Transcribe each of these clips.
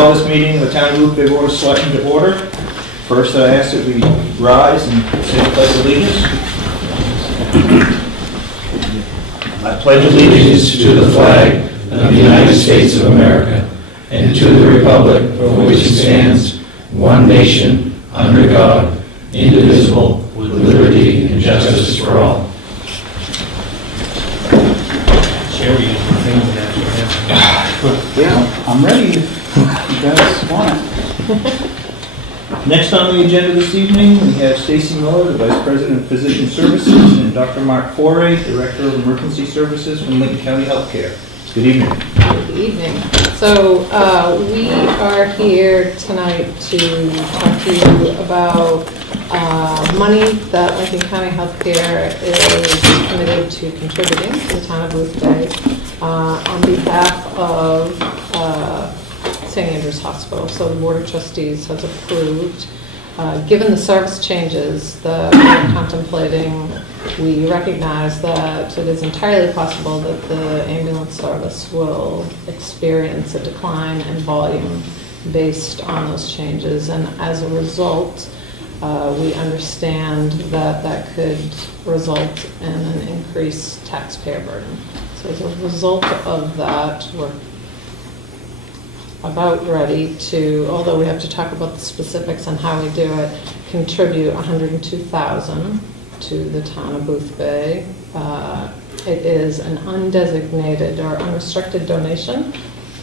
call this meeting of the Town of Boothbay Board of Selectmen to order. First, I ask that we rise and say the Pledge of Allegiance. I pledge allegiance to the flag of the United States of America and to the republic for which it stands, one nation, under God, indivisible, with liberty and justice for all. Yeah, I'm ready. You guys want it. Next on the agenda this evening, we have Stacy Miller, the Vice President of Physician Services, and Dr. Mark Foray, Director of Emergency Services from Lincoln County Healthcare. Good evening. Good evening. So we are here tonight to talk to you about money that Lincoln County Healthcare is committed to contributing to the town of Boothbay on behalf of St. Andrew's Hospital. So the Board of Trustees has approved, given the service changes that we're contemplating, we recognize that it is entirely possible that the ambulance service will experience a decline in volume based on those changes, and as a result, we understand that that could result in an increased taxpayer burden. So as a result of that, we're about ready to, although we have to talk about the specifics on how we do it, contribute $102,000 to the town of Boothbay. It is an undesignated or unrestricted donation.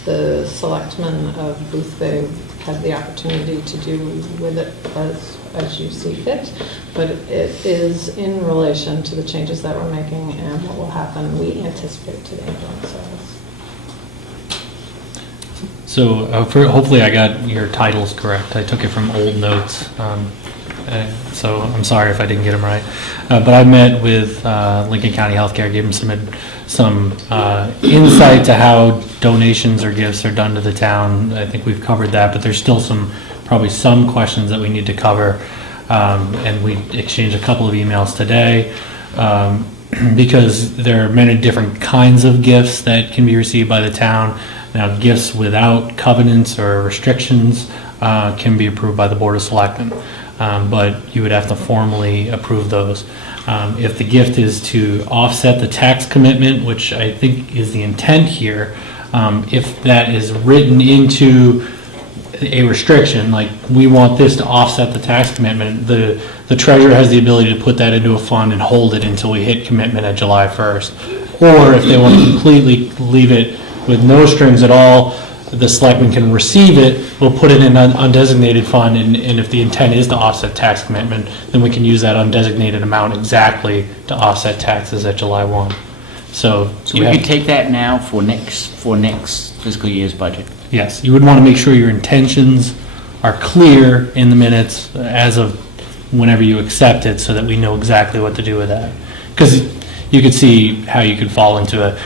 The selectmen of Boothbay have the opportunity to do with it as you see fit, but it is in relation to the changes that we're making and what will happen, we anticipate, to the ambulance service. So hopefully I got your titles correct. I took it from old notes, so I'm sorry if I didn't get them right. But I met with Lincoln County Healthcare, gave them some insight to how donations or gifts are done to the town. I think we've covered that, but there's still probably some questions that we need to cover. And we exchanged a couple of emails today because there are many different kinds of gifts that can be received by the town. Now, gifts without covenants or restrictions can be approved by the Board of Selectmen, but you would have to formally approve those. If the gift is to offset the tax commitment, which I think is the intent here, if that is written into a restriction, like we want this to offset the tax commitment, the treasurer has the ability to put that into a fund and hold it until we hit commitment at July 1st. Or if they want to completely leave it with no strings at all, the selectmen can receive it, we'll put it in an undesignated fund, and if the intent is to offset tax commitment, then we can use that undesignated amount exactly to offset taxes at July 1. So we could take that now for next fiscal year's budget. Yes, you would want to make sure your intentions are clear in the minutes as of whenever you accept it, so that we know exactly what to do with that. Because you could see how you could fall into a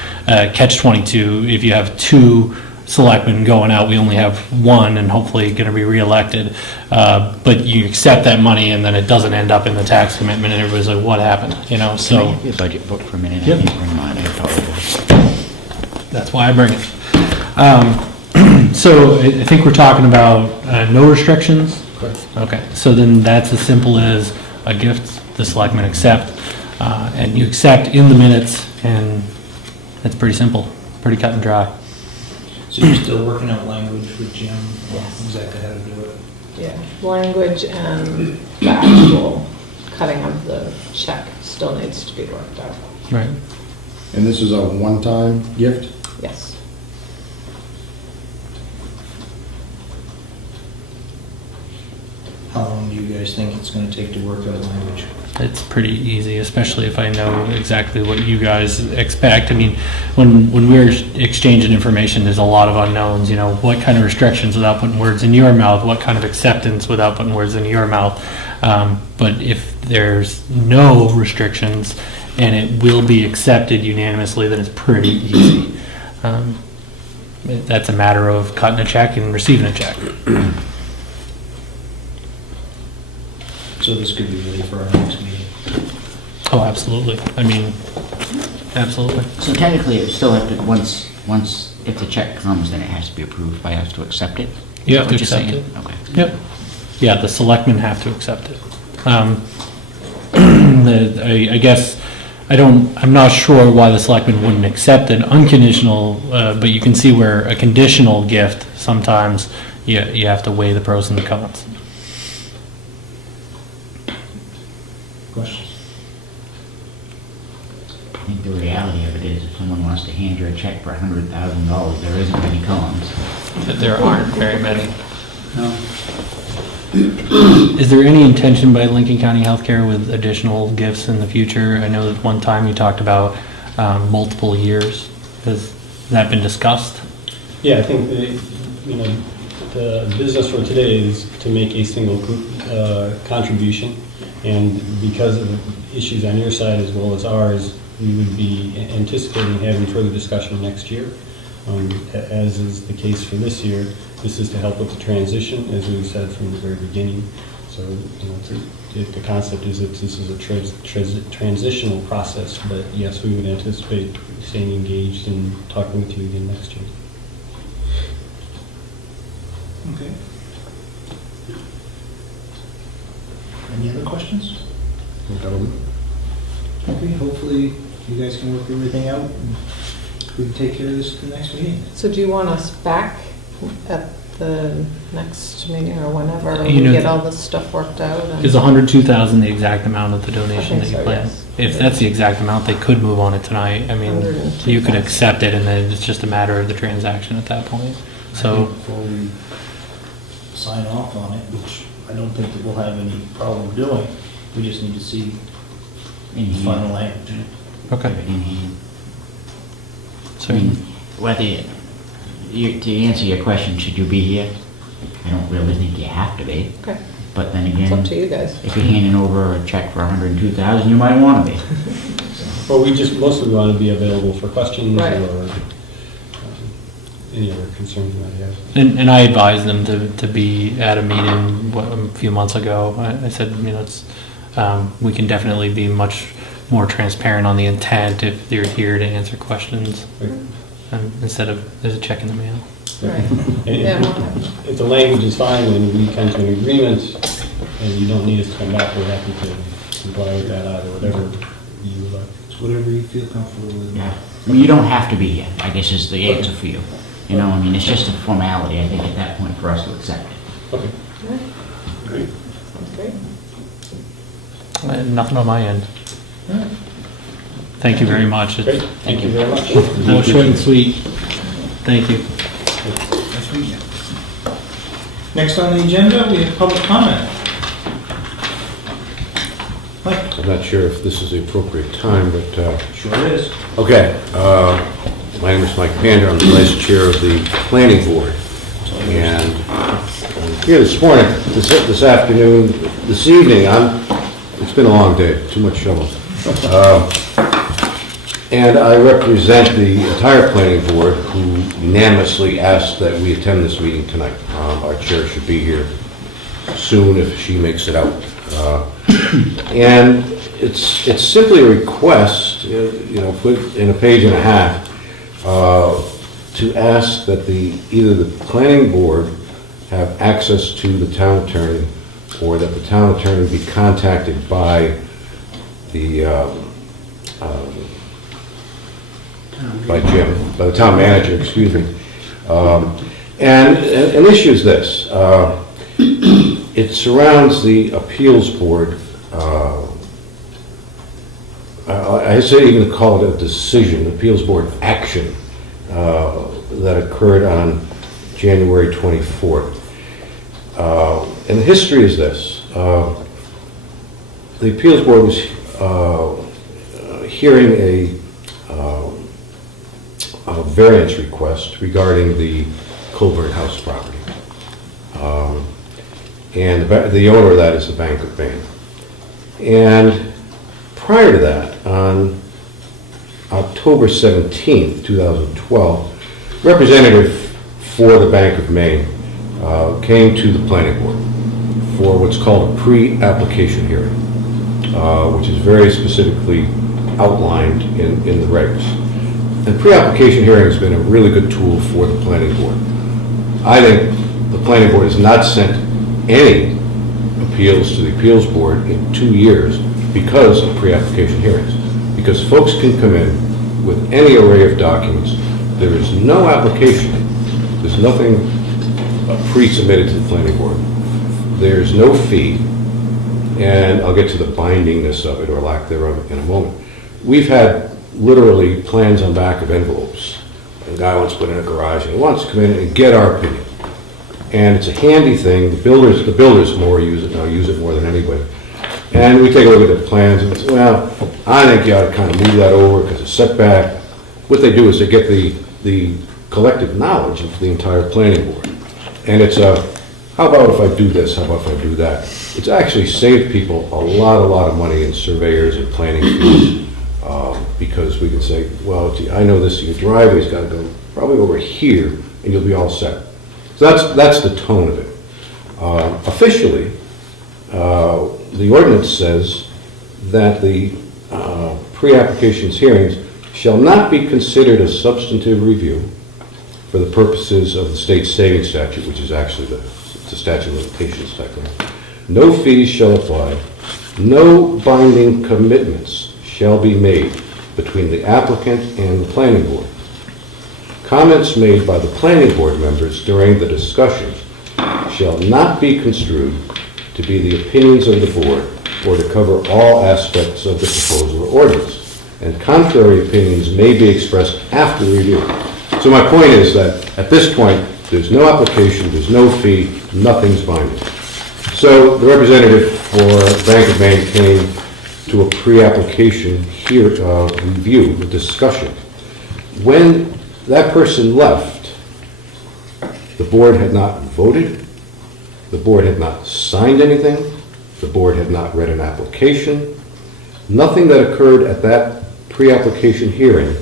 catch-22 if you have two selectmen going out. We only have one, and hopefully going to be reelected. But you accept that money, and then it doesn't end up in the tax commitment, and everybody's like, "What happened?" You know. So can I have your budget book for a minute? Yep. I didn't bring mine. I apologize. That's why I bring it. So I think we're talking about no restrictions. Correct. Okay. So then that's as simple as a gift the selectmen accept. And you accept in the minutes, and it's pretty simple, pretty cut and dry. So you're still working out language with Jim? Yes. Exactly how to do it? Yeah, language and the actual cutting of the check still needs to be worked out. Right. And this is a one-time gift? Yes. How long do you guys think it's going to take to work out language? It's pretty easy, especially if I know exactly what you guys expect. I mean, when we're exchanging information, there's a lot of unknowns. You know, what kind of restrictions without putting words in your mouth? What kind of acceptance without putting words in your mouth? But if there's no restrictions and it will be accepted unanimously, then it's pretty easy. That's a matter of cutting a check and receiving a check. So this could be ready for our next meeting. Oh, absolutely. I mean, absolutely. So technically, it still have to, once if the check comes, then it has to be approved by us to accept it? You have to What you're accept saying? it. Okay. Yep. Yeah, the selectmen have to accept it. I guess, I'm not sure why the selectmen wouldn't accept an unconditional, but you can see where a conditional gift, sometimes you have to weigh the pros and the cons. Questions? I think the reality of it is, if someone wants to hand you a check for $100,000, there isn't many cons. That there aren't very many. No. Is there any intention by Lincoln County Healthcare with additional gifts in the future? I know that one time you talked about multiple years. Has that been discussed? Yeah, I think, the business for today is to make a single contribution, and because of the issues on your side as well as ours, we would be anticipating having further discussion next year. As is the case for this year, this is to help with the transition, as we said from the very beginning. So, the concept is that this is a transitional process, but yes, we would anticipate staying engaged and talking with you again next year. Okay. Any other questions? Okay, hopefully you guys can work everything out and we can take care of this at the next meeting. So do you want us back at the next meeting or whenever You we know, get all this stuff worked out? and- Is 102,000 the exact amount of the donation I that think you so, plan? yes. If that's the exact amount, they could move on it tonight. I mean, 102,000. you could accept it and then it's just a matter of the transaction at that point. I So, think before we sign off on it, which I don't think that we'll have any problem doing, we just need to see In the hand. final language. okay. In hand. So, I mean, whether, to answer your question, should you be here? I don't really think you have to be, Okay, but then it's again, up to you guys. if you're handing over a check for $102,000, you might want to be. Well, we just mostly want to be available for questions Right. or any other concerns you might have. and I advised them to be at a meeting a few months ago. I said, we can definitely be much more transparent on the intent if they're here to answer questions instead of there's a check in the mail. Right. And Yeah, well, if the language is fine and we come to an agreement and you don't need us to come back, we're happy to comply with that either, whatever you would like. It's whatever you feel comfortable with. Yeah. I mean, you don't have to be here, I guess is the answer for you. It's just a formality, I think, at that point for us to accept it. Okay. Great. Sounds great. Nothing on my end. Thank you very much. Great, thank you very much. That was short and sweet. Thank you. Nice meeting you. Next on the agenda, we have public comment. Mike? I'm not sure if this is the appropriate time, but, Sure is. okay. My name is Mike Pander. I'm the vice chair of the planning board. And I'm here this morning, this afternoon, this evening, it's been a long day, too much shoveling. And I represent the entire planning board who unanimously asked that we attend this meeting tonight. Our chair should be here soon if she makes it out. And it's simply a request, put in a page and a half, to ask that either the planning board have access to the town attorney, or that the town attorney be contacted by the the town manager, excuse me. And an issue is this. It surrounds the appeals board. I say even call it a decision, appeals board action that occurred on January 24th. And the history is this. The appeals board was hearing a variance request regarding the Colburn House property. And the owner of that is the Bank of Maine. And prior to that, on October 17th, 2012, representative for the Bank of Maine came to the planning board for what's called a pre-application hearing, which is very specifically outlined in the regs. And pre-application hearing has been a really good tool for the planning board. I think the planning board has not sent any appeals to the appeals board in 2 years because of pre-application hearings. Because folks can come in with any array of documents. There is no application. There's nothing pre-submitted to the planning board. There's no fee, and I'll get to the bindingness of it or lack thereof in a moment. We've had literally plans on back of envelopes. A guy wants to put in a garage and he wants to come in and get our opinion. And it's a handy thing. The builders more use it more than anybody. And we take a look at the plans and say, well, I think you ought to kind of move that over because it's setback. What they do is they get the collective knowledge of the entire planning board. And it's how about if I do this? How about if I do that? It's actually saved people a lot of money in surveyors and planning fees because we can say, well, gee, I know this, your driveway's got to go probably over here and you'll be all set. So that's the tone of it. Officially, the ordinance says that the pre-applications hearings shall not be considered a substantive review for the purposes of the state savings statute, which is actually the statute of limitations technically. No fees shall apply. No binding commitments shall be made between the applicant and the planning board. Comments made by the planning board members during the discussion shall not be construed to be the opinions of the board or to cover all aspects of the proposal or ordinance, and contrary opinions may be expressed after review. So my point is that at this point, there's no application, there's no fee, nothing's binding. So the representative for Bank of Maine came to a pre-application review, a discussion. When that person left, the board had not voted, the board had not signed anything, the board had not read an application. Nothing that occurred at that pre-application hearing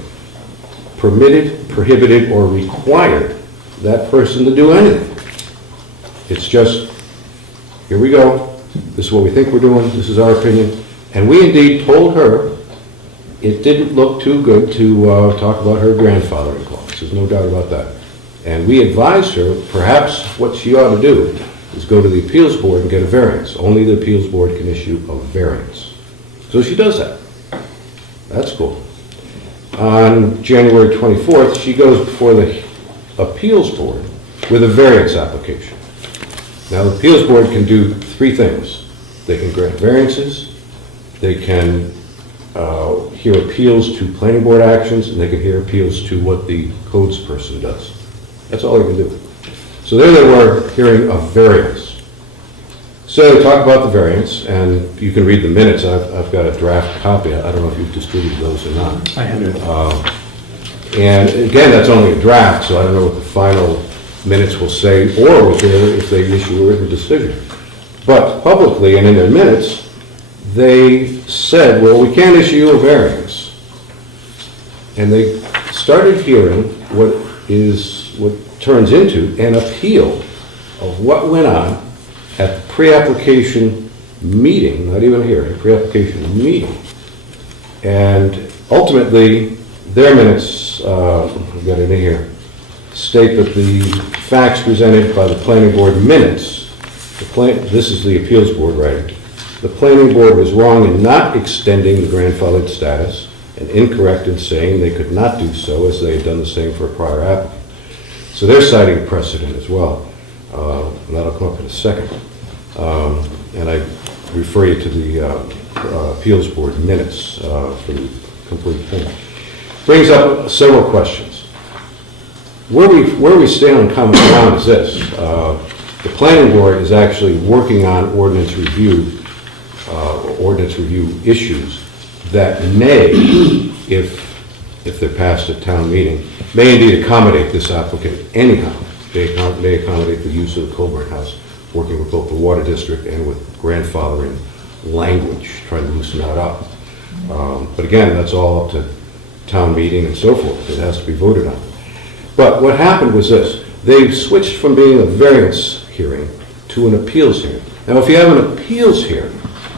permitted, prohibited, or required that person to do anything. It's just, here we go, this is what we think we're doing, this is our opinion. And we indeed told her it didn't look too good to talk about her grandfathering clause. There's no doubt about that. And we advised her perhaps what she ought to do is go to the appeals board and get a variance. Only the appeals board can issue a variance. So she does that. That's cool. On January 24th, she goes before the appeals board with a variance application. Now, the appeals board can do three things. They can grant variances, they can hear appeals to planning board actions, and they can hear appeals to what the codes person does. That's all they can do. So there they were hearing a variance. So they talk about the variance, and you can read the minutes. I've got a draft copy. I don't know if you've distributed those or not. I have. And again, that's only a draft, so I don't know what the final minutes will say, or if they issue a written decision. But publicly and in their minutes, they said, well, we can't issue you a variance. And they started hearing what turns into an appeal of what went on at the pre-application meeting, not even a hearing, pre-application meeting. And ultimately, their minutes, I've got it in here, state that the facts presented by the planning board minutes, this is the appeals board writing, the planning board was wrong in not extending the grandfathered status and incorrect in saying they could not do so as they had done the same for a prior applicant. So they're citing precedent as well. And that'll come up in a second. And I refer you to the appeals board minutes for the complete thing. Brings up several questions. Where we stand on common ground is this. The planning board is actually working on ordinance review issues that may, if they're passed at town meeting, may indeed accommodate this applicant anyhow. They may accommodate the use of the Colburn House, working with both the water district and with grandfathering language, trying to loosen that up. But again, that's all up to town meeting and so forth. It has to be voted on. But what happened was this. They switched from being a variance hearing to an appeals hearing. Now, if you have an appeals hearing,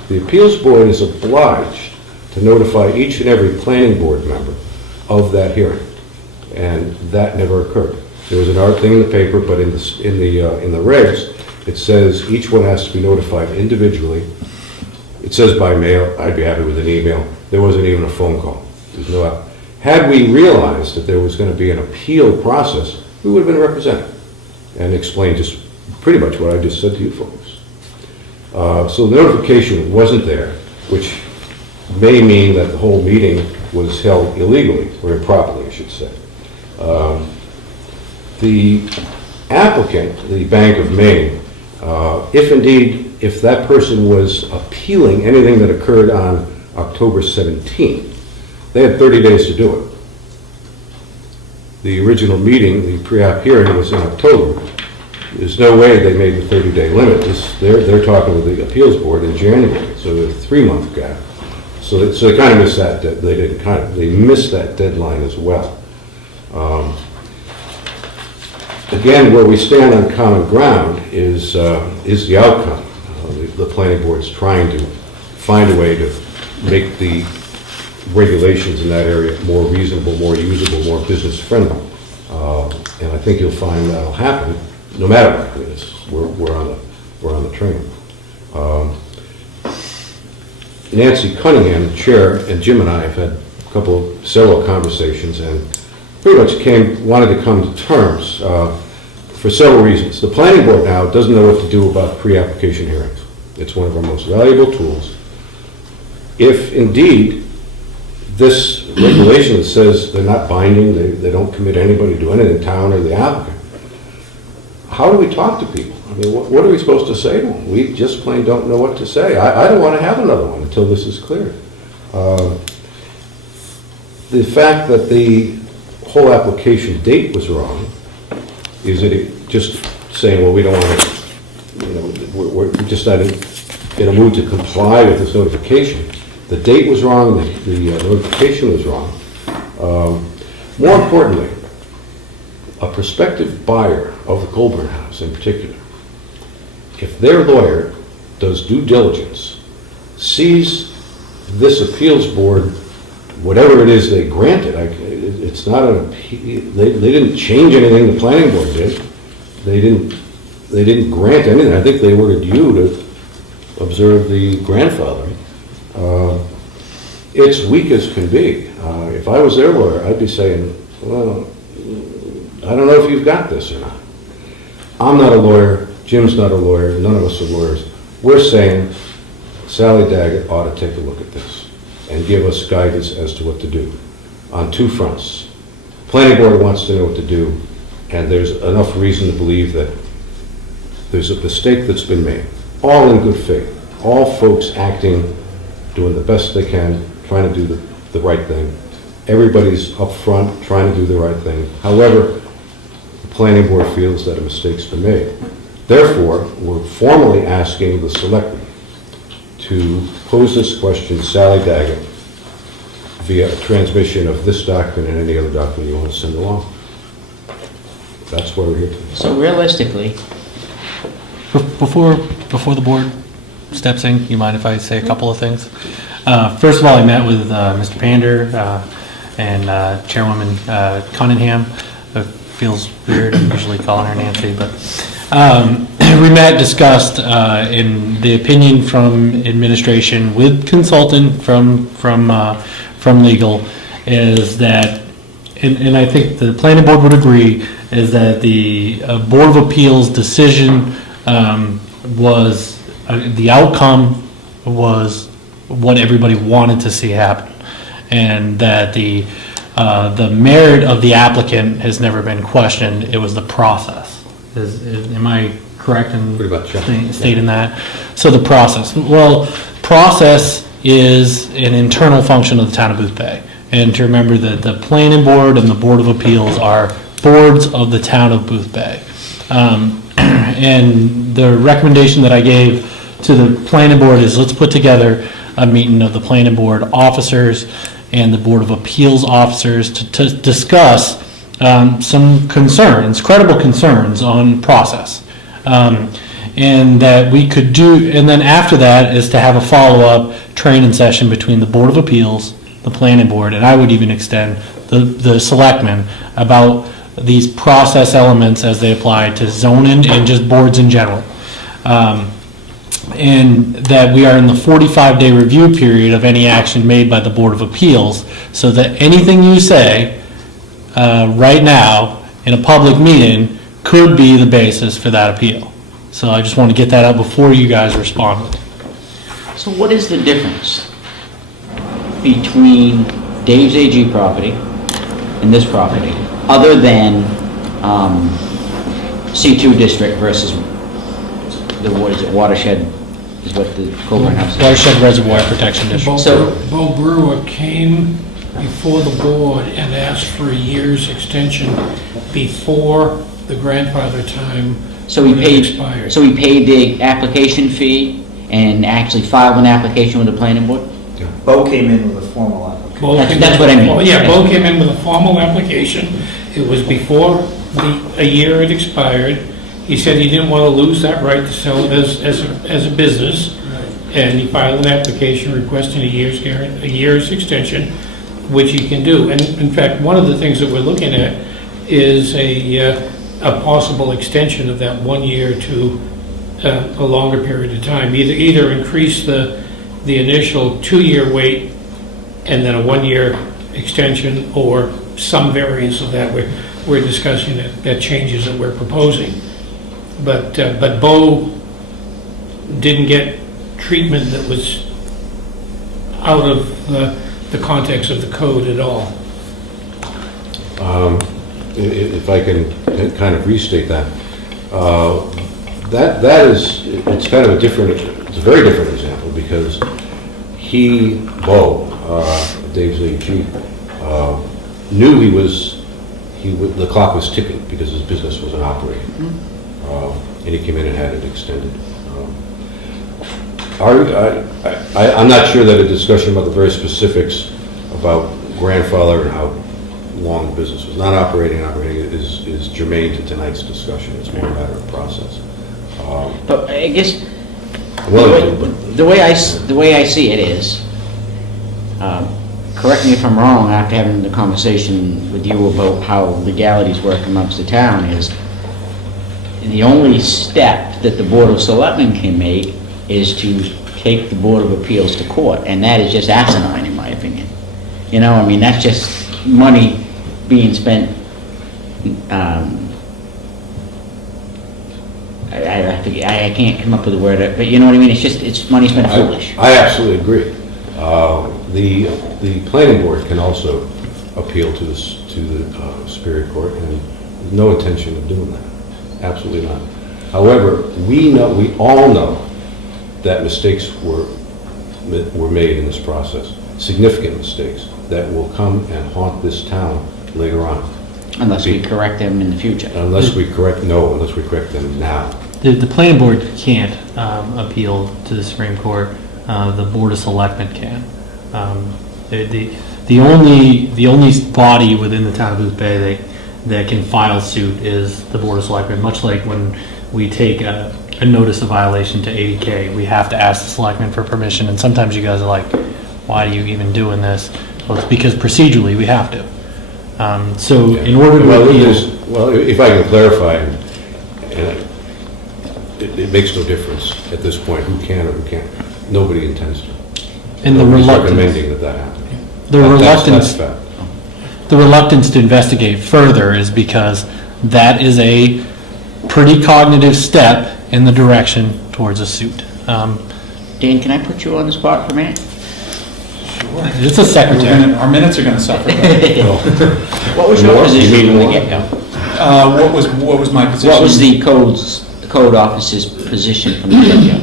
the appeals board is obliged to notify each and every planning board member of that hearing. And that never occurred. There was an thing in the paper, but in the regs, it says each one has to be notified individually. It says by mail. I'd be happy with an email. There wasn't even a phone call. There's no app. Had we realized that there was going to be an appeal process, we would have been represented and explained just pretty much what I just said to you folks. So the notification wasn't there, which may mean that the whole meeting was held illegally, or improperly, I should say. The applicant, the Bank of Maine, if that person was appealing anything that occurred on October 17th, they had 30 days to do it. The original meeting, the pre-app hearing, was in October. There's no way they made the 30-day limit. They're talking with the appeals board in January, so there's a 3-month gap. So they kind of missed that. They missed that deadline as well. Again, where we stand on common ground is the outcome. The planning board is trying to find a way to make the regulations in that area more reasonable, more usable, more business friendly. And I think you'll find that'll happen no matter what it is. We're on the train. Nancy Cunningham, the chair, and Jim and I have had several conversations, and pretty much wanted to come to terms for several reasons. The planning board now doesn't know what to do about pre-application hearings. It's one of our most valuable tools. If indeed this regulation that says they're not binding, they don't commit anybody to do anything in town or the applicant, how do we talk to people? I mean, what are we supposed to say to them? We just plain don't know what to say. I don't want to have another one until this is clear. The fact that the whole application date was wrong, is it just saying, well, we don't want to, we're just not in a mood to comply with this notification. The date was wrong, the notification was wrong. More importantly, a prospective buyer of the Colburn House in particular, if their lawyer does due diligence, sees this appeals board, whatever it is they granted, it's not an appeal, they didn't change anything the planning board did. They didn't grant anything. I think they ordered you to observe the grandfathering. It's weak as can be. If I was their lawyer, I'd be saying, well, I don't know if you've got this or not. I'm not a lawyer, Jim's not a lawyer, none of us are lawyers. We're saying Sally Daggett ought to take a look at this and give us guidance as to what to do on two fronts. Planning board wants to know what to do, and there's enough reason to believe that there's a mistake that's been made, all in good faith, all folks acting, doing the best they can, trying to do the right thing. Everybody's up front trying to do the right thing. However, the planning board feels that a mistake's been made. Therefore, we're formally asking the selectmen to pose this question to Sally Daggett via a transmission of this document and any other document you want to send along. That's what we're here to. So realistically, Before the board steps in, you mind if I say a couple of things? First of all, I met with Mr. Pander and Chairwoman Cunningham. It feels weird, I'm usually calling her Nancy, but we met, discussed in the opinion from administration with consultant from legal is that, and I think the planning board would agree, is that the Board of Appeals decision was, the outcome was what everybody wanted to see happen, and that the merit of the applicant has never been questioned. It was the process. Am I correct in Pretty much, yeah. stating that? So the process. Well, process is an internal function of the town of Boothbay. And to remember that the planning board and the Board of Appeals are boards of the town of Boothbay. And the recommendation that I gave to the planning board is let's put together a meeting of the planning board officers and the Board of Appeals officers to discuss some concerns, credible concerns on process. And that we could do, and then after that is to have a follow-up training session between the Board of Appeals, the planning board, and I would even extend the selectmen about these process elements as they apply to zoning and just boards in general. And that we are in the 45-day review period of any action made by the Board of Appeals, so that anything you say right now in a public meeting could be the basis for that appeal. So I just want to get that out before you guys respond. So what is the difference between Dave's AG property and this property, other than C2 district versus the, what is it, watershed, is what the Coburn House is? Watershed Reservoir Protection District. So- Bo Brewer came before the board and asked for a year's extension before the grandfather time So he when it paid, expired. so he paid the application fee and actually filed an application with the planning board? Bo came in with a formal application. Bo came That's in- what I mean. Oh, yeah, Bo came in with a formal application. It was before a year had expired. He said he didn't want to lose that right to sell it as a business. And he filed an application requesting a year's extension, which he can do. And in fact, one of the things that we're looking at is a possible extension of that 1 year to a longer period of time. Either increase the initial 2-year wait and then a 1-year extension, or some variance of that. We're discussing that changes that we're proposing. But Bo didn't get treatment that was out of the context of the code at all. If I can kind of restate that, that is, it's kind of it's a very different example, because Bo, Dave's AG, knew the clock was ticking because his business wasn't operating. And he came in and had it extended. I'm not sure that a discussion about the very specifics about grandfather and how long the business was not operating is germane to tonight's discussion. It's more a matter of process. But I guess, Well, but- the way I see it is, correct me if I'm wrong, after having the conversation with you about how legalities work amongst the town, is the only step that the Board of Selectmen can make is to take the Board of Appeals to court, and that is just asinine, in my opinion. You know, I mean, that's just money being spent, I can't come up with a word, but you know what I mean? It's money spent foolish. I absolutely agree. The planning board can also appeal to the Superior Court, and there's no intention of doing that. Absolutely not. However, we all know that mistakes were made in this process, significant mistakes that will come and haunt this town later on. Unless we correct them in the future. Unless we correct them now. The planning board can't appeal to the Supreme Court. The Board of Selectmen can. The only body within the town of Boothbay that can file suit is the Board of Selectmen. Much like when we take a notice of violation to 80K, we have to ask the selectmen for permission. And sometimes you guys are like, "Why are you even doing this?" Well, it's because procedurally we have to. So in order to appeal. Well, if I can clarify, and it makes no difference at this point who can or who can't. Nobody intends to. And the Nobody's reluctance. recommending that happen. The That's reluctance. fact. The reluctance to investigate further is because that is a pretty cognitive step in the direction towards a suit. Dan, can I put you on the spot for a minute? It's a secretary. Our minutes are gonna suffer. What was your More? You position mean from the more? get-go? What was my position? What was the code officer's position from the get-go?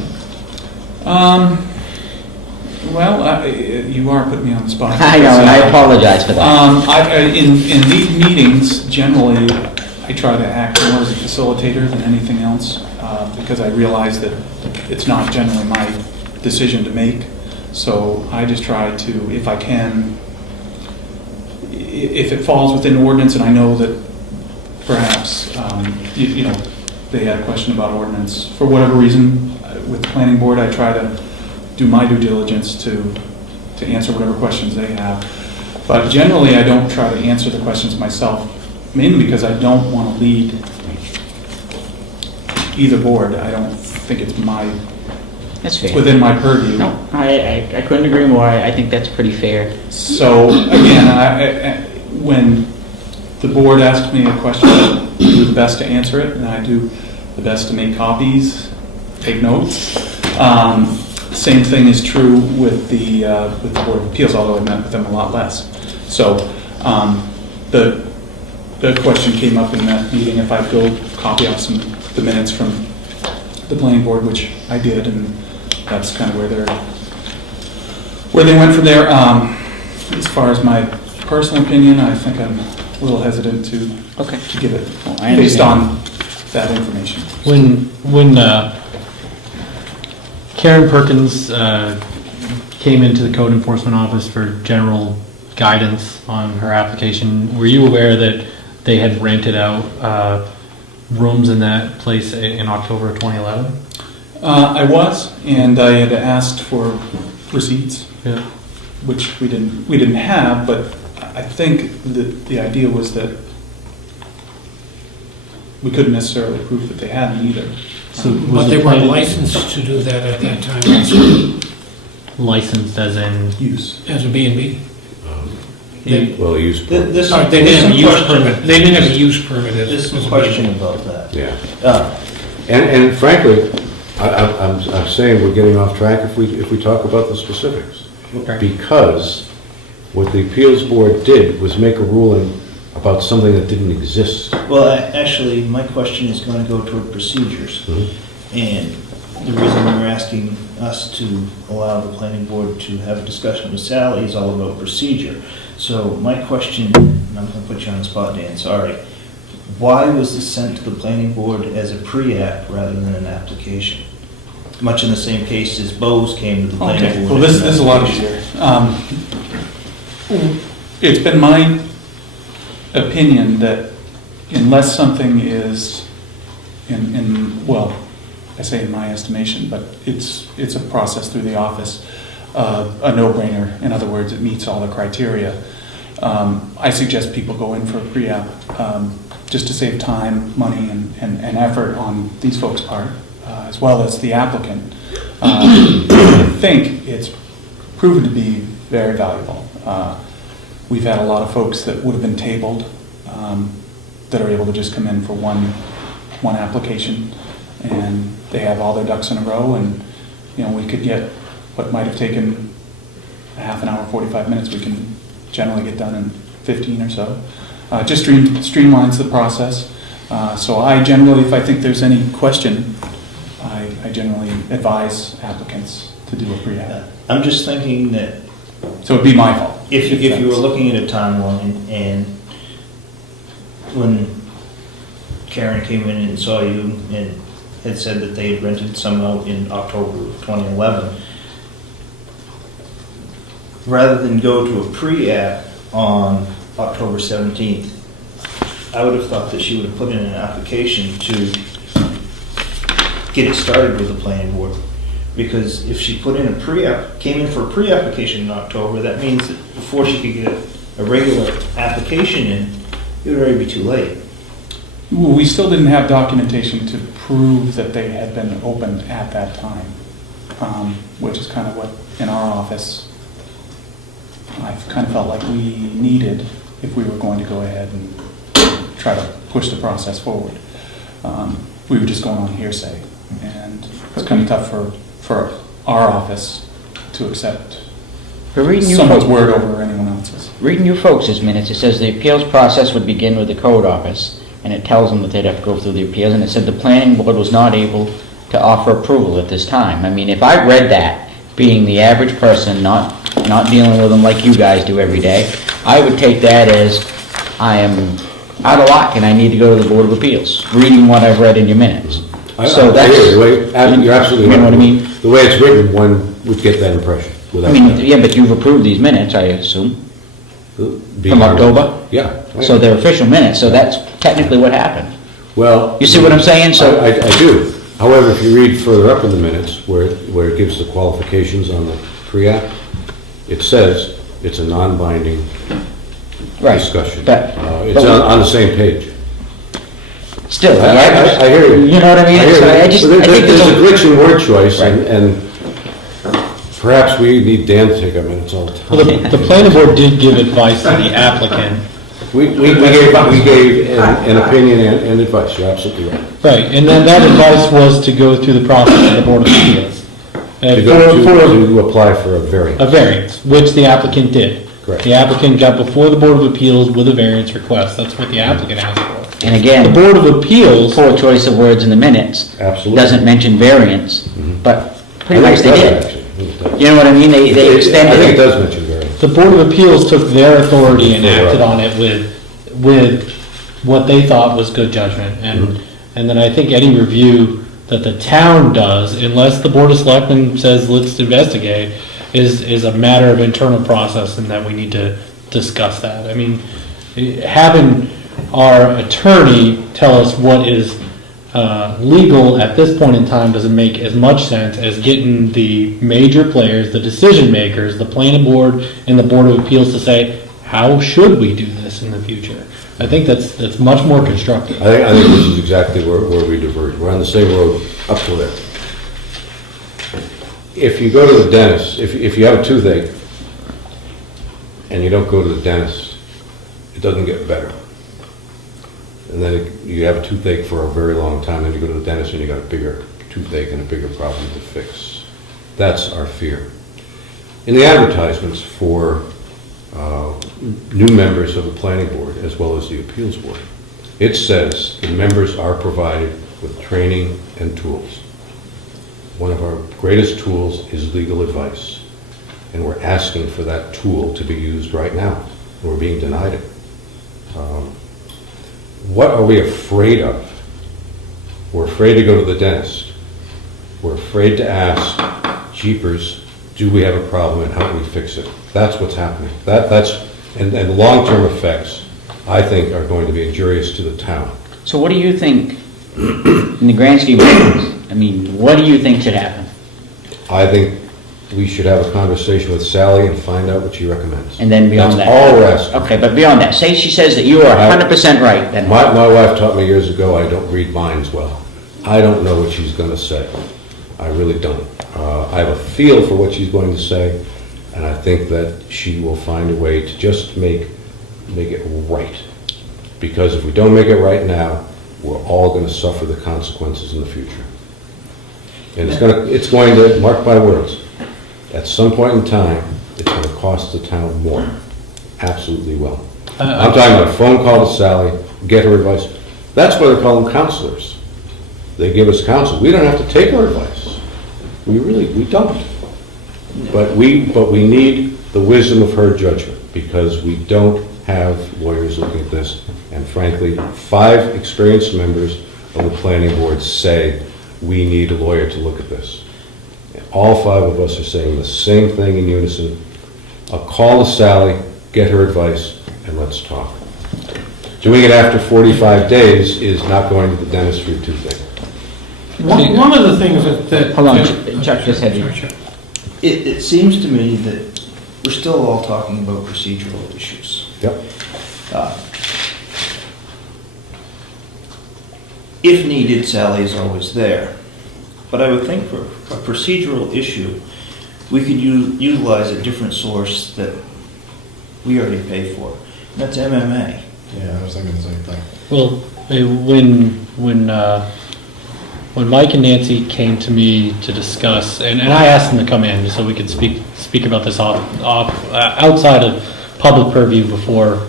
Well, you are putting me on the spot. I know, and I apologize for that. In these meetings, generally, I try to act more as a facilitator than anything else, because I realize that it's not generally my decision to make. So I just try to, if I can, if it falls within ordinance, and I know that perhaps, you know, they had a question about ordinance, for whatever reason, with the planning board, I try to do my due diligence to answer whatever questions they have. But generally, I don't try to answer the questions myself mainly because I don't want to lead either board. I don't think it's That's fair. within my purview. No, I couldn't agree more. I think that's pretty fair. So, again, when the board asks me a question, I do the best to answer it, and I do the best to make copies, take notes. Same thing is true with the Board of Appeals, although I met with them a lot less. So, the question came up in that meeting if I'd go copy off the minutes from the planning board, which I did, and that's kind of where they went from there. As far as my personal opinion, I think I'm a little hesitant to give it I based understand. on that information. When Karen Perkins came into the code enforcement office for general guidance on her application, were you aware that they had rented out rooms in that place in October of 2011? I was, and I had asked for receipts, Yeah. which we didn't have, but I think the idea was that we couldn't necessarily prove that they hadn't either. So was But the they weren't plan licensed to do that at that time, also, licensed as in? Use. as a B&B. Well, use. This Sorry, they didn't have a this use question- permit. They didn't have a use permit as This as is a a question B&B. about that. Yeah. And frankly, I'm saying we're getting off track if we talk about the specifics. Right. Because what the appeals board did was make a ruling about something that didn't exist. Well, actually, my question is going to go toward procedures. And the reason we're asking us to allow the planning board to have a discussion with Sally is all about procedure. So my question, and I'm going to put you on the spot, Dan, sorry. Why was this sent to the planning board as a pre-app rather than an application? Much in the same case as Bose came to the planning Okay, board. well, this as an is a lot application. easier. It's been my opinion that unless something is well, I say in my estimation, but it's a process through the office, a no-brainer. In other words, it meets all the criteria. I suggest people go in for a pre-app just to save time, money, and effort on these folks' part, as well as the applicant. I think it's proven to be very valuable. We've had a lot of folks that would have been tabled that are able to just come in for one application, and they have all their ducks in a row, and we could get what might have taken a half an hour, 45 minutes, we can generally get done in 15 or so. Just streamlines the process. So I generally, if I think there's any question, I generally advise applicants to do a pre-app. I'm just thinking that So it'd be my fault. if you were looking at a timeline and when Karen came in and saw you and had said that they had rented some out in October of 2011, rather than go to a pre-app on October 17th, I would have thought that she would have put in an application to get it started with the planning board. Because if she put in came in for a pre-application in October, that means that before she could get a regular application in, it would already be too late. Well, we still didn't have documentation to prove that they had been open at that time, which is kind of what, in our office, I kind of felt like we needed if we were going to go ahead and try to push the process forward. We were just going on hearsay, and it's kind of tough for our office to accept someone's word over anyone else's. Reading you folks' minutes, it says the appeals process would begin with the code office, and it tells them that they'd have to go through the appeals, and it said the planning board was not able to offer approval at this time. I mean, if I read that, being the average person, not dealing with them like you guys do every day, I would take that as I am out of luck and I need to go to the Board of Appeals, reading what I've read in your minutes. So that's... You're absolutely right. You know what I mean? The way it's written, one would get that impression. I mean, yeah, but you've approved these minutes, I assume, from October? Yeah. So they're official minutes, so that's technically what happened. Well... You see what I'm saying? So I do. However, if you read further up in the minutes, where it gives the qualifications on the pre-app, it says it's a non-binding Right, discussion. but- It's on the same page. Still, I hear you. You know what I mean? I hear So you. I just, But I think there's a there's glitch in word choice, Right. and perhaps we need Dan to take a minute all the time. Well, the planning board did give advice to the applicant. We gave an opinion and advice, you're absolutely right. Right, and then that advice was to go through the process of the Board of Appeals. To go For to apply for a variance. a variance, which the applicant did. Correct. The applicant got before the Board of Appeals with a variance request, that's what the applicant asked for. and The again, Board of Appeals, poor choice of words in the minutes. Absolutely. Doesn't mention variance, but pretty I much think they it does, did. actually. I think it does. You know what I mean? They I think extended it it. does mention variance. the Board of Appeals took their authority and Right. acted on it with what they thought was good judgment. And then I think any review that the town does, unless the Board of Selectmen says, let's investigate, is a matter of internal process and that we need to discuss that. I mean, having our attorney tell us what is legal at this point in time doesn't make as much sense as getting the major players, the decision makers, the planning board and the Board of Appeals to say, how should we do this in the future? I think that's much more constructive. I think this is exactly where we diverge. We're on the same road up to there. If you go to the dentist, if you have a toothache and you don't go to the dentist, it doesn't get better. And then you have a toothache for a very long time, then you go to the dentist and you got a bigger toothache and a bigger problem to fix. That's our fear. In the advertisements for new members of the planning board as well as the appeals board, it says the members are provided with training and tools. One of our greatest tools is legal advice, and we're asking for that tool to be used right now. We're being denied it. What are we afraid of? We're afraid to go to the dentist. We're afraid to ask, jeepers, do we have a problem and how do we fix it? That's what's happening. And long-term effects, I think, are going to be injurious to the town. So what do you think, in the grand scheme of things, I mean, what do you think should happen? I think we should have a conversation with Sally and find out what she recommends. And then beyond that? That's all we're asking. Okay, but beyond that, say she says that you are 100% right, then My wife taught me years ago, I don't read minds well. I don't know what she's going to say. I really don't. I have a feel for what she's going to say, and I think that she will find a way to just make it right. Because if we don't make it right now, we're all going to suffer the consequences in the future. And it's going to, mark my words, at some point in time, it's going to cost the town more. Absolutely will. I'm talking about a phone call to Sally, get her advice. That's why they call them counselors. They give us counsel. We don't have to take her advice. We don't. But we need the wisdom of her judgment, because we don't have lawyers looking at this. And frankly, 5 experienced members of the planning board say we need a lawyer to look at this. And all 5 of us are saying the same thing in unison. I'll call to Sally, get her advice, and let's talk. Doing it after 45 days is not going to the dentist for your toothache. One of the things that... Hold on, Chuck just had you. Sure. It seems to me that we're still all talking about procedural issues. Yep. If needed, Sally is always there. But I would think for a procedural issue, we could utilize a different source that we already pay for. And that's MMA. Yeah, I was thinking the same thing. Well, when Mike and Nancy came to me to discuss, and I asked them to come in so we could speak about this outside of public purview before,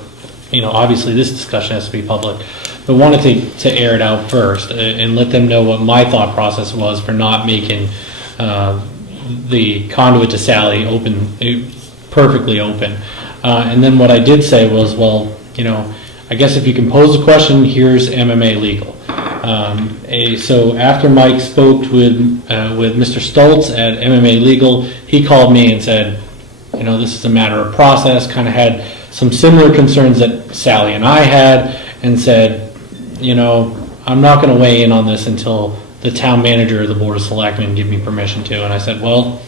obviously this discussion has to be public, but wanted to air it out first and let them know what my thought process was for not making the conduit to Sally perfectly open. And then what I did say was, well, I guess if you can pose a question, here's MMA legal. So after Mike spoke with Mr. Stoltz at MMA Legal, he called me and said, this is a matter of process, kind of had some similar concerns that Sally and I had, and said, I'm not going to weigh in on this until the town manager or the Board of Selectmen give me permission to. And I said, well,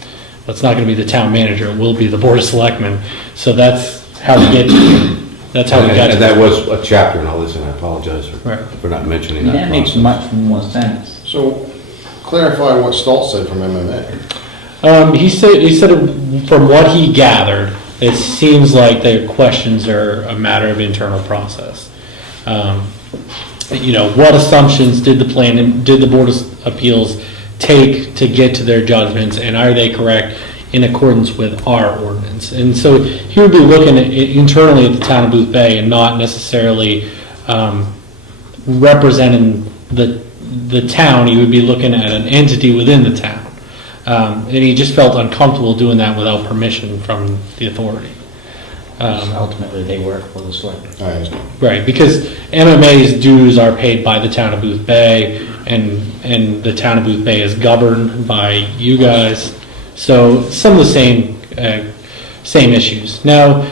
it's not going to be the town manager, it will be the Board of Selectmen. So that's how we get here. That's how we got to And that was a chapter and all this, and I apologize Right. for not mentioning that That makes process. much more sense. So clarify what Stoltz said from MMA. He said from what he gathered, it seems like the questions are a matter of internal process. What assumptions did the Board of Appeals take to get to their judgments, and are they correct in accordance with our ordinance? And so he would be looking internally at the town of Boothbay and not necessarily representing the town. He would be looking at an entity within the town. And he just felt uncomfortable doing that without permission from the authority. Ultimately, they work for the select. I understand. Right, because MMA's dues are paid by the town of Boothbay, and the town of Boothbay is governed by you guys. So some of the same issues. Now,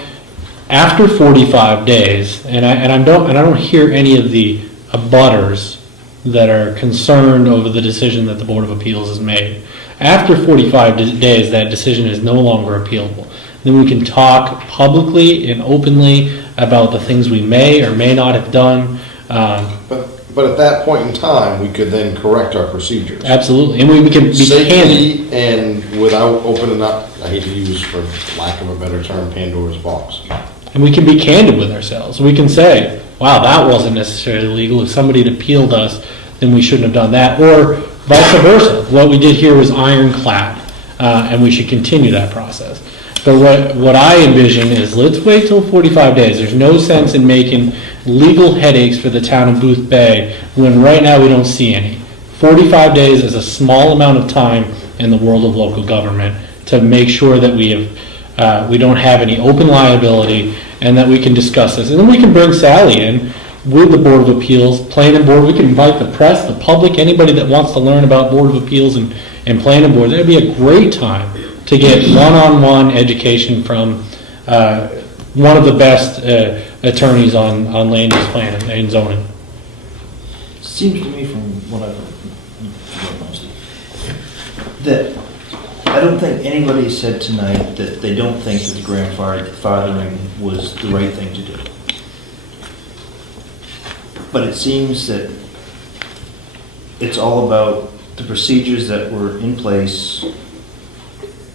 after 45 days, and I don't hear any of the abutters that are concerned over the decision that the Board of Appeals has made. After 45 days, that decision is no longer appealable. Then we can talk publicly and openly about the things we may or may not have done. But at that point in time, we could then correct our procedures. Absolutely, and we can be candid. Safely and without opening up, I hate to use, for lack of a better term, Pandora's box. And we can be candid with ourselves. We can say, wow, that wasn't necessarily legal. If somebody had appealed us, then we shouldn't have done that. Or vice versa. What we did here was ironclad, and we should continue that process. But what I envision is, let's wait till 45 days. There's no sense in making legal headaches for the town of Boothbay when right now we don't see any. 45 days is a small amount of time in the world of local government to make sure that we don't have any open liability and that we can discuss this. And then we can bring Sally in with the Board of Appeals, Planning Board. We can invite the press, the public, anybody that wants to learn about Board of Appeals and Planning Board. That'd be a great time to get one-on-one education from one of the best attorneys on land use planning and zoning. Seems to me from what I've heard, that I don't think anybody said tonight that they don't think that the grandfathering was the right thing to do. But it seems that it's all about the procedures that were in place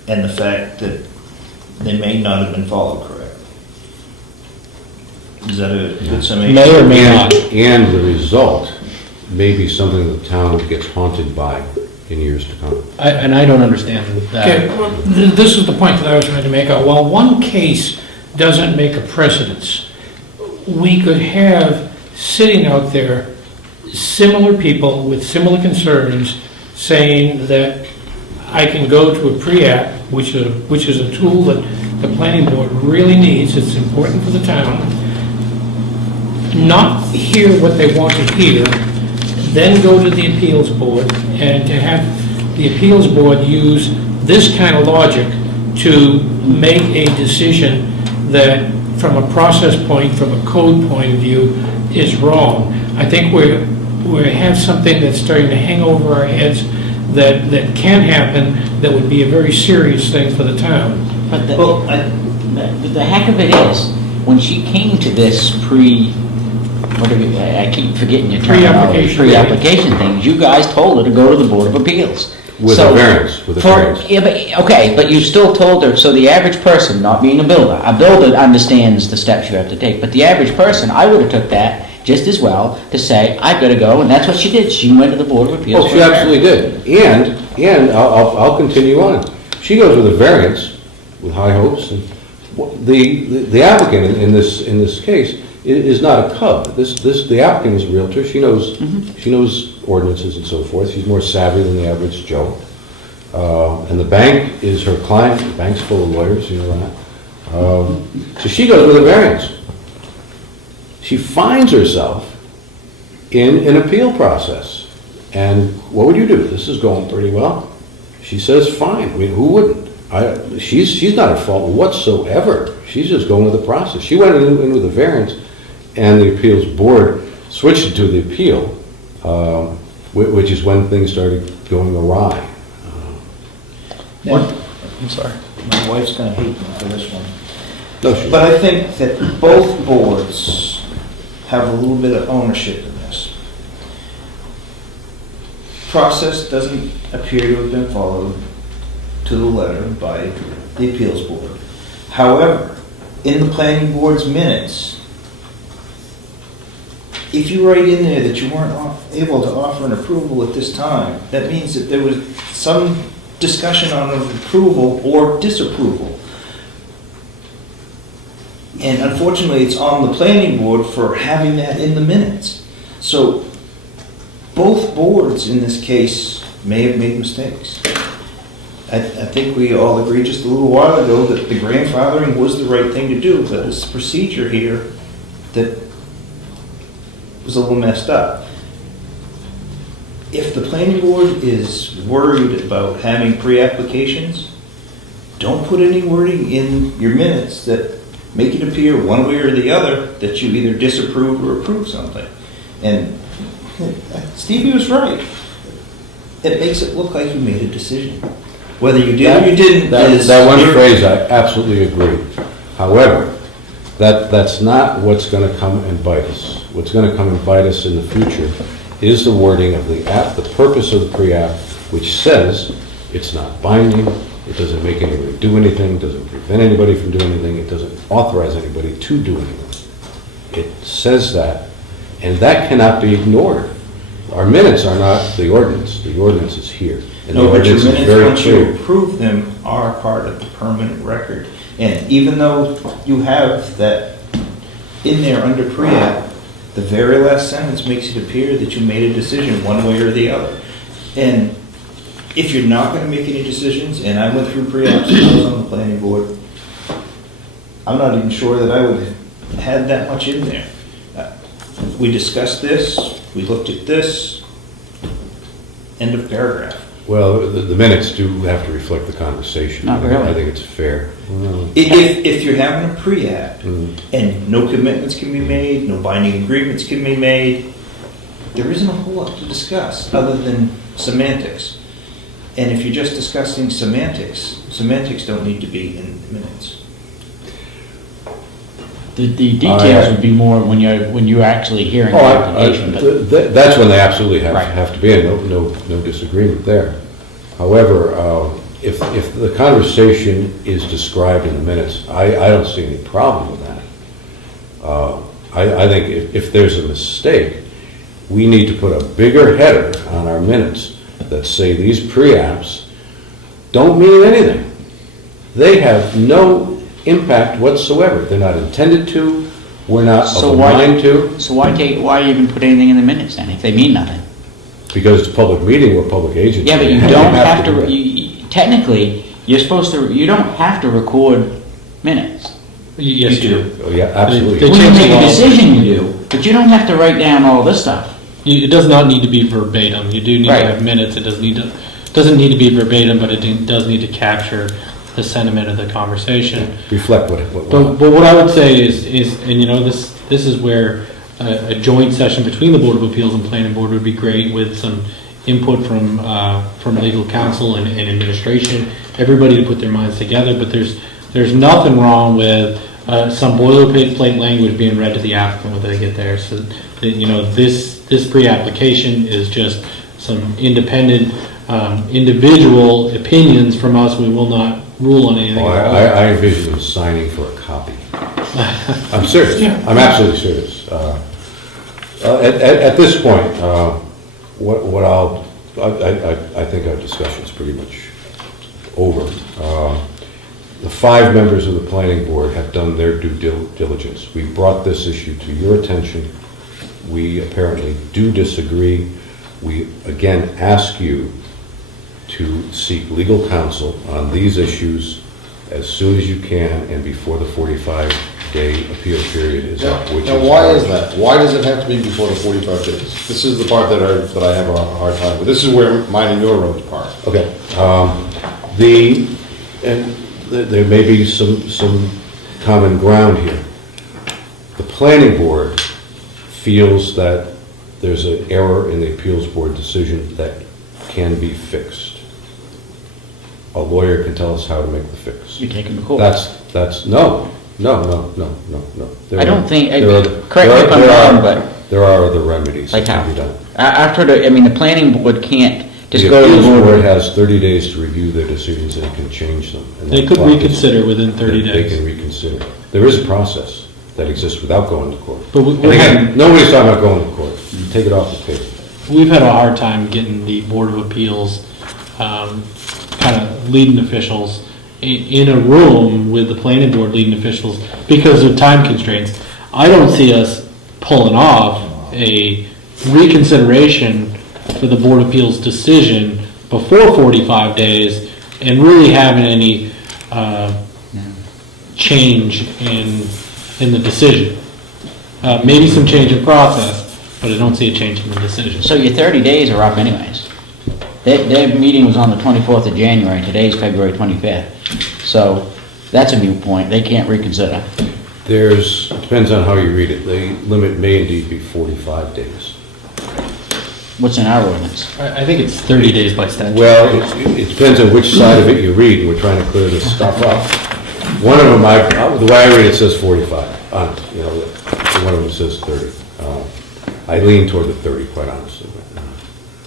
and the fact that they may not have been followed correct. Is that a good summation? May or may not. And the result may be something the town gets haunted by in years to come. I don't understand that. Okay, well, this is the point that I was trying to make out. While one case doesn't make a precedence, we could have sitting out there similar people with similar concerns saying that I can go to a pre-app, which is a tool that the planning board really needs. It's important for the town. Not hear what they want to hear, then go to the appeals board, and to have the appeals board use this kind of logic to make a decision that, from a process point, from a code point of view, is wrong. I think we have something that's starting to hang over our heads that can happen, that would be a very serious thing for the town. But the heck of it is, when she came to this I keep forgetting your terminology, pre-application things, you guys told her to go to the Board of Appeals. With a variance, with a variance. Yeah, but you still told her, so the average person, not being a builder understands the steps you have to take, but the average person, I would have took that just as well to say, I've got to go, and that's what she did. She went to the Board of Appeals. Oh, she absolutely did. And I'll continue on. She goes with a variance with high hopes. And the applicant in this case is not a cub. The applicant is a realtor. She knows she knows ordinances and so forth. She's more savvy than the average Joe. And the bank is her client. The bank's full of lawyers, you know that. So she goes with a variance. She finds herself in an appeal process. And what would you do? This is going pretty well. She says, fine. I mean, who wouldn't? She's not at fault whatsoever. She's just going with the process. She went in with a variance, and the appeals board switched it to the appeal, which is when things started going awry. Now, I'm sorry. my wife's gonna hate me for this one. No, sure. But I think that both boards have a little bit of ownership in this. Process doesn't appear to have been followed to the letter by the appeals board. However, in the planning board's minutes, if you write in there that you weren't able to offer an approval at this time, that means that there was some discussion on approval or disapproval. And unfortunately, it's on the planning board for having that in the minutes. So both boards in this case may have made mistakes. I think we all agreed just a little while ago that the grandfathering was the right thing to do, but there's a procedure here that was a little messed up. If the planning board is worried about having pre-applications, don't put any wording in your minutes that make it appear one way or the other that you either disapprove or approve something. And Stevie was right. It makes it look like you made a decision. Whether you did or you didn't is... That one phrase, I absolutely agree. However, that's not what's going to come and bite us. What's going to come and bite us in the future is the wording of the purpose of the pre-app, which says it's not binding, it doesn't make anybody do anything, doesn't prevent anybody from doing anything, it doesn't authorize anybody to do anything. It says that, and that cannot be ignored. Our minutes are not the ordinance is here. And No, the but your ordinance is minutes, very once clear. you approve them, are part of the permanent record. And even though you have that in there under pre-app, the very last sentence makes it appear that you made a decision one way or the other. And if you're not going to make any decisions, and I went through pre-apps when I was on the planning board, I'm not even sure that I would have had that much in there. We discussed this, we looked at this, end of paragraph. Well, the minutes do have to reflect the conversation. Not really. I think it's fair. If you're having a pre-app and no commitments can be made, no binding agreements can be made, there isn't a whole lot to discuss other than semantics. And if you're just discussing semantics don't need to be in minutes. The details would be more when you're actually hearing the application. but- That's when they absolutely Right. have to be in, no disagreement there. However, if the conversation is described in the minutes, I don't see any problem with that. I think if there's a mistake, we need to put a bigger header on our minutes that say these pre-apps don't mean anything. They have no impact whatsoever. They're not intended to, we're not of a mind to. So why even put anything in the minutes then, if they mean nothing? Because it's a public meeting, we're public agents. Yeah, but you don't have to, technically, you don't have to record minutes. Yes, you do. Oh, yeah, absolutely. They When you change make the a law. decision, you do, but you don't have to write down all this stuff. It does not need to be verbatim. You do need Right. to have minutes. It doesn't need to be verbatim, but it does need to capture the sentiment of the conversation. Reflect what. But what I would say is, and you know, this is where a joint session between the Board of Appeals and Planning Board would be great, with some input from legal counsel and administration, everybody to put their minds together. But there's nothing wrong with some boilerplate language being read to the applicant when they get there. So that, you know, this pre-application is just some independent individual opinions from us. We will not rule on anything. I envision them signing for a copy. I'm serious. I'm absolutely serious. At this point, I think our discussion is pretty much over. The 5 members of the planning board have done their due diligence. We brought this issue to your attention. We apparently do disagree. We again ask you to seek legal counsel on these issues as soon as you can and before the 45-day appeal period is up. Now, why is that? Why does it have to be before the 45 days? This is the part that I have a hard time with. This is where mine and your road's part. Okay. There may be some common ground here. The planning board feels that there's an error in the appeals board decision that can be fixed. A lawyer can tell us how to make the fix. You take them to court. No. No. There I are- don't think, there are- correct me if I'm there are- wrong, but There are other remedies like that how? can be done. After the, I mean, the planning board can't just The go to the appeals board board. has 30 days to review their decisions and can change them. And They that could clock is- reconsider within 30 They days. can reconsider. There is a process that exists without going to court. But And again, nobody's talking about going to court. You take it off the table. We've had a hard time getting the Board of Appeals, kind of leading officials in a room with the planning board leading officials because of time constraints. I don't see us pulling off a reconsideration for the Board of Appeals decision before 45 days and really having any change in the decision. Maybe some change in process, but I don't see a change in the decision. So your 30 days are up anyways. Their meeting was on the 24th of January, today's February 25th. So that's a moot point, they can't reconsider. Depends on how you read it. The limit may indeed be 45 days. What's in our ordinance? I think it's 30 days by statute. Well, it depends on which side of it you read, and we're trying to clear this stuff up. One of them, the way I read it says 45, one of them says 30. I lean toward the 30, quite honestly, but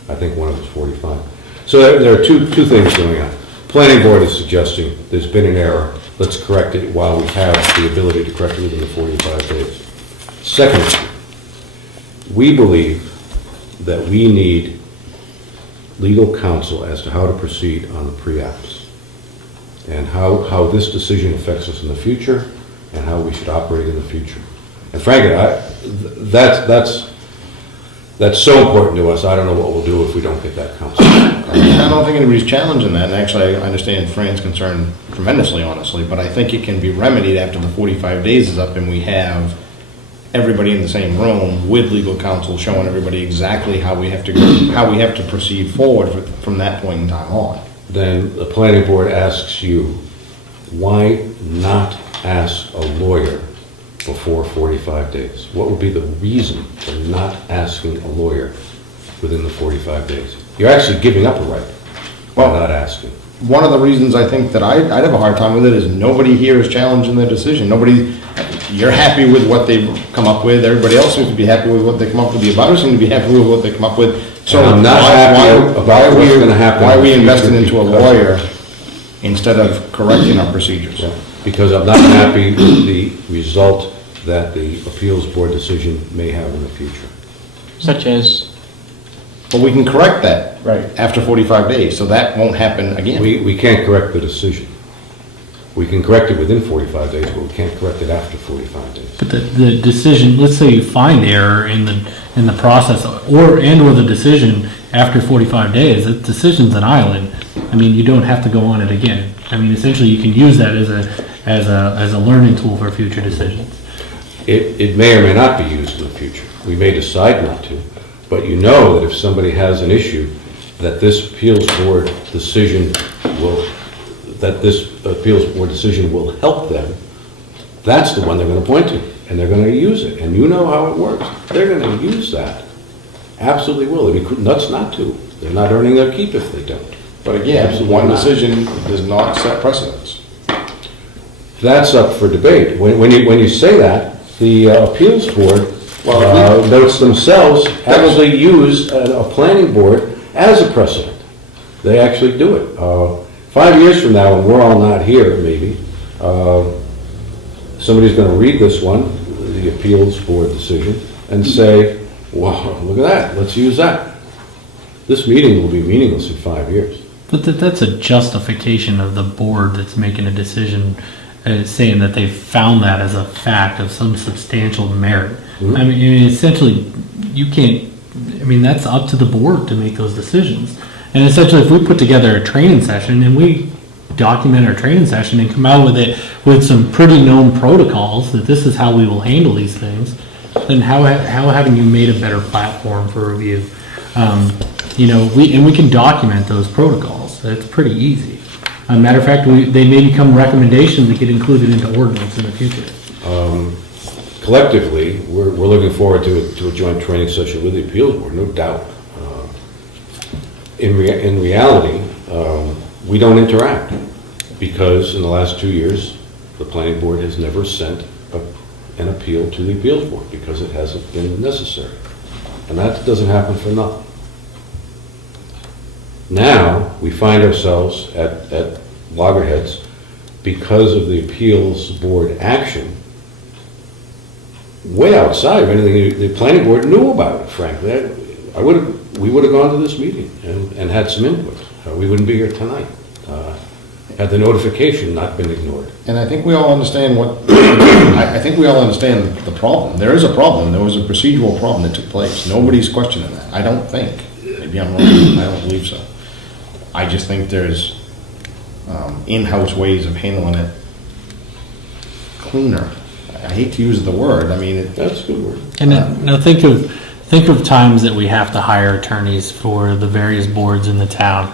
I think one of them is 45. So there are two things going on. Planning board is suggesting there's been an error, let's correct it while we have the ability to correct it within the 45 days. Second issue, we believe that we need legal counsel as to how to proceed on the pre-apps and how this decision affects us in the future and how we should operate in the future. And frankly, that's so important to us, I don't know what we'll do if we don't get that counsel. I don't think anybody's challenging that, and actually, I understand Fran's concern tremendously, honestly, but I think it can be remedied after the 45 days is up and we have everybody in the same room with legal counsel showing everybody exactly how we have to proceed forward from that point in time on. Then the planning board asks you, why not ask a lawyer before 45 days? What would be the reason for not asking a lawyer within the 45 days? You're actually giving up a right by not asking. One of the reasons I think that I'd have a hard time with it is nobody here is challenging their decision. You're happy with what they've come up with, everybody else seems to be happy with what they come up with, the abutters seem to be happy with what they come up with. So And I'm not happy about what's gonna happen Why are we in the investing future into a because- lawyer instead of correcting our procedures? Because I'm not happy with the result that the appeals board decision may have in the future. Such as? But we can correct that. Right. After 45 days, so that won't happen again. We can't correct the decision. We can correct it within 45 days, but we can't correct it after 45 days. But the decision, let's say you find error in the process or the decision after 45 days, the decision's an island. I mean, you don't have to go on it again. I mean, essentially you can use that as a learning tool for future decisions. It may or may not be used in the future. We may decide not to, but you know that if somebody has an issue, that this appeals board decision will help them, that's the one they're going to point to, and they're going to use it, and you know how it works. They're going to use that. Absolutely will. They'd be nuts not to. They're not earning their keep if they don't. But again, Absolutely one not. decision does not set precedents. That's up for debate. When you say that, the appeals board notes themselves actually use a planning board as a precedent. They actually do it. 5 years from now, when we're all not here, maybe, somebody's going to read this one, the appeals board decision, and say, wow, look at that, let's use that. This meeting will be meaningless in 5 years. But that's a justification of the board that's making a decision, saying that they found that as a fact of some substantial merit. Mm-hmm. I mean, essentially, you can't, I mean, that's up to the board to make those decisions. And essentially, if we put together a training session and we document our training session and come out with it with some pretty known protocols that this is how we will handle these things, then how haven't you made a better platform for review? We can document those protocols. That's pretty easy. Matter of fact, they may become recommendations that get included into ordinance in the future. Collectively, we're looking forward to a joint training session with the appeals board, no doubt. In reality, we don't interact because in the last 2 years, the planning board has never sent an appeal to the appeals board because it hasn't been necessary. And that doesn't happen for nothing. Now, we find ourselves at loggerheads because of the appeals board action way outside of anything the planning board knew about it, frankly. We would have gone to this meeting and had some input. We wouldn't be here tonight. Had the notification not been ignored. And I think we all understand I think we all understand the problem. There is a problem. There was a procedural problem that took place. Nobody's questioning that. I don't think. Maybe I'm wrong. I don't believe so. I just think there's in-house ways of handling it cleaner. I hate to use the word. I mean, That's a good word. And now think of times that we have to hire attorneys for the various boards in the town.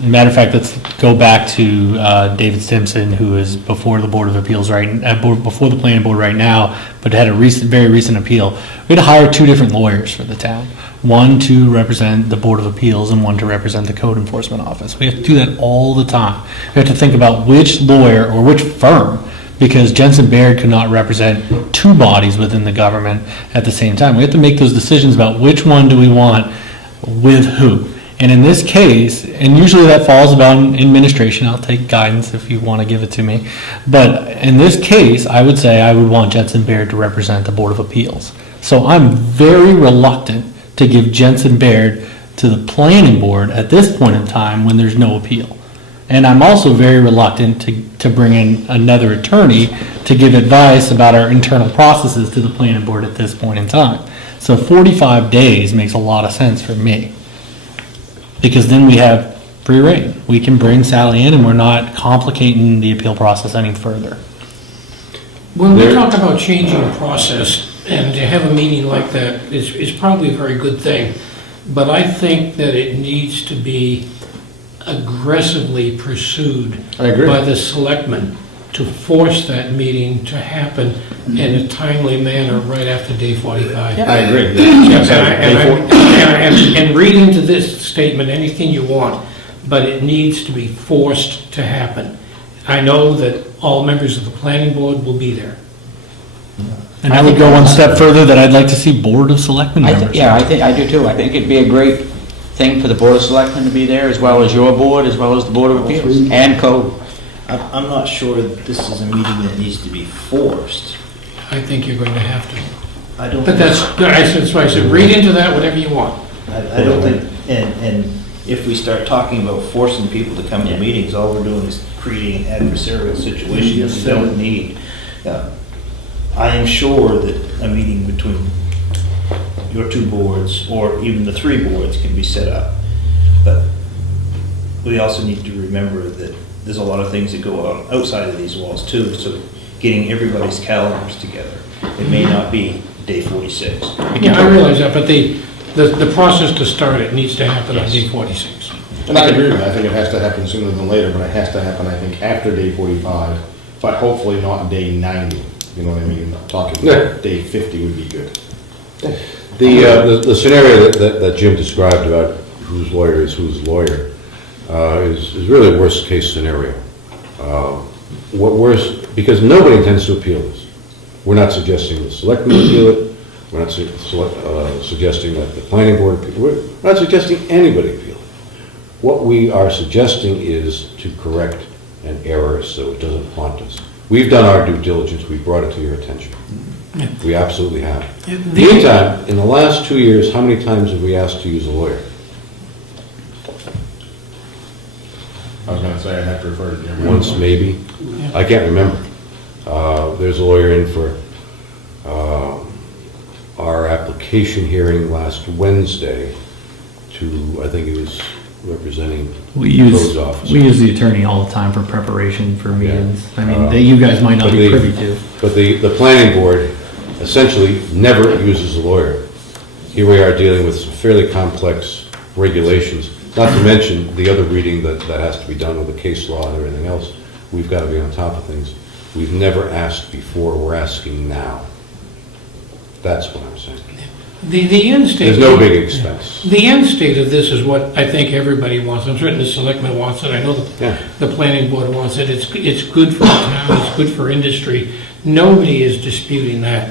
Matter of fact, let's go back to David Stimson, who is before the Board of Appeals before the Planning Board right now, but had a very recent appeal. We had to hire 2 different lawyers for the town. One to represent the Board of Appeals and one to represent the Code Enforcement Office. We have to do that all the time. We have to think about which lawyer or which firm, because Jensen Baird could not represent 2 bodies within the government at the same time. We have to make those decisions about which one do we want with who. And in this case, and usually that falls about administration, I'll take guidance if you want to give it to me. But in this case, I would say I would want Jensen Baird to represent the Board of Appeals. So I'm very reluctant to give Jensen Baird to the planning board at this point in time when there's no appeal. And I'm also very reluctant to bring in another attorney to give advice about our internal processes to the planning board at this point in time. So 45 days makes a lot of sense for me. Because then we have free reign. We can bring Sally in and we're not complicating the appeal process any further. When we talk about changing the process, and to have a meeting like that is probably a very good thing, but I think that it needs to be aggressively pursued I agree. by the selectmen to force that meeting to happen in a timely manner right after day 45. I agree. And read into this statement anything you want, but it needs to be forced to happen. I know that all members of the planning board will be there. And I would go one step further that I'd like to see Board of Selectmen members. Yeah, I do too. I think it'd be a great thing for the Board of Selectmen to be there, as well as your board, as well as the Board of Appeals, and Code. I'm not sure that this is a meeting that needs to be forced. I think you're going to have to. I don't. But that's why I said, read into that whatever you want. I don't think, and if we start talking about forcing people to come to meetings, all we're doing is creating an adversarial situation that we don't need. I am sure that a meeting between your 2 boards, or even the 3 boards, can be set up. But we also need to remember that there's a lot of things that go on outside of these walls too, so getting everybody's calendars together. It may not be day 46. Yeah, I realize that, but the process to start it needs to happen on day 46. And I agree with that. I think it has to happen sooner than later, but it has to happen, I think, after day 45, but hopefully not day 90. You know what I mean? I'm talking day 50 would be good. The scenario that Jim described about whose lawyer is whose lawyer is really a worst case scenario. What worse, because nobody intends to appeal this. We're not suggesting the selectmen appeal it. We're not suggesting that the planning board appeal it. We're not suggesting anybody appeal it. What we are suggesting is to correct an error so it doesn't haunt us. We've done our due diligence. We brought it to your attention. We absolutely have. Meantime, in the last 2 years, how many times have we asked to use a lawyer? I was gonna say, I'd have to refer to Jim. Once, maybe. I can't remember. There's a lawyer in for our application hearing last Wednesday to, I think it was representing Code's office. We use the attorney all the time for preparation for meetings. I mean, that you guys might not be privy to. But the planning board essentially never uses a lawyer. Here we are dealing with some fairly complex regulations, not to mention the other reading that has to be done with the case law and everything else. We've got to be on top of things. We've never asked before, we're asking now. That's what I'm saying. The end state. There's no big expense. The end state of this is what I think everybody wants. I'm certain the selectmen wants it. I know Yeah. the planning board wants it. It's good for the town, it's good for industry. Nobody is disputing that.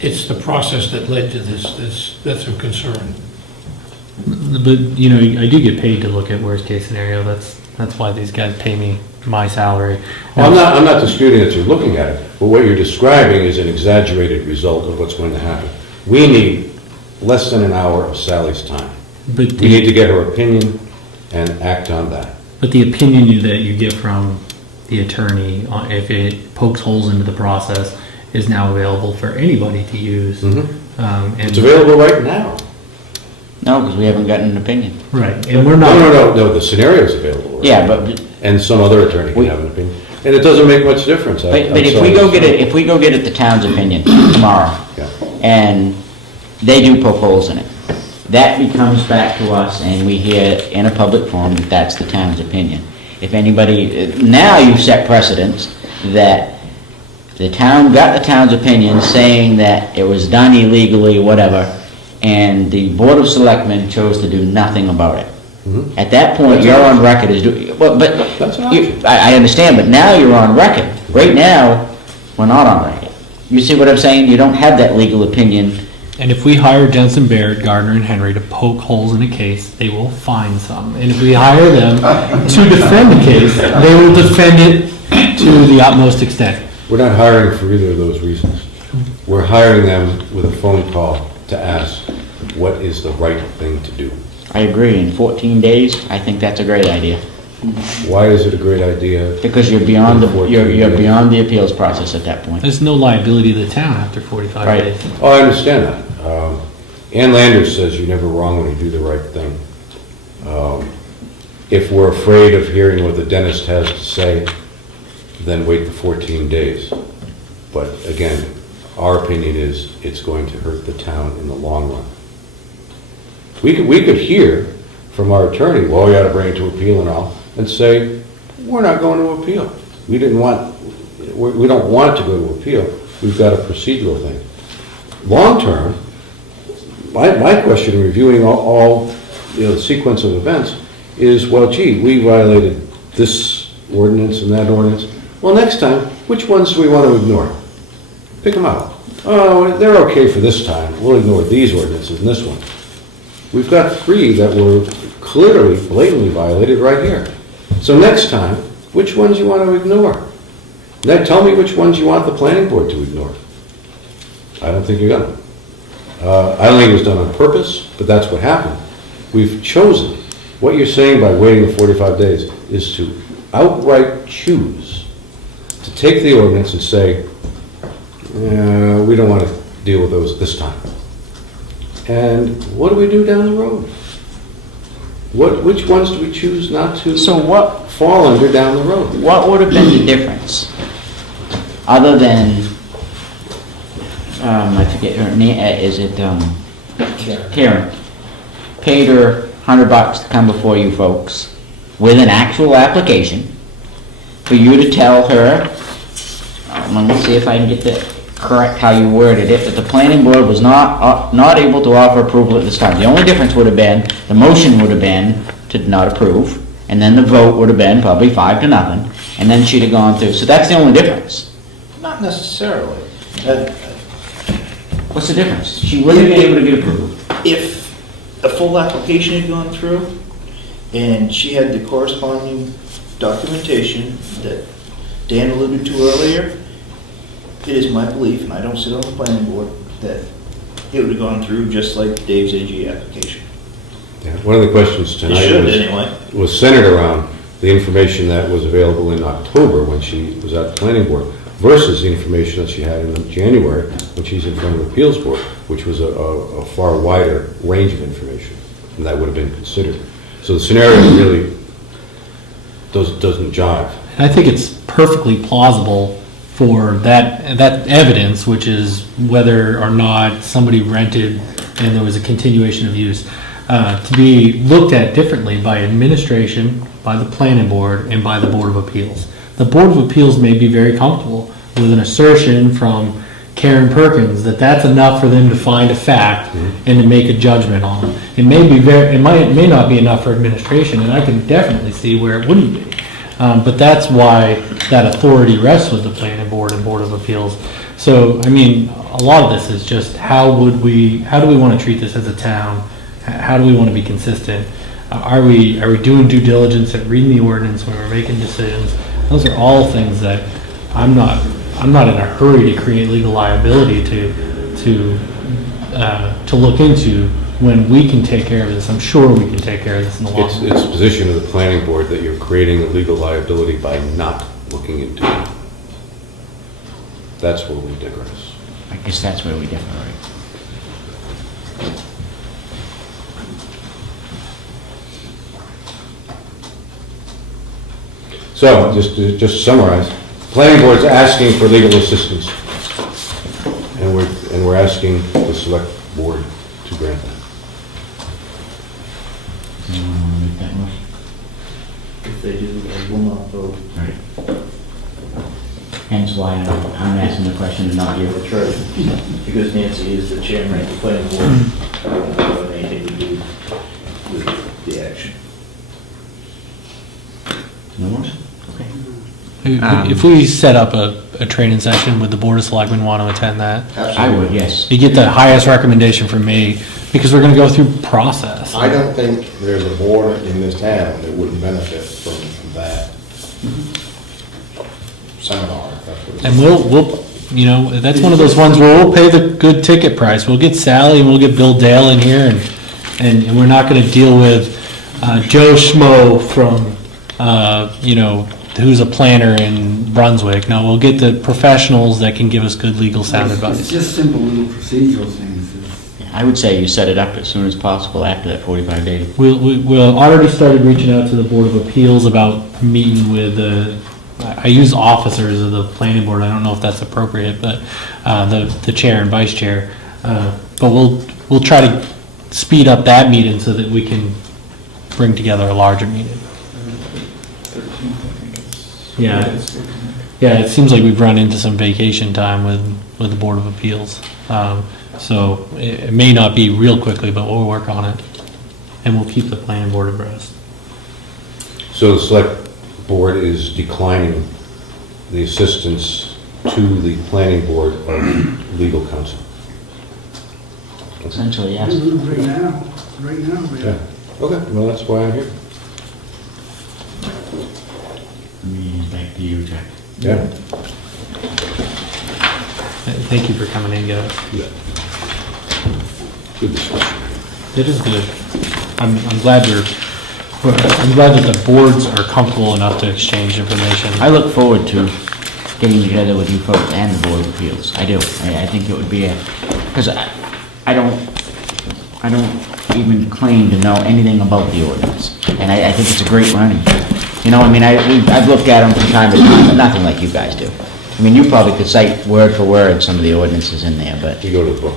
It's the process that led to this that's of concern. But, you know, I do get paid to look at worst case scenario. That's why these guys pay me my salary. Well, I'm not disputing that you're looking at it, but what you're describing is an exaggerated result of what's going to happen. We need less than an hour of Sally's time. But We need to get her opinion and act on that. But the opinion that you get from the attorney, if it pokes holes into the process, is now available for anybody to use. Mhm. And It's available right now. No, because we haven't gotten an opinion. Right, and we're No, not. no, the scenario's available. right Yeah, now. but And some other attorney can have an opinion. And it doesn't make much difference. But if we go get it, if we go get it the town's opinion tomorrow, Yeah. and they do poke holes in it, that becomes back to us, and we hear in a public forum that that's the town's opinion. If anybody, now you've set precedents that the town got the town's opinion saying that it was done illegally, whatever, and the Board of Selectmen chose to do nothing about it. Mhm. At that point, That's you're an on record as doing, well, but, That's an you- option. I understand, but now you're on record. Right now, we're not on record. You see what I'm saying? You don't have that legal opinion. And if we hire Jensen, Baird, Gardner, and Henry to poke holes in a case, they will find some. And if we hire them to defend the case, they will defend it to the utmost extent. We're not hiring for either of those reasons. We're hiring them with a phone call to ask, what is the right thing to do? I agree, in 14 days, I think that's a great idea. Why is it a great idea? Because you're beyond you're beyond the appeals process at that point. There's no liability to the town after 45 Right. days. Oh, I understand that. Ann Landers says you're never wrong when you do the right thing. If we're afraid of hearing what the dentist has to say, then wait the 14 days. But again, our opinion is it's going to hurt the town in the long run. We could hear from our attorney, well, we ought to bring it to appeal and all, and say, we're not going to appeal. We don't want to go to appeal. We've got a procedural thing. Long term, my question, reviewing all the sequence of events, is, well, gee, we violated this ordinance and that ordinance. Well, next time, which ones do we want to ignore? Pick them out. Oh, they're okay for this time. We'll ignore these ordinances and this one. We've got 3 that were clearly, blatantly violated right here. So next time, which ones you want to ignore? Now tell me which ones you want the planning board to ignore. I don't think you're gonna. I don't think it was done on purpose, but that's what happened. We've chosen, what you're saying by waiting the 45 days is to outright choose to take the ordinance and say, we don't want to deal with those this time. And what do we do down the road? Which ones do we choose not to So what fall under down the road? What would have been the difference, other than, I forget her name, is it, Karen? Paid her $100 to come before you folks with an actual application for you to tell her, let me see if I can get the correct how you worded it, that the planning board was not able to offer approval at this time. The only difference would have been, the motion would have been to not approve, and then the vote would have been probably 5-0, and then she'd have gone through. So that's the only difference. Not necessarily. What's the difference? She wouldn't be able to get approved. If a full application had gone through, and she had the corresponding documentation that Dan alluded to earlier, it is my belief, and I don't sit on the planning board, that it would have gone through just like Dave's AG application. Yeah, one of the questions It tonight should, anyway. was centered around the information that was available in October when she was at the planning board versus the information that she had in January when she's in front of the appeals board, which was a far wider range of information, and that would have been considered. So the scenario really doesn't jive. And I think it's perfectly plausible for that evidence, which is whether or not somebody rented and there was a continuation of use, to be looked at differently by administration, by the planning board, and by the Board of Appeals. The Board of Appeals may be very comfortable with an assertion from Karen Perkins, that's enough for them to find a fact and to make a judgment on. It may not be enough for administration, and I can definitely see where it wouldn't be. But that's why that authority rests with the planning board and board of appeals. So, I mean, a lot of this is just how do we want to treat this as a town? How do we want to be consistent? Are we doing due diligence at reading the ordinance when we're making decisions? Those are all things that I'm not in a hurry to create legal liability to look into when we can take care of this. I'm sure we can take care of this in the long run. It's the position of the planning board that you're creating a legal liability by not looking into it. That's where we digress. I guess that's where we differ, right? So, just to summarize, planning board's asking for legal assistance, and we're asking the select board to grant that. Make that motion. If they do, I will not vote. Right. Hence why I'm asking the question and not you. That's right. Because Nancy is the chairman of the planning board. I don't have anything to do with the action. No motion? Okay. If we set up a training session, would the board of selectmen want to attend that? I would, yes. You get the highest recommendation from me, because we're gonna go through process. I don't think there's a board in this town that wouldn't benefit from that seminar. if that's what it's- And we'll, you know, that's one of those ones where we'll pay the good ticket price. We'll get Sally and we'll get Bill Dale in here, and we're not gonna deal with Joe Schmo from, you know, who's a planner in Brunswick. No, we'll get the professionals that can give us good legal sound It's advice. just simple little procedural things. I would say you set it up as soon as possible after that 45 days. We'll already started reaching out to the Board of Appeals about meeting with I use officers of the planning board. I don't know if that's appropriate, but the chair and vice chair. But we'll try to speed up that meeting so that we can bring together a larger meeting. 13th, I think it's. Yeah. Yeah, it seems like we've run into some vacation time with the Board of Appeals. So it may not be real quickly, but we'll work on it. And we'll keep the planning board abreast. So the select board is declining the assistance to the planning board of legal counsel. Essentially, yes. Right now, Yeah. Okay, well, that's why I'm here. Back to you, Jack. Yeah. Thank you for coming in, guys. Yeah. Good discussion. It is good. I'm glad I'm glad that the boards are comfortable enough to exchange information. I look forward to getting together with you folks and the Board of Appeals. I do. I think it would be because I don't even claim to know anything about the ordinance. And I think it's a great learning. You know, I mean, I've looked at them from time to time, but nothing like you guys do. I mean, you probably could cite word for word some of the ordinances in there, but You go to the book.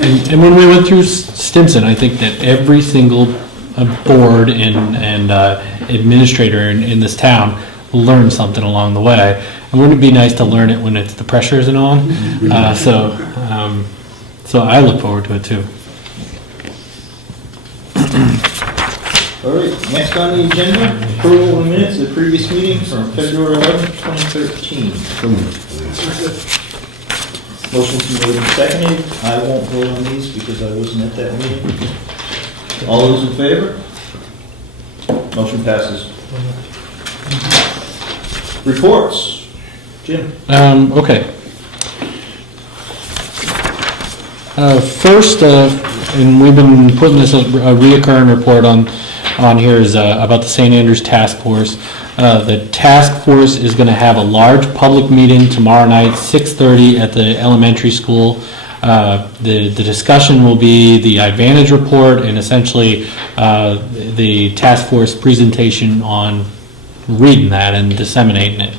And when we went through Stimson, I think that every single board and administrator in this town learned something along the way. And wouldn't it be nice to learn it when the pressure isn't on? So I look forward to it too. All right, next on the agenda, approval of minutes of the previous meeting from February 11th, 2013. Motion's been made and seconded. I won't vote on these because I wasn't at that meeting. All those in favor? Motion passes. Reports. Jim? Okay. First, and we've been putting this a reoccurring report on here is about the St. Andrews Task Force. The task force is going to have a large public meeting tomorrow night, 6:30 at the elementary school. The discussion will be the Advantage report and essentially the task force presentation on reading that and disseminating it.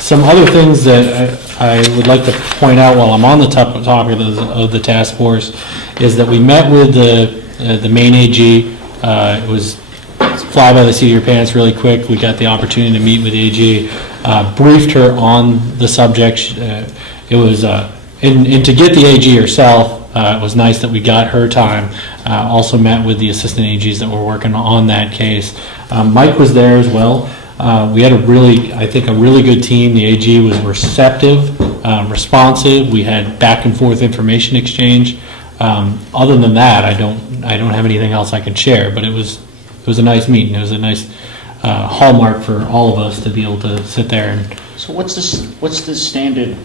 Some other things that I would like to point out while I'm on the topic of the task force is that we met with the main AG. It was fly by the seat of your pants really quick. We got the opportunity to meet with the AG. briefed her on the subject. It was, and to get the AG herself, it was nice that we got her time. Also met with the assistant AGs that were working on that case. Mike was there as well. We had a really good team. The AG was receptive, responsive. We had back and forth information exchange. Other than that, I don't have anything else I can share. But it was a nice meeting. It was a nice hallmark for all of us to be able to sit there and. So what's the standard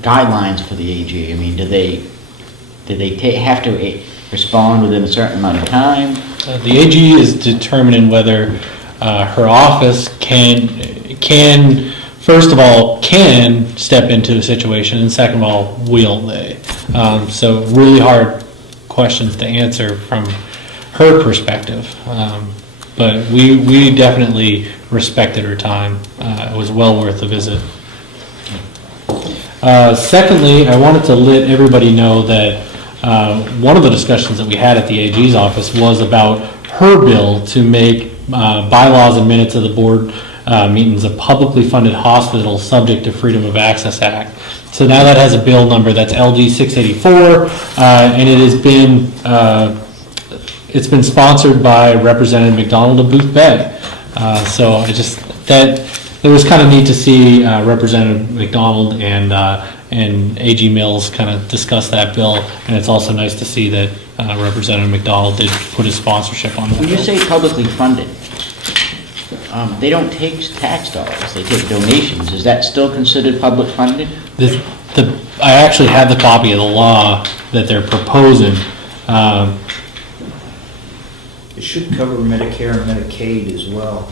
guidelines for the AG? I mean, do they have to respond within a certain amount of time? The AG is determining whether her office can first of all can step into a situation, and second of all, will they? So really hard questions to answer from her perspective. But we definitely respected her time. It was well worth the visit. Secondly, I wanted to let everybody know that one of the discussions that we had at the AG's office was about her bill to make bylaws and minutes of the board meetings of publicly funded hospitals subject to Freedom of Access Act. So now that has a bill number that's LD 684, and it's been sponsored by Representative McDonald of Boothbay. So it was kind of neat to see Representative McDonald and AG Mills kind of discuss that bill, and it's also nice to see that Representative McDonald did put his sponsorship on that When you bill. say publicly funded, they don't take tax dollars, they take donations. Is that still considered public funded? I actually have the copy of the law that they're proposing. It should cover Medicare and Medicaid as well.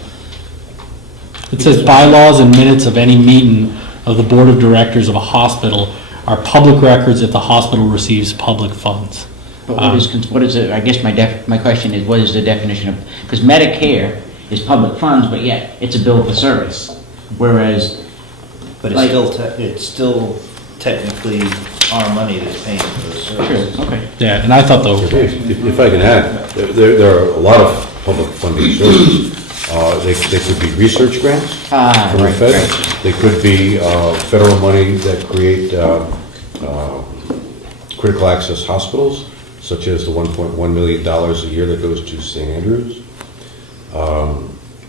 It says bylaws and minutes of any meeting of the board of directors of a hospital are public records if the hospital receives public funds. But what is it, I guess my question is, what is the definition of, because Medicare is public funds, but yet it's a bill for service, whereas. But it's still technically our money that's paying for the service. Sure, okay. Yeah, and I thought If I can add, there are a lot of public funding sources. They could be research grants from the Fed. They could be federal money that create critical access hospitals, such as the $1.1 million a year that goes to St. Andrews.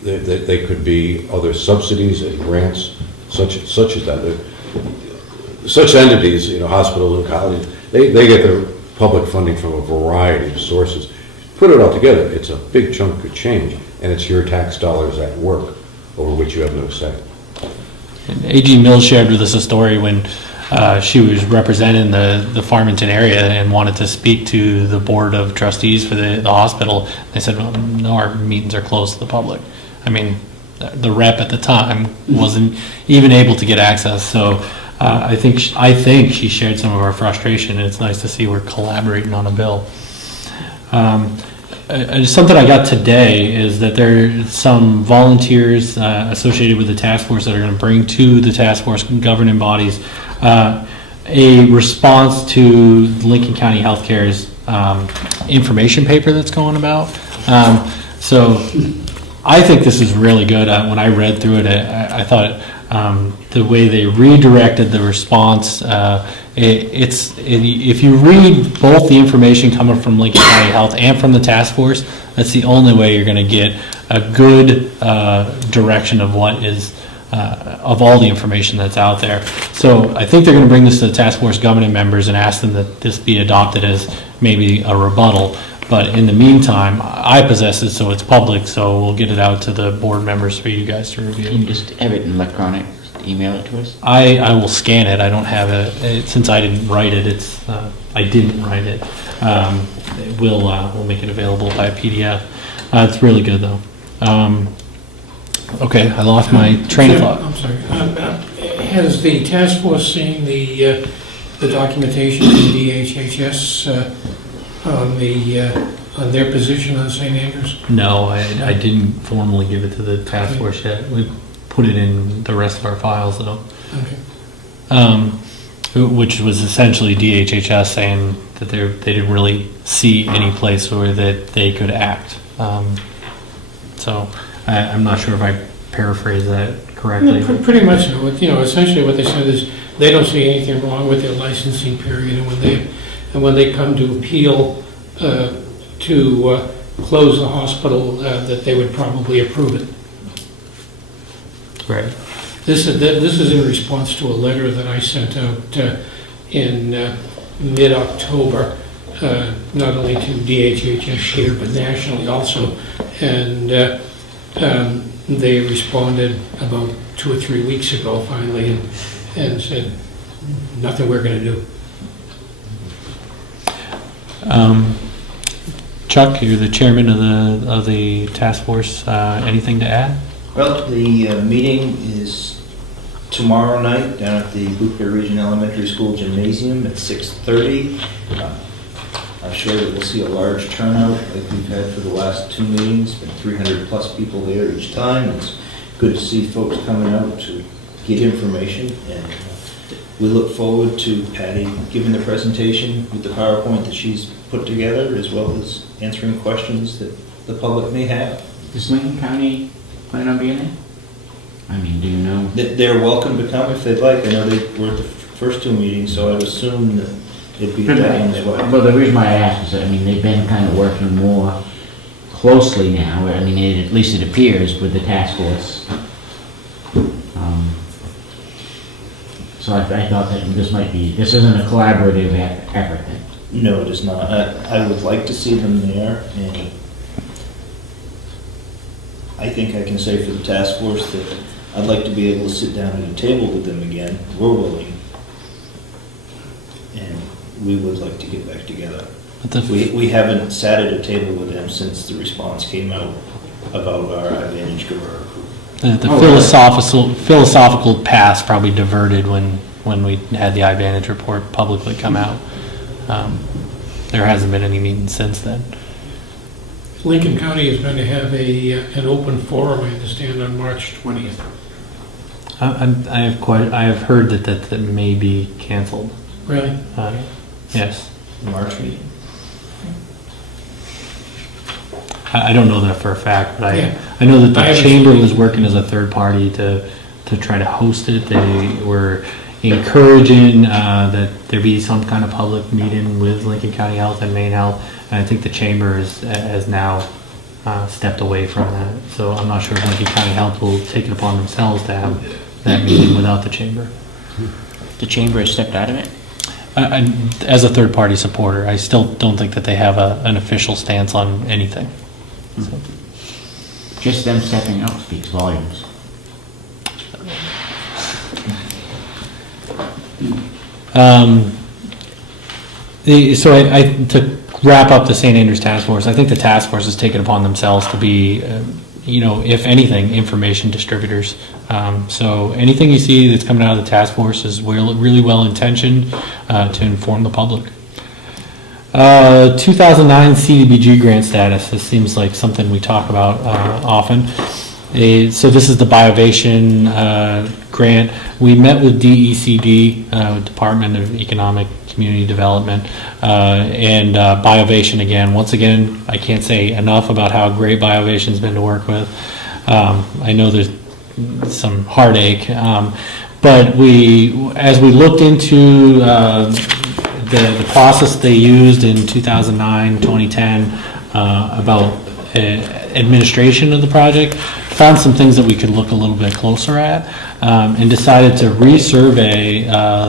They could be other subsidies and grants, such as that. Such entities, hospitals and colleges, they get their public funding from a variety of sources. Put it all together, it's a big chunk of change, and it's your tax dollars at work over which you have no say. AG Mills shared with us a story when she was representing the Farmington area and wanted to speak to the board of trustees for the hospital. They said, well, no, our meetings are closed to the public. I mean, the rep at the time wasn't even able to get access. So I think she shared some of our frustration, and it's nice to see we're collaborating on a bill. Something I got today is that there are some volunteers associated with the task force that are going to bring to the task force governing bodies a response to Lincoln County Healthcare's information paper that's going about. So I think this is really good. When I read through it, I thought the way they redirected the response, if you read both the information coming from Lincoln County Health and from the task force, that's the only way you're going to get a good direction of what is of all the information that's out there. So I think they're going to bring this to the task force governing members and ask them that this be adopted as maybe a rebuttal. But in the meantime, I possess it, so it's public, so we'll get it out to the board members for you guys to review. You can just have it in electronic, email it to us? I will scan it. I don't have it since I didn't write it. I didn't write it. We'll make it available by a PDF. It's really good though. Okay, I lost my train of thought. I'm sorry. Has the task force seen the documentation from DHHS on their position on St. Andrews? No, I didn't formally give it to the task force yet. We put it in the rest of our files though. Okay. Which was essentially DHHS saying that they didn't really see any place where that they could act. So I'm not sure if I paraphrased that correctly. Pretty much, so. Essentially what they said is they don't see anything wrong with their licensing period, and when they come to appeal to close the hospital, that they would probably approve it. Right. This is in response to a letter that I sent out in mid-October, not only to DHHS here, but nationally also. And they responded about 2 or 3 weeks ago finally and said, nothing we're going to do. Chuck, you're the chairman of the task force. Anything to add? Well, the meeting is tomorrow night down at the Boothbay Regional Elementary School Gymnasium at 6:30. I'm sure that we'll see a large turnout like we've had for the last 2 meetings, been 300 plus people there each time. It's good to see folks coming out to get information, and we look forward to Patty giving the presentation with the PowerPoint that she's put together, as well as answering questions that the public may have. Does Lincoln County plan on being there? I mean, do you know? They're welcome to come if they'd like. I know they were at the first 2 meetings, so I'd assume that it'd be done as well. Well, the reason why I asked is that, I mean, they've been kind of working more closely now. I mean, at least it appears with the task force. So I thought that this isn't a collaborative effort then. No, it is not. I would like to see them there, and I think I can say for the task force that I'd like to be able to sit down at a table with them again. We're willing, and we would like to get back together. We haven't sat at a table with them since the response came out about our Advantage Guerrero. The philosophical path probably diverted when we had the iVantage report publicly come out. There hasn't been any meeting since then. Lincoln County is going to have an open forum, I understand, on March 20th. I have heard that may be canceled. Really? Yes. March meeting. I don't know that for a fact, but Yeah. I know that I the haven't chamber seen it. was working as a third party to try to host it. They were encouraging that there be some kind of public meeting with Lincoln County Health and Maine Health, and I think the chamber has now stepped away from that. So I'm not sure if Lincoln County Health will take it upon themselves to have that meeting without the chamber. The chamber has stepped out of it? As a third party supporter, I still don't think that they have an official stance on anything. So. Just them stepping out speaks volumes. To wrap up the St. Andrews Task Force, I think the task force has taken upon themselves to be, if anything, information distributors. So anything you see that's coming out of the task force is really well intentioned to inform the public. 2009 CDBG grant status. This seems like something we talk about often. So this is the Biovation grant. We met with DECD, Department of Economic Community Development, and Biovation again. Once again, I can't say enough about how great Biovation's been to work with. I know there's some heartache, but as we looked into the process they used in 2009, 2010 about administration of the project, found some things that we could look a little bit closer at, and decided to resurvey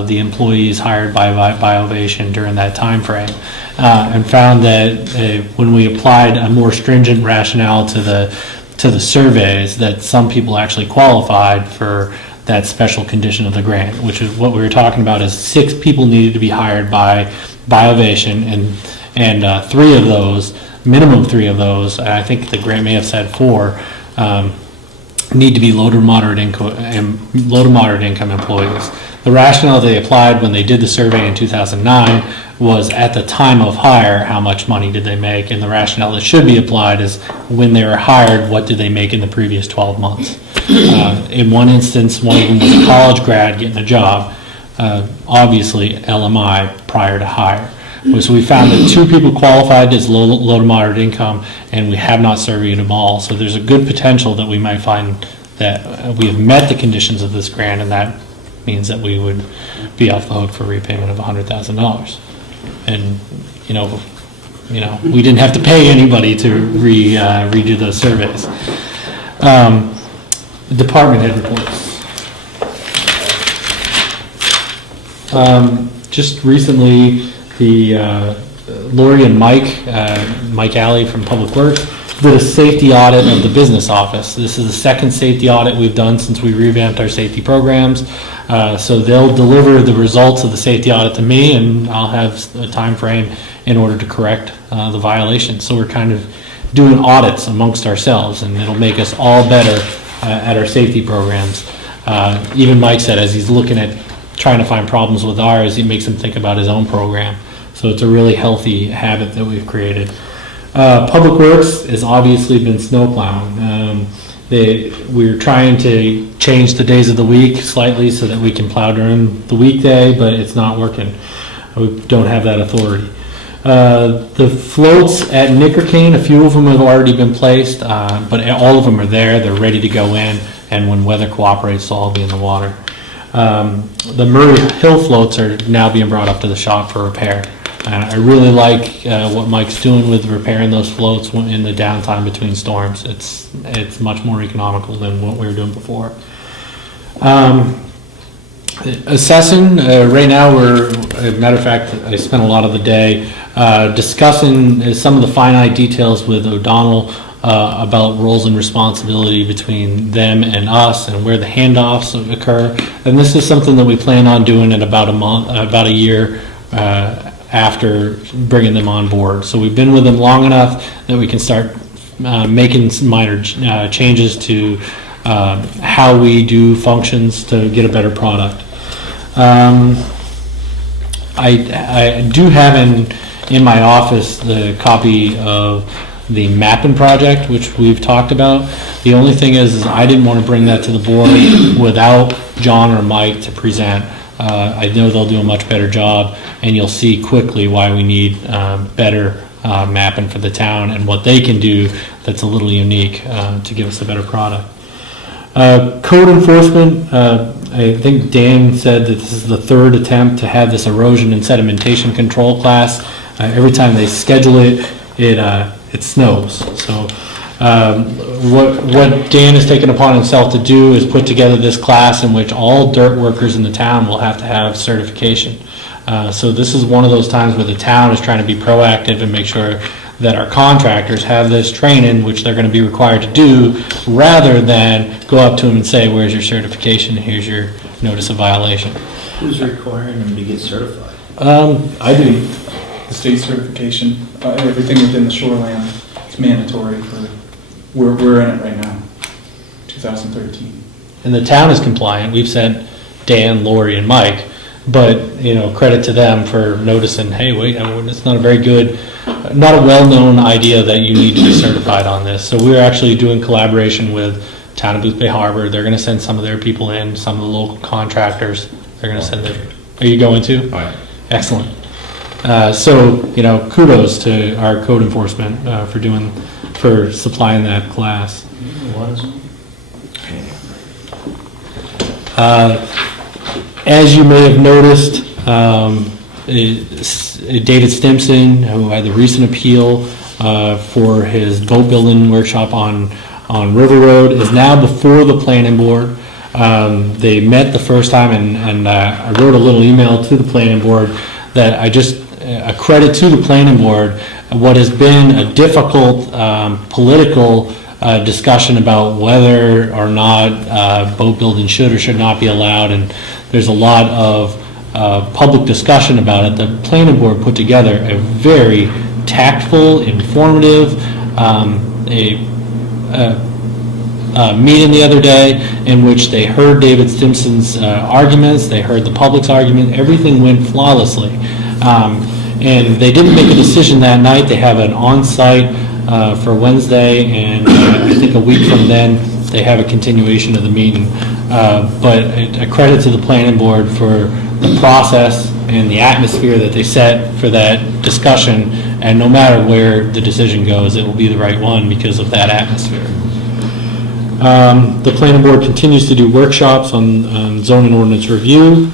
the employees hired by Biovation during that time frame, and found that when we applied a more stringent rationale to the surveys, that some people actually qualified for that special condition of the grant, which is what we were talking about, is 6 people needed to be hired by Biovation, and 3 of those, minimum 3 of those, I think the grant may have said 4, need to be low to moderate income employees. The rationale they applied when they did the survey in 2009 was at the time of hire, how much money did they make, and the rationale that should be applied is when they were hired, what did they make in the previous 12 months. In one instance, one of them was a college grad getting a job, obviously LMI prior to hire. So we found that 2 people qualified as low to moderate income, and we have not surveyed them all. So there's a good potential that we might find that we have met the conditions of this grant, and that means that we would be off the hook for repayment of $100,000. And, we didn't have to pay anybody to redo those surveys. Department head reports. Just recently, the Lori and Mike Alley from Public Works, did a safety audit of the business office. This is the second safety audit we've done since we revamped our safety programs. So they'll deliver the results of the safety audit to me, and I'll have a time frame in order to correct the violations. So we're kind of doing audits amongst ourselves, and it'll make us all better at our safety programs. Even Mike said, as he's looking at trying to find problems with ours, it makes him think about his own program. So it's a really healthy habit that we've created. Public Works has obviously been snow plowing. We're trying to change the days of the week slightly so that we can plow during the weekday, but it's not working. We don't have that authority. The floats at Nickercane, a few of them have already been placed, but all of them are there. They're ready to go in, and when weather cooperates, they'll all be in the water. The Murray Hill floats are now being brought up to the shop for repair. I really like what Mike's doing with repairing those floats in the downtime between storms. It's much more economical than what we were doing before. Assessing, right now as a matter of fact, I spent a lot of the day discussing some of the finite details with O'Donnell about roles and responsibility between them and us and where the handoffs occur. And this is something that we plan on doing in about a year after bringing them on board. So we've been with them long enough that we can start making some minor changes to how we do functions to get a better product. I do have in my office the copy of the mapping project, which we've talked about. The only thing is I didn't want to bring that to the board without John or Mike to present. I know they'll do a much better job, and you'll see quickly why we need better mapping for the town and what they can do that's a little unique to give us a better product. Code enforcement, I think Dan said that this is the third attempt to have this erosion and sedimentation control class. Every time they schedule it, it snows. So what Dan has taken upon himself to do is put together this class in which all dirt workers in the town will have to have certification. So this is one of those times where the town is trying to be proactive and make sure that our contractors have this training, which they're going to be required to do, rather than go up to them and say, where's your certification, here's your notice of violation. Who's requiring them to get certified? I do. The state certification, everything within the shoreline, it's mandatory for, we're in it right now, 2013. And the town is compliant. We've sent Dan, Lori, and Mike, but credit to them for noticing, hey, wait, it's not a very good, not a well-known idea that you need to be certified on this. So we're actually doing collaboration with Town of Boothbay Harbor. They're going to send some of their people in, some of the local contractors. They're going to send their, are you going to? All right. Excellent. So, kudos to our code enforcement for supplying that class. As you may have noticed, David Stimson, who had the recent appeal for his boat building workshop on River Road, is now before the planning board. They met the first time, and I wrote a little email to the planning board that a credit to the planning board, what has been a difficult political discussion about whether or not boat building should or should not be allowed, and there's a lot of public discussion about it. The planning board put together a very tactful, informative meeting the other day in which they heard David Stimson's arguments, they heard the public's argument, everything went flawlessly. And they didn't make a decision that night. They have an on-site for Wednesday, and I think a week from then they have a continuation of the meeting. But a credit to the planning board for the process and the atmosphere that they set for that discussion, and no matter where the decision goes, it will be the right one because of that atmosphere. The planning board continues to do workshops on zoning ordinance review.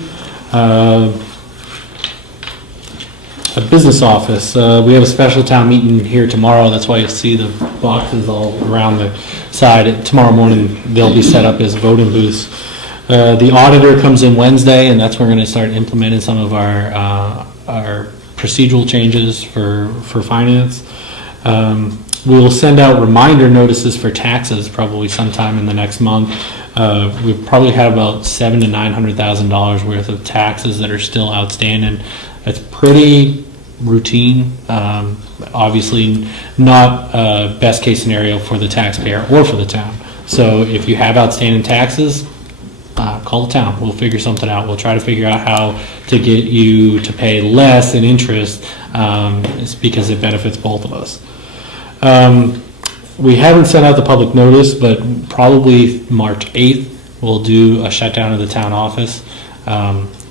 A business office. We have a special town meeting here tomorrow. That's why you see the boxes all around the side. Tomorrow morning, they'll be set up as voting booths. The auditor comes in Wednesday, and that's when we're going to start implementing some of our procedural changes for finance. We will send out reminder notices for taxes probably sometime in the next month. We probably have about $700,000 to $900,000 worth of taxes that are still outstanding. It's pretty routine. Obviously, not best case scenario for the taxpayer or for the town. So if you have outstanding taxes, call the town. We'll figure something out. We'll try to figure out how to get you to pay less in interest. It's because it benefits both of us. We haven't sent out the public notice, but probably March 8th we'll do a shutdown of the town office.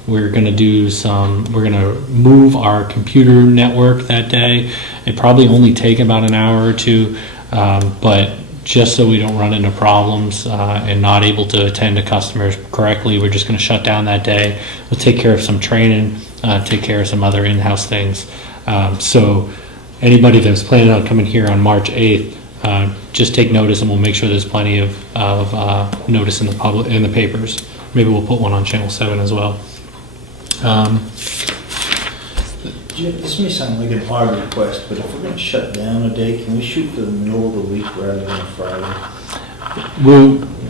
We're going to move our computer network that day. It probably only take about an hour or two, but just so we don't run into problems and not able to attend to customers correctly, we're just going to shut down that day. We'll take care of some training, take care of some other in-house things. So anybody that's planning on coming here on March 8th, just take notice, and we'll make sure there's plenty of notice in the papers. Maybe we'll put one on Channel 7 as well. Jim, this may sound like an odd request, but if we're going to shut down a day, can we shoot for the middle of the week rather than a Friday?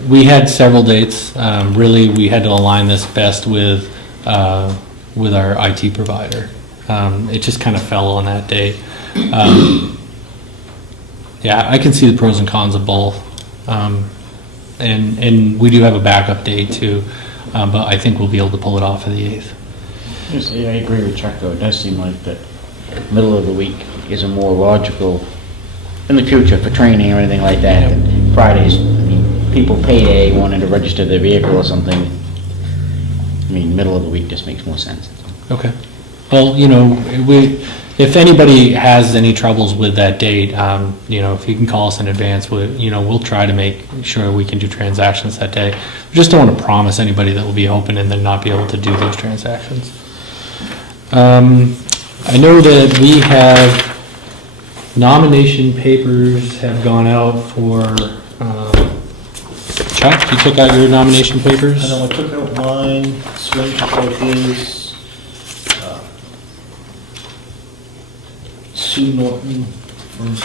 We had several dates. Really, we had to align this best with our IT provider. It just kind of fell on that date. Yeah, I can see the pros and cons of both. And we do have a backup date too, but I think we'll be able to pull it off for the 8th. Yes, I agree with Chuck, though. It does seem like the middle of the week is a more logical, in the future, for training or anything like that, than Fridays. I mean, people payday wanting to register their vehicle or something. I mean, middle of the week just makes more sense. Okay. Well, if anybody has any troubles with that date, if you can call us in advance, we'll try to make sure we can do transactions that day. We just don't want to promise anybody that we'll be open and then not be able to do those transactions. I know that we have nomination papers have gone out for, Chuck, you took out your nomination papers? I know, I took out mine, Swing took out his. Sue Norton, from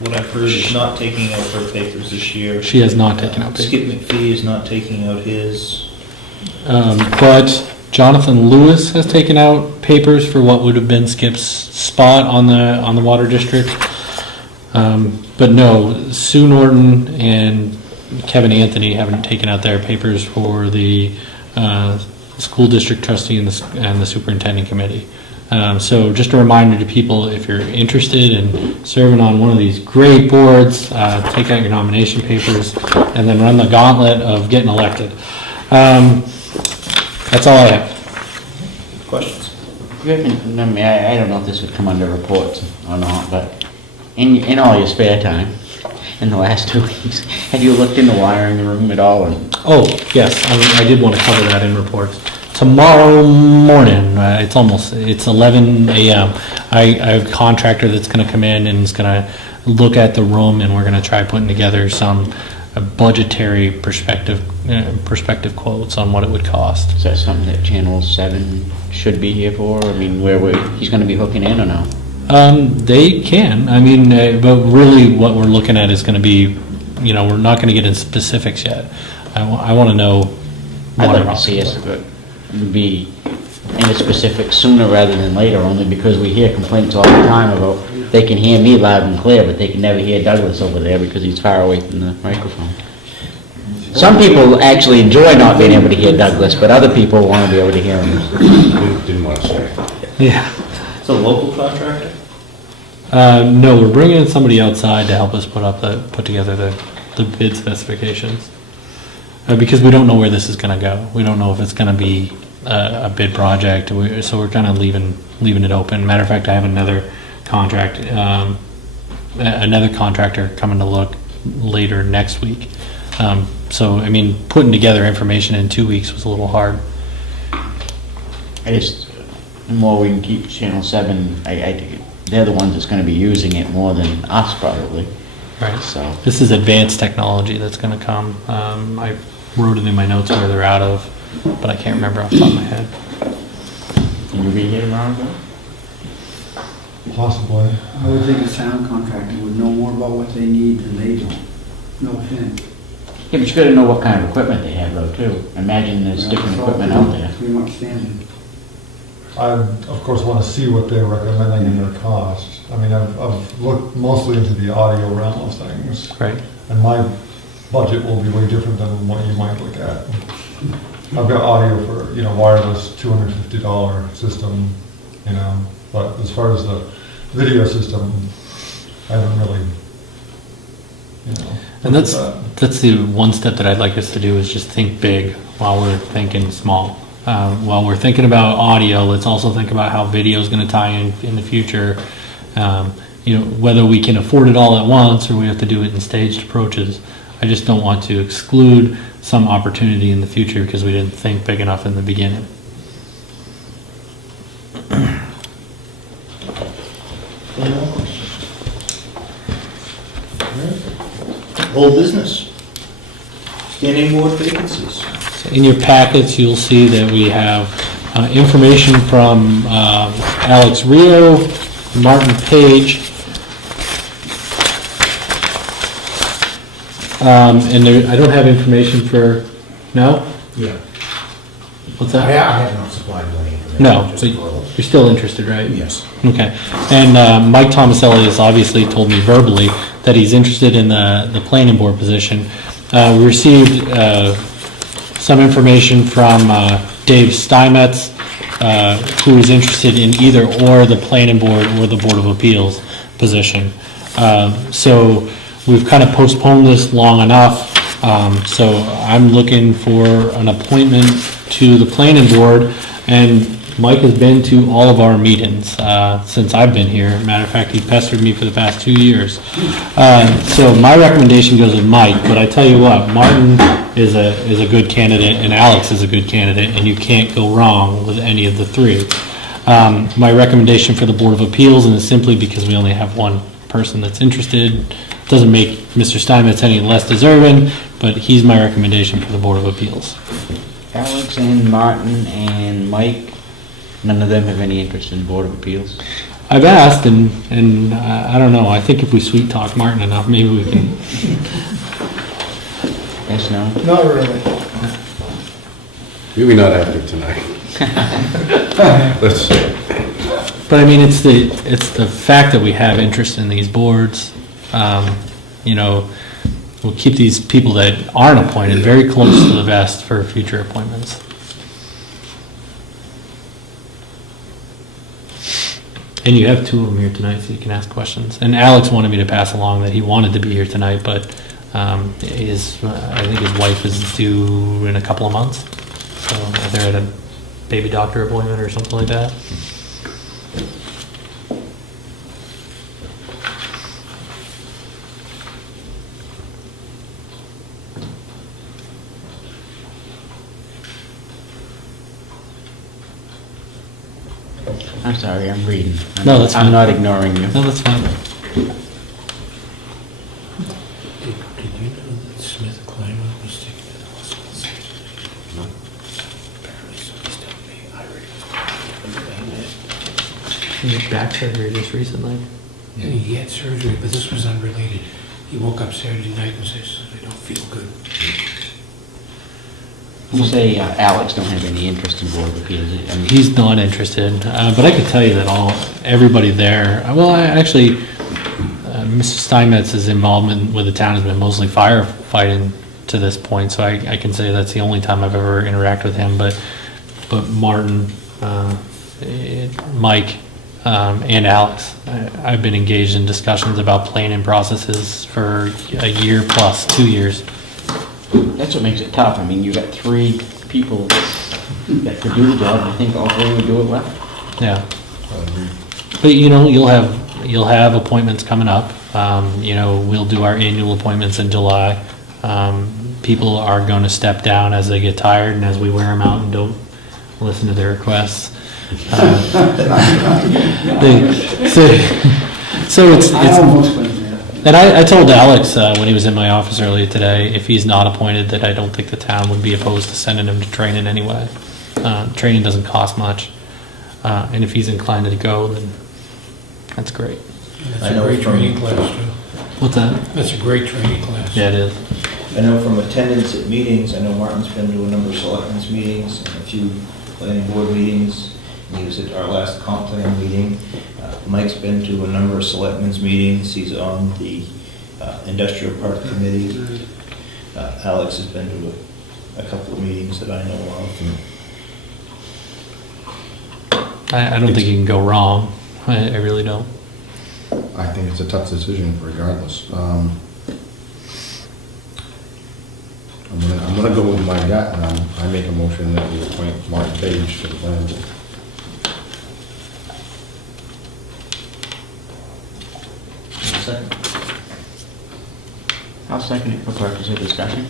what I've heard, is not taking out her papers this year. She has not taken out papers. Skip McPhee is not taking out his. But Jonathan Lewis has taken out papers for what would have been Skip's spot on the water district. But no, Sue Norton and Kevin Anthony haven't taken out their papers for the school district trustee and the superintendent committee. So just a reminder to people, if you're interested in serving on one of these great boards, take out your nomination papers and then run the gauntlet of getting elected. That's all I have. Questions? I don't know if this would come under reports or not, but in all your spare time, in the last 2 weeks, have you looked into wiring the room at all? Oh, yes, I did want to cover that in reports. Tomorrow morning, it's 11 a.m. I have a contractor that's going to come in and is going to look at the room, and we're going to try putting together some budgetary perspective quotes on what it would cost. Is that something that Channel 7 should be here for? I mean, he's going to be hooking in or no? They can. I mean, but really what we're looking at is going to be, we're not going to get into specifics yet. I want to know. I'd like to see us be in the specifics sooner rather than later, only because we hear complaints all the time about they can hear me loud and clear, but they can never hear Douglas over there because he's far away from the microphone. Some people actually enjoy not being able to hear Douglas, but other people want to be able to hear him. Didn't want to say. Yeah. It's a local contractor? No, we're bringing in somebody outside to help us put together the bid specifications. Because we don't know where this is going to go. We don't know if it's going to be a bid project, so we're kind of leaving it open. Matter of fact, I have another contractor coming to look later next week. So, I mean, putting together information in 2 weeks was a little hard. I just, the more we can keep Channel 7, I think they're the ones that's gonna be using it more than us probably, Right. so. This is advanced technology that's going to come. I wrote it in my notes where they're out of, but I can't remember off the top of my head. Can you read it around? Possibly. I would think a sound contractor would know more about what they need than they do. No offense. Yeah, but you gotta know what kind of equipment they have though too. Imagine there's different equipment out there. Pretty much standard. I, of course, want to see what they're recommending in their cost. I mean, I've looked mostly into the audio realm of things, Right. and my budget will be way different than what you might look at. I've got audio for, wireless, $250 system, but as far as the video system, I haven't really, And looked that's at that's the one step that I'd like us to do is just think big while we're thinking small. While we're thinking about audio, let's also think about how video is going to tie in the future. Whether we can afford it all at once or we have to do it in staged approaches. I just don't want to exclude some opportunity in the future because we didn't think big enough in the beginning. Any more questions? All right. Old business. Standing board vacancies. So in your packets, you'll see that we have information from Alex Rio, Martin Page, and there, I don't have information for, no? Yeah. What's that? I have not supplied any information. No, just but for- you're still interested, right? Yes. Okay. And Mike Tomaselli has obviously told me verbally that he's interested in the planning board position. We received some information from Dave Steinmetz, who is interested in either or the planning board or the Board of Appeals position. So we've kind of postponed this long enough. So I'm looking for an appointment to the planning board, and Mike has been to all of our meetings since I've been here. Matter of fact, he pestered me for the past 2 years. So my recommendation goes with Mike, but I tell you what, Martin is a good candidate and Alex is a good candidate, and you can't go wrong with any of the three. My recommendation for the Board of Appeals, and it's simply because we only have one person that's interested, doesn't make Mr. Steinmetz any less deserving, but he's my recommendation for the Board of Appeals. Alex and Martin and Mike, none of them have any interest in Board of Appeals? I've asked, and I don't know, I think if we sweet talk Martin enough, maybe we can. Yes, no? Not really. Maybe not after tonight. Let's see. But I mean, it's the fact that we have interest in these boards. We'll keep these people that aren't appointed very close to the vest for future appointments. And you have two of them here tonight, so you can ask questions. And Alex wanted me to pass along that he wanted to be here tonight, but I think his wife is due in a couple of months. So they're at a baby doctor appointment or something like that. I'm sorry, I'm reading. No, that's I'm fine. not ignoring you. No, that's fine. Did you know that Smith Climate was taken to the hospital? No. Apparently somebody's telling me I read it. He had back surgery just recently. Yeah, he had surgery, but this was unrelated. He woke up Saturday night and says, I don't feel good. You say Alex don't have any interest in Board of Appeals. I mean, He's not interested, but I could tell you that everybody there, Mr. Steinmetz's involvement with the town has been mostly firefighting to this point, so I can say that's the only time I've ever interacted with him, but Martin, Mike, and Alex, I've been engaged in discussions about planning processes for a year plus, 2 years. that's what makes it tough. I mean, you got three people that could do the job, and I think all three would do it well. Yeah. But you'll have appointments coming up. We'll do our annual appointments in July. people are going to step down as they get tired and as we wear them out and don't listen to their requests. So it's I almost went there. and I told Alex when he was in my office earlier today, if he's not appointed, that I don't think the town would be opposed to sending him to training anyway. Training doesn't cost much, and if he's inclined to go, then that's great. I That's a know great from- training class, too. What's that? That's a great training class. Yeah, it is. I know from attendance at meetings, I know Martin's been to a number of selectmen's meetings, and a few planning board meetings. He was at our last comp plan meeting. Mike's been to a number of selectmen's meetings. He's on the industrial park committee. Alex has been to a couple of meetings that I know of. I don't think you can go wrong. I really don't. I think it's a tough decision regardless. I'm gonna go with my gut, and I make a motion that we appoint Martin Page to the planning board. Second. I'll second it for purpose of discussion.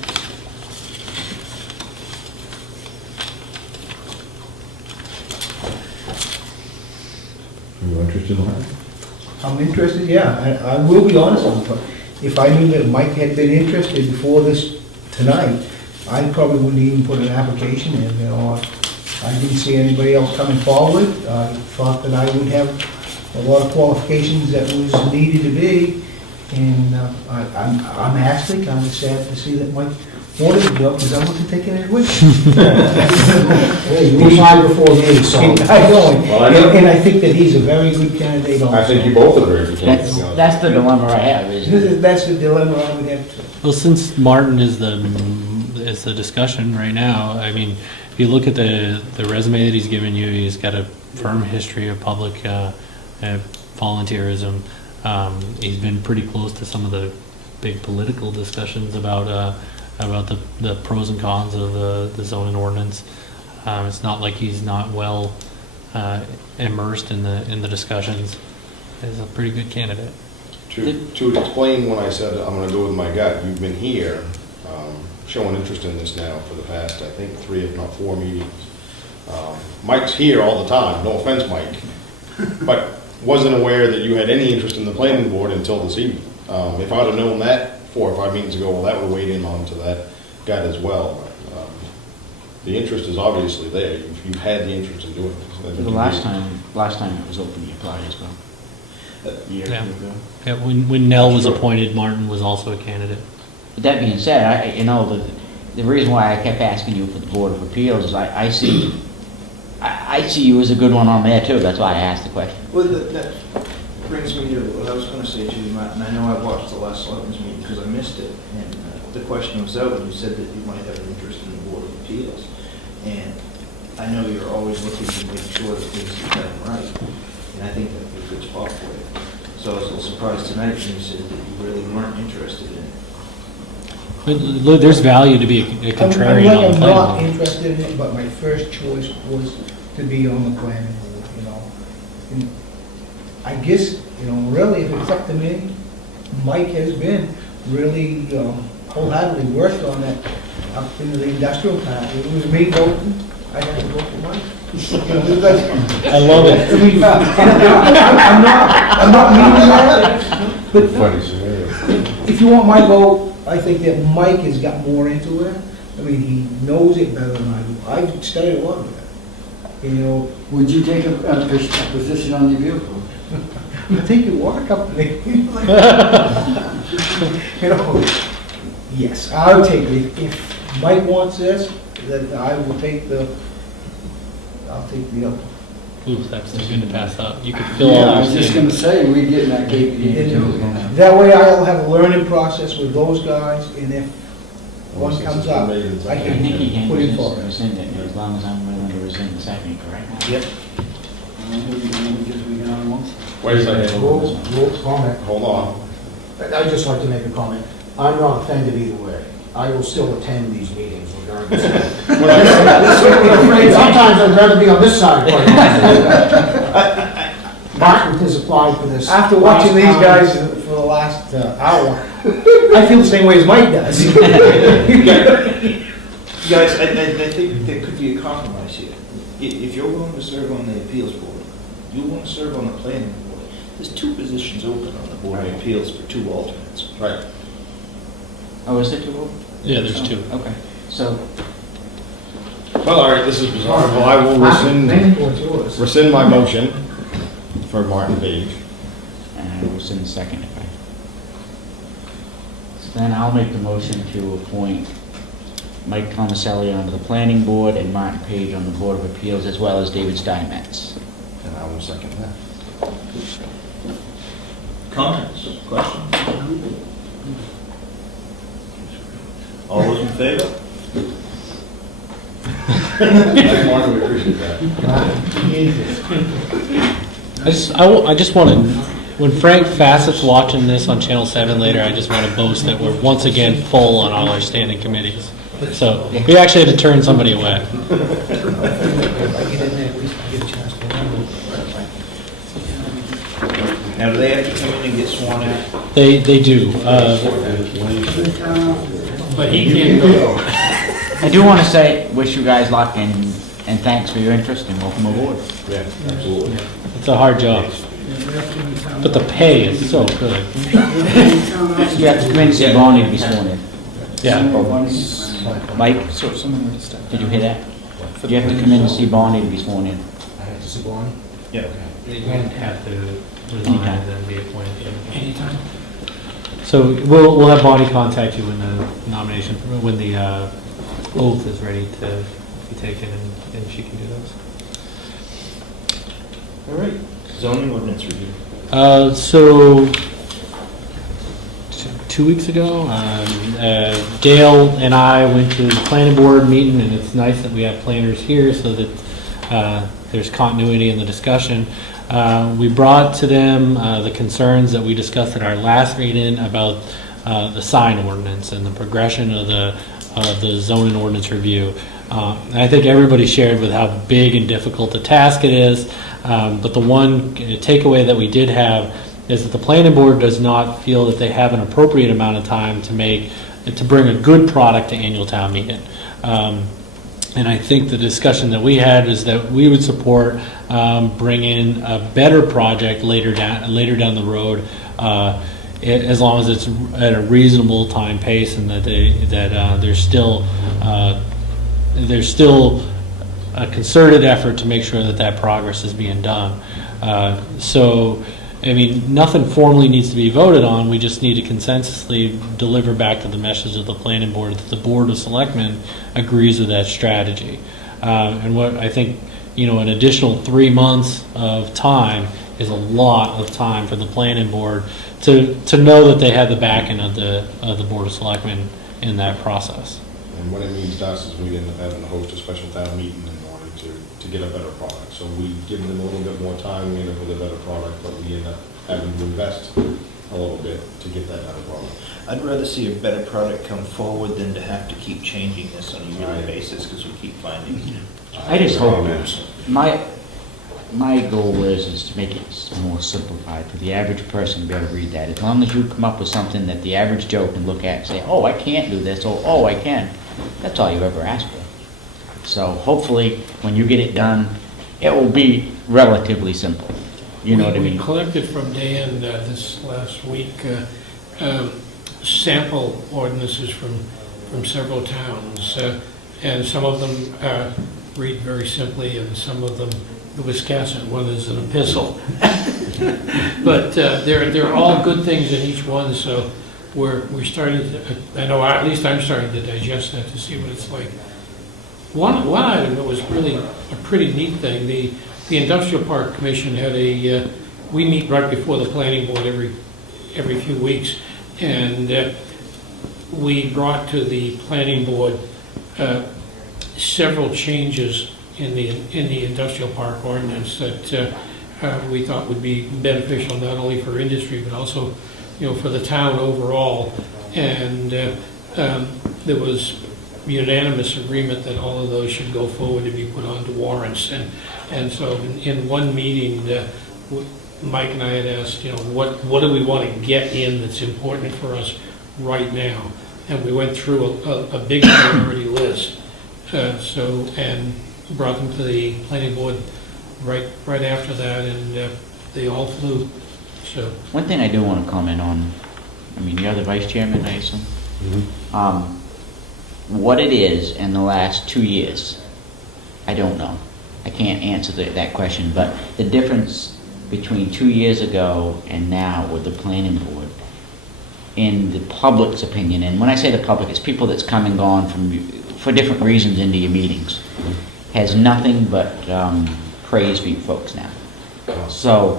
Are you interested in that? I'm interested, yeah, I will be honest with you. If I knew that Mike had been interested before this tonight, I probably wouldn't even put an application in, you know. I didn't see anybody else coming forward. I thought that I would have a lot of qualifications that was needed to be, and I'm actually kind of sad to see that Mike wanted to go, because I wasn't taking it with him. Hey, you applied before me, so. I know, Well, I know. and I think that he's a very good candidate also. I think you both are very good candidates, to be honest. That's the dilemma I have, is That's the dilemma I would have to. Well, since Martin is the discussion right now, I mean, if you look at the resume that he's given you, he's got a firm history of public volunteerism. He's been pretty close to some of the big political discussions about the pros and cons of the zoning ordinance. It's not like he's not well immersed in the discussions. He's a pretty good candidate. To explain when I said I'm gonna go with my gut, you've been here, showing interest in this now for the past, I think, 3 if not 4 meetings. Mike's here all the time, no offense, Mike, but wasn't aware that you had any interest in the planning board until this evening. If I'd have known that 4 or 5 meetings ago, well, that would have weighed in onto that gut as well. The interest is obviously there. You've had the interest in doing it. the last time it was open, you applied as well. A year or Yeah. two ago. Yeah, when Nell was appointed, Martin was also a candidate. But that being said, the reason why I kept asking you for the Board of Appeals is I see you as a good one on there too, that's why I asked the question. Well, that brings me to what I was going to say to you, Matt, and I know I watched the last selectmen's meeting because I missed it, and the question was out, and you said that you might have an interest in the Board of Appeals. And I know you're always looking to make sure that things are done right, and I think that'd be a good spot for you. So I was a little surprised tonight when you said that you really weren't interested in it. But look, there's value to be a contrarian on the I'm not planning board. interested in it, but my first choice was to be on the planning board, you know. And I guess, you know, really, if it's up to me, Mike has been really wholeheartedly worked on that up into the industrial part. If it was me voting, I'd have to vote for Mike. You know, that's- I love it. I mean, I'm not meaning that, but Funny scenario. if you want my vote, I think that Mike has got more into it. I mean, he knows it better than I do. I've studied a lot of it. You know, Would you take a position on the vehicle? I think your water company. You know, yes, I'll take it. If Mike wants this, then I will take I'll take the other. Ooh, that's too good to pass up. You could fill Yeah, I all was those just in. gonna say, we get in that KPD too. That way I'll have a learning process with those guys, and if one comes up, I I think you can can put in for it. rescind it, as long as I'm willing to rescind the second, correct? Yep. Wait a second. Comment. Hold on. I'd just like to make a comment. I'm not offended either way. I will still attend these meetings regardless. Sometimes I'd rather be on this side. quite honestly. Martin has applied for this. After watching these guys for the last hour, I feel the same way as Mike does. Guys, I think there could be a compromise here. If you're willing to serve on the appeals board, you want to serve on the planning board, there's 2 positions open on the board of appeals for 2 alternates. Right. Oh, is it too old? Yeah, there's 2. Okay, so, Well, all right, this is bizarre. Well, I will Planning board's yours. rescind my motion for Martin Page. and I was in the second if I. So then I'll make the motion to appoint Mike Tomaselli onto the planning board and Martin Page on the Board of Appeals, as well as David Steinmetz. And I will second that. Comments, questions? All those in favor? Martin, we appreciate that. I just want to, when Frank Fassett's watching this on Channel 7 later, I just want to boast that we're once again full on all our standing committees. So we actually had to turn somebody away. Now, do they have to come in and get sworn in? They do. But he can't go. I do want to say, wish you guys luck and thanks for your interest and welcome aboard. Yeah, absolutely. It's a hard job, but the pay is so good. You have to come in and see Bonnie to be sworn in. Yeah. Mike, So if someone were to step. did you hear that? You have to come in and see Bonnie to be sworn in. I have to see Bonnie. Yeah. You have to resign and then be appointed. Anytime. So we'll have Bonnie contact you when the nomination, when the oath is ready to be taken, and she can do those. All right. Zoning ordinance review. So 2 weeks ago, Dale and I went to the planning board meeting, and it's nice that we have planners here so that there's continuity in the discussion. We brought to them the concerns that we discussed at our last meeting about the sign ordinance and the progression of the zoning ordinance review. And I think everybody shared with how big and difficult a task it is. But the one takeaway that we did have is that the planning board does not feel that they have an appropriate amount of time to bring a good product to annual town meeting. And I think the discussion that we had is that we would support bringing a better project later down the road, as long as it's at a reasonable time pace, and that there's still a concerted effort to make sure that progress is being done. So, I mean, nothing formally needs to be voted on. We just need to consensusly deliver back to the message of the planning board that the Board of Selectmen agrees with that strategy. And what I think, an additional 3 months of time is a lot of time for the planning board to know that they have the backing of the Board of Selectmen in that process. And what it means to us is we end up having to host a special town meeting in order to get a better product. So we give them a little bit more time, we end up with a better product, but we end up having to invest a little bit to get that better product. I'd rather see a better product come forward than to have to keep changing this on a yearly basis, because we keep finding. I just hope, my goal is to make it more simplified for the average person to be able to read that. As long as you come up with something that the average Joe can look at and say, oh, I can't do this, or oh, I can. That's all you ever ask for. So hopefully, when you get it done, it will be relatively simple. You know what I mean? We collected from Dan this last week sample ordinances from several towns, and some of them read very simply, and some of them, the Wisconsin one is an epistle. But they're all good things in each one, so we're starting to, I know at least I'm starting to digest that to see what it's like. One item that was really a pretty neat thing, the Industrial Park Commission had we meet right before the planning board every few weeks, and we brought to the planning board several changes in the industrial park ordinance that we thought would be beneficial not only for industry but also, for the town overall. And there was unanimous agreement that all of those should go forward to be put onto warrants. And so in one meeting, Mike and I had asked, what do we want to get in that's important for us right now? And we went through a big priority list, and brought them to the planning board right after that, and they all flew, so. One thing I do want to comment on, you're the vice chairman, I assume? What it is in the last 2 years, I don't know. I can't answer that question, but the difference between 2 years ago and now with the planning board, in the public's opinion, and when I say the public, it's people that's come and gone for different reasons into your meetings, has nothing but praise for you folks now. So,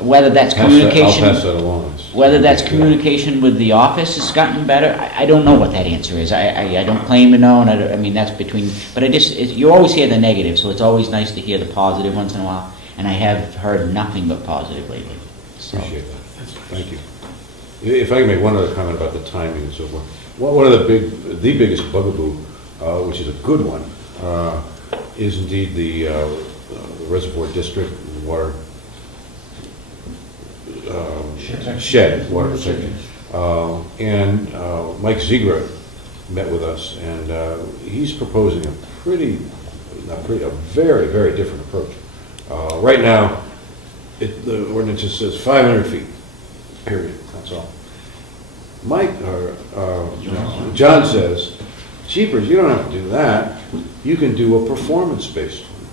whether that's communication... I'll pass that along. Whether that's communication with the office has gotten better, I don't know what that answer is. I don't claim to know, and that's between... But you always hear the negative, so it's always nice to hear the positive once in a while, and I have heard nothing but positive lately. So. Appreciate that. Thank you. If I can make one other comment about the timing and so forth. One of the biggest bugaboo, which is a good one, is indeed the reservoir district water shed, water protection. And Mike Ziegler met with us, and he's proposing a very, very different approach. Right now, the ordinance just says 500 feet, period, that's all. John says, cheapers, you don't have to do that. You can do a performance-based one,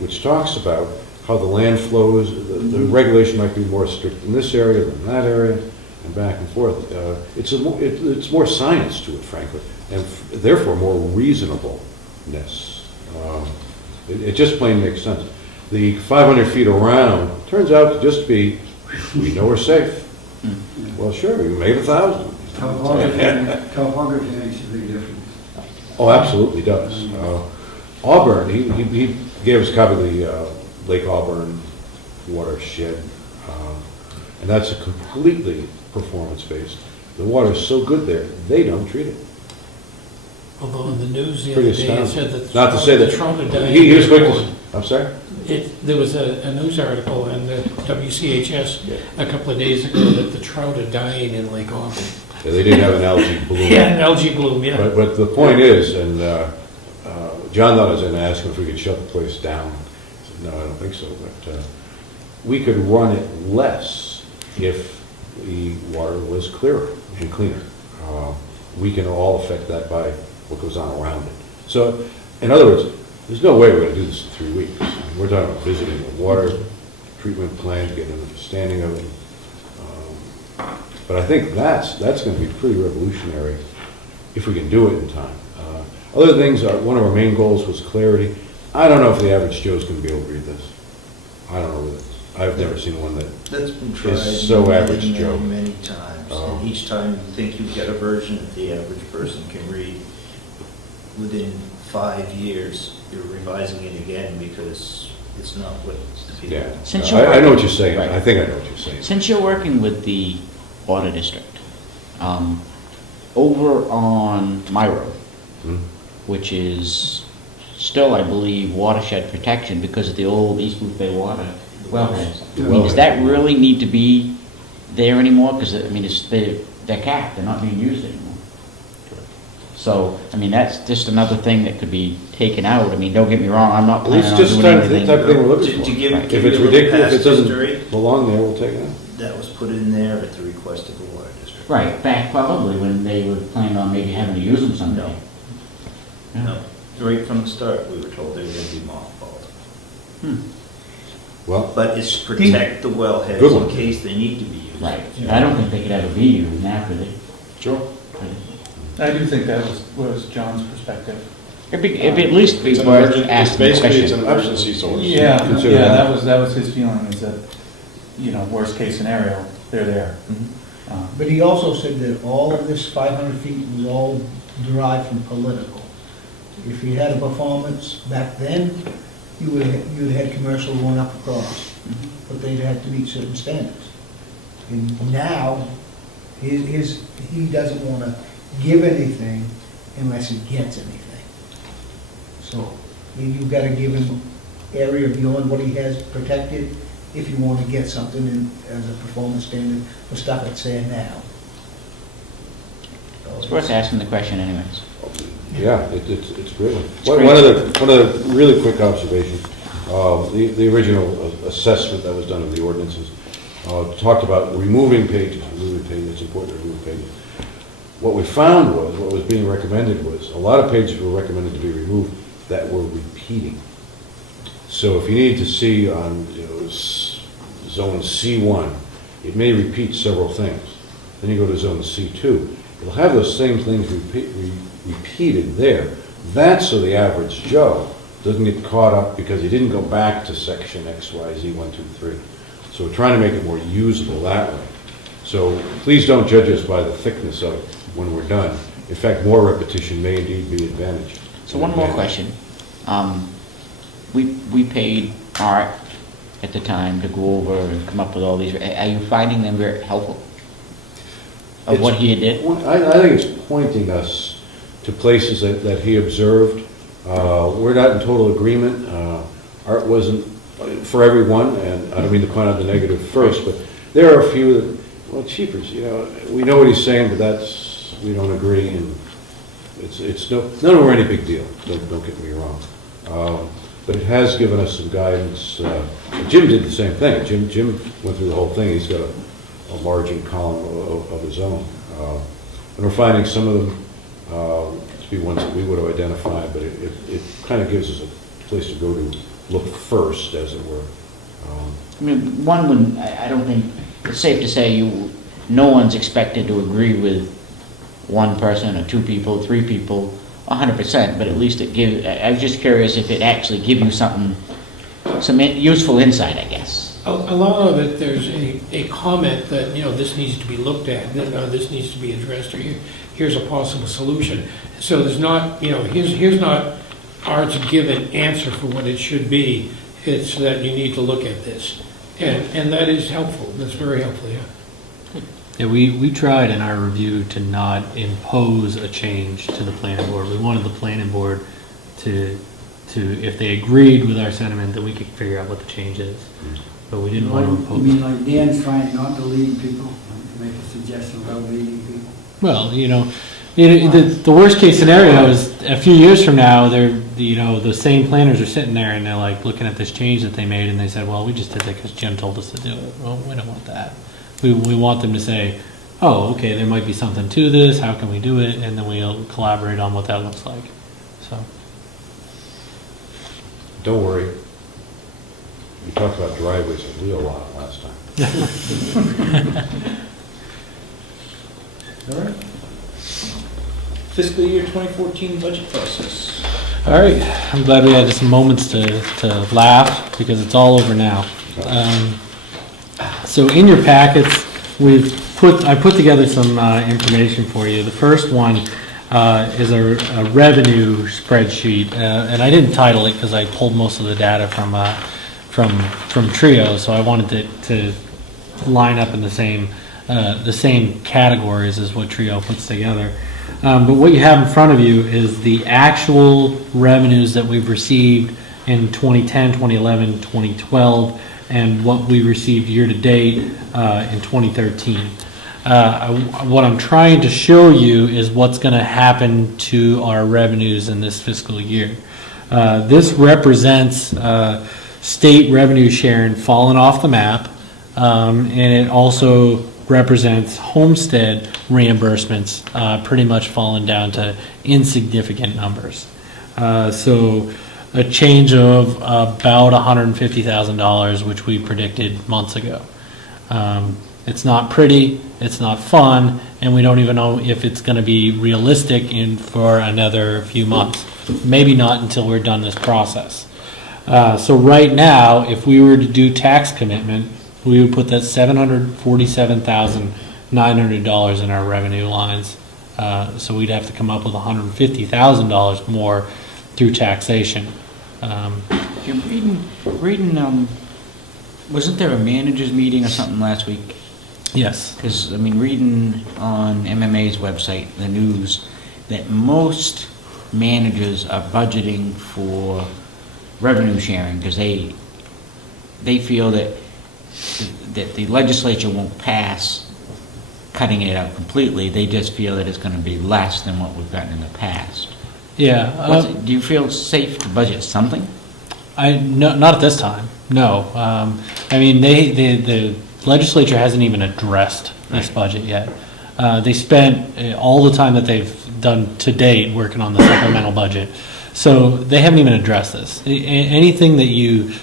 which talks about how the land flows. The regulation might be more strict in this area than that area, and back and forth. It's more science to it, frankly, and therefore more reasonableness. It just plain makes sense. The 500 feet around turns out to just be, we know we're safe. Well, sure, we made 1,000. Topography makes a big difference. Oh, absolutely does. Auburn, he gave us a copy of the Lake Auburn watershed, and that's a completely performance-based. The water is so good there, they don't treat it. Although in the news the Pretty other day it astounding. said that Not to say that the trout are dying. he was quick to. I'm sorry. There was a news article in the WCHS a couple of days ago that the trout are dying in Lake Auburn. Yeah, they did have an algae bloom. Yeah, an algae bloom. Yeah. But the point is, and John thought I was going to ask him if we could shut the place down. I said, no, I don't think so. But we could run it less if the water was clearer and cleaner. We can all affect that by what goes on around it. So, in other words, there's no way we're going to do this in 3 weeks. We're talking about visiting the water treatment plant, getting an understanding of it. But I think that's going to be pretty revolutionary if we can do it in time. Other things, one of our main goals was clarity. I don't know if the average Joe's going to be able to read this. I don't know. I've never seen one That's been tried is so average many, Joe. many times. And each time you think you get a version that the average person can read, within 5 years, you're revising it again because it's not what the people. Yeah, Since I know what you're saying. Right. I think I know what you're saying. Since you're working with the water district, over on my road, which is still, I believe, watershed protection because of the old East Boothbay water wellheads. Does that really need to be there anymore? Because, they're capped, they're not being used anymore. So, that's just another thing that could be taken out. Don't get me wrong, I'm not planning It's on just doing the anything. type of thing we're looking To for. give If you it's a little ridiculous, if past it history. doesn't belong there, we'll take it out. That was put in there at the request of the water district. Right, back probably when they were planning on maybe having to use them someday. Yeah. No, right from the start, we were told they were going to be mothballed. Well, But it's to protect the Good wellheads one. in case they need to be used. Right, I don't think they could ever be used after they. Sure. I do think that was John's perspective. It'd at least be It's an worth emergency, asking the basically, it's an question. emergency source. Yeah, Consider yeah, that. that was his feeling, is that, worst case scenario, they're there. But he also said that all of this 500 feet was all derived from political. If you had a performance back then, you'd have had commercial going up across, but they'd have to meet certain standards. And now, he doesn't want to give anything unless he gets anything. So you've got to give him area beyond what he has protected if you want to get something in as a performance standard for stuff that's there now. So It's worth asking the question anyways. Yeah, it's great. One of the really quick observations, the original assessment that was done of the ordinances talked about removing pages, it's important to remove pages. What we found was, what was being recommended was, a lot of pages were recommended to be removed that were repeating. So if you need to see on, zone C1, it may repeat several things. Then you go to zone C2, it'll have those same things repeated there. That's so the average Joe doesn't get caught up because he didn't go back to section XYZ 1, 2, 3. So we're trying to make it more usable that way. So please don't judge us by the thickness of it when we're done. In fact, more repetition may indeed be an advantage. So one more question. We paid Art at the time to go over and come up with all these. Are you finding them very helpful? Of what he did? I think it's pointing us to places that he observed. We're not in total agreement. Art wasn't for everyone, and I don't mean to point out the negative first, but there are a few that, well, cheapers, we know what he's saying, but we don't agree, and it's none of them are any big deal, don't get me wrong. But it has given us some guidance. Jim did the same thing. Jim went through the whole thing. He's got a margin column of his own. And we're finding some of them to be ones that we would have identified, but it kind of gives us a place to go to look first, as it were. I mean, I don't think, it's safe to say no one's expected to agree with one person or two people, three people, 100%, but at least it gives, I was just curious if it actually gives you some useful insight, I guess. A lot of it, there's a comment that, this needs to be looked at, this needs to be addressed, or here's a possible solution. So there's not, here's not Art's given answer for what it should be. It's that you need to look at this. And that is helpful. That's very helpful, yeah. Yeah, we tried in our review to not impose a change to the planning board. We wanted the planning board to if they agreed with our sentiment, then we could figure out what the change is. But we didn't want to impose. You mean like Dan's trying not to lead people, like make a suggestion about leading people? Well, the worst case scenario is a few years from now, the same planners are sitting there and they're like looking at this change that they made and they said, well, we just did that because Jim told us to do it. Well, we don't want that. We want them to say, oh, okay, there might be something to this. How can we do it? And then we'll collaborate on what that looks like. So. Don't worry. We talked about driveways a real lot last time. All right. Fiscal year 2014 budget process. All right. I'm glad we had some moments to laugh because it's all over now. So in your packets, I put together some information for you. The first one is a revenue spreadsheet, and I didn't title it because I pulled most of the data from Trio, so I wanted it to line up in the same categories as what Trio puts together. But what you have in front of you is the actual revenues that we've received in 2010, 2011, 2012, and what we received year to date in 2013. What I'm trying to show you is what's going to happen to our revenues in this fiscal year. This represents state revenue sharing falling off the map, and it also represents homestead reimbursements pretty much falling down to insignificant numbers. So a change of about $150,000, which we predicted months ago. It's not pretty, it's not fun, and we don't even know if it's going to be realistic for another few months. Maybe not until we're done this process. So right now, if we were to do tax commitment, we would put that $747,900 in our revenue lines. So we'd have to come up with $150,000 more through taxation. You're reading, wasn't there a managers meeting or something last week? Yes. Because, reading on MMA's website, the news, that most managers are budgeting for revenue sharing because they feel that that the legislature won't pass cutting it out completely, they just feel that it's going to be less than what we've gotten in the past. Yeah. Do you feel safe to budget something? Not at this time, no. I mean, the legislature hasn't even addressed this budget yet. They spent all the time that they've done to date working on the supplemental budget. So they haven't even addressed this. Anything that you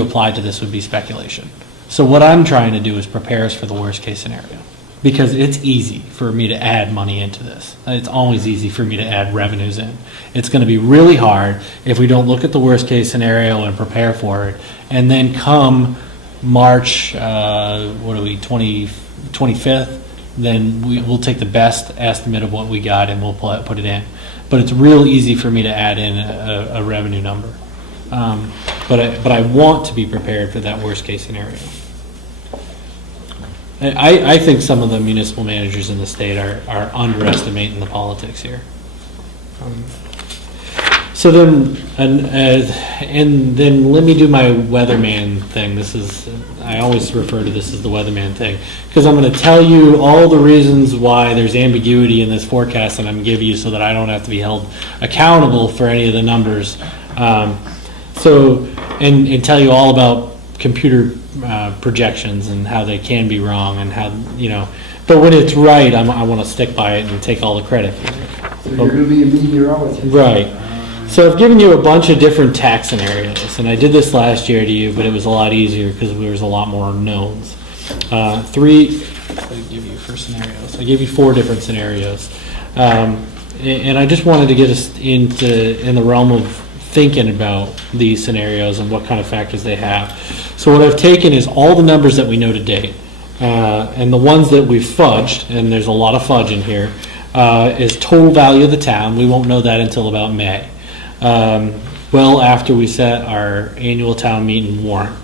apply to this would be speculation. So what I'm trying to do is prepare us for the worst case scenario. Because it's easy for me to add money into this. It's always easy for me to add revenues in. It's going to be really hard if we don't look at the worst case scenario and prepare for it. And then come March, 25th, then we'll take the best estimate of what we got and we'll put it in. But it's real easy for me to add in a revenue number. But I want to be prepared for that worst case scenario. I think some of the municipal managers in the state are underestimating the politics here. So then, and then let me do my weatherman thing. I always refer to this as the weatherman thing, because I'm going to tell you all the reasons why there's ambiguity in this forecast that I'm giving you so that I don't have to be held accountable for any of the numbers. And tell you all about computer projections and how they can be wrong and how, but when it's right, I want to stick by it and take all the credit for it. So you're going to be a meteorologist. Right. So I've given you a bunch of different tax scenarios, and I did this last year to you, but it was a lot easier because there was a lot more knowns. I give you four scenarios. I gave you 4 different scenarios. And I just wanted to get us in the realm of thinking about these scenarios and what kind of factors they have. So what I've taken is all the numbers that we know to date, and the ones that we've fudged, and there's a lot of fudge in here, is total value of the town. We won't know that until about May. Well after we set our annual town meeting warrant.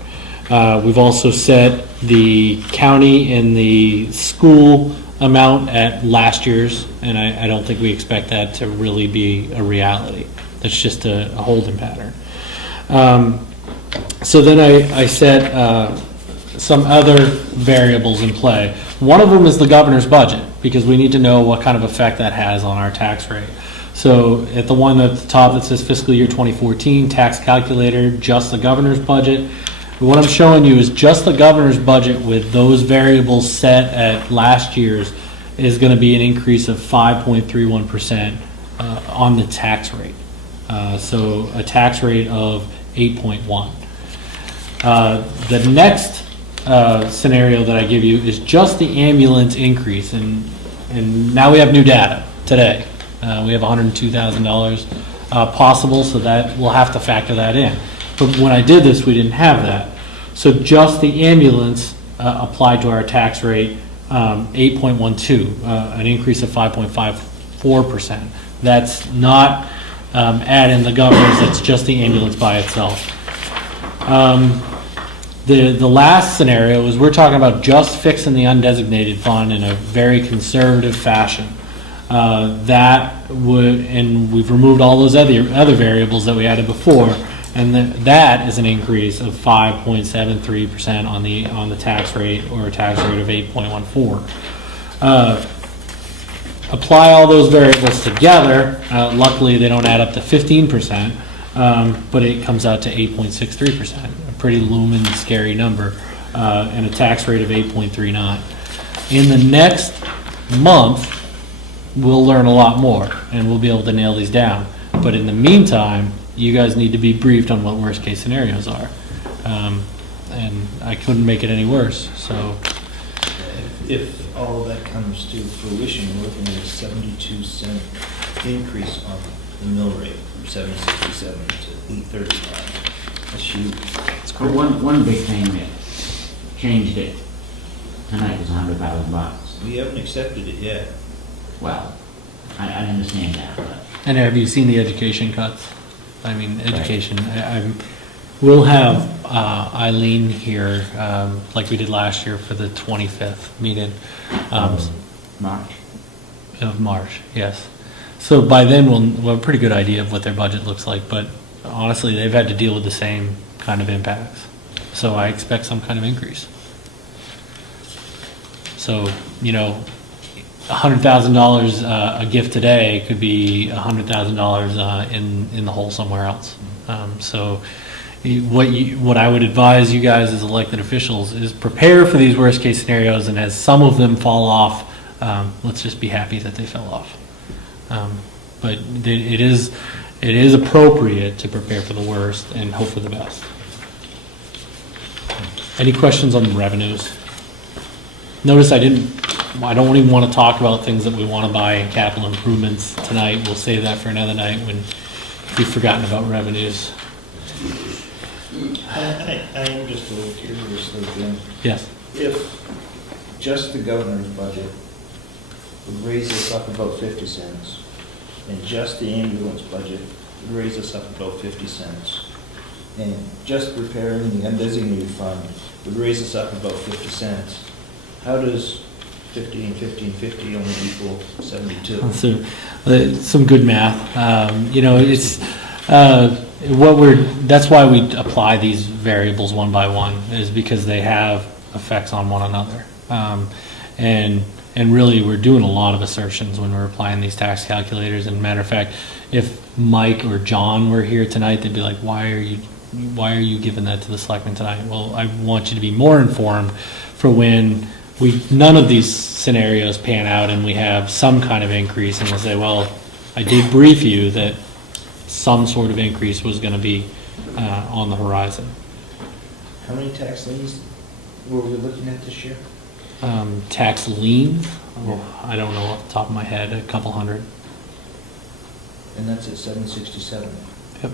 We've also set the county and the school amount at last year's, and I don't think we expect that to really be a reality. That's just a holding pattern. So then I set some other variables in play. One of them is the governor's budget, because we need to know what kind of effect that has on our tax rate. So at the one at the top that says fiscal year 2014, tax calculator, just the governor's budget. What I'm showing you is just the governor's budget with those variables set at last year's is going to be an increase of 5.31% on the tax rate. So a tax rate of 8.1. The next scenario that I give you is just the ambulance increase, and now we have new data today. We have $102,000 possible, so that we'll have to factor that in. But when I did this, we didn't have that. So just the ambulance applied to our tax rate, 8.12, an increase of 5.54%. That's not add in the governor's, that's just the ambulance by itself. The last scenario is we're talking about just fixing the undesignated fund in a very conservative fashion. That would, and we've removed all those other variables that we added before, and that is an increase of 5.73% on the tax rate, or a tax rate of 8.14. Apply all those variables together. Luckily, they don't add up to 15%, but it comes out to 8.63%, a pretty looming, scary number, and a tax rate of 8.39. In the next month, we'll learn a lot more, and we'll be able to nail these down. But in the meantime, you guys need to be briefed on what worst case scenarios are. And I couldn't make it any worse, so. If all of that comes to fruition, we're looking at a 72-cent increase on the mill rate from 7.67 to 8.35. That's huge. But one big thing that changed it tonight is $100,000. We haven't accepted it yet. Well, I understand that, but And have you seen the education cuts? I mean, education, we'll have Eileen here, like we did last year for the 25th meeting. March. Of March, yes. So by then we'll have a pretty good idea of what their budget looks like, but honestly, they've had to deal with the same kind of impacts. So I expect some kind of increase. So, $100,000 a gift today could be $100,000 in the hole somewhere else. So what I would advise you guys as elected officials is prepare for these worst case scenarios, and as some of them fall off, let's just be happy that they fell off. But it is appropriate to prepare for the worst and hope for the best. Any questions on revenues? Notice I don't even want to talk about things that we want to buy in capital improvements tonight. We'll save that for another night when we've forgotten about revenues. I am just a little curious, though, Jim. Yes. If just the governor's budget would raise us up about 50 cents, and just the ambulance budget would raise us up about 50 cents, and just repairing the undesignated fund would raise us up about 50 cents, how does 50 and 50 and 50 only equal 72? So, some good math. It's that's why we apply these variables one by one, is because they have effects on one another. And really, we're doing a lot of assertions when we're applying these tax calculators. And matter of fact, if Mike or John were here tonight, they'd be like, why are you giving that to the selectmen tonight? Well, I want you to be more informed for when none of these scenarios pan out and we have some kind of increase, and we'll say, well, I did brief you that some sort of increase was going to be on the horizon. How many tax liens were we looking at this year? Tax liens? Oh, I don't know off the top of my head, a couple hundred. And that's at 767. Yep.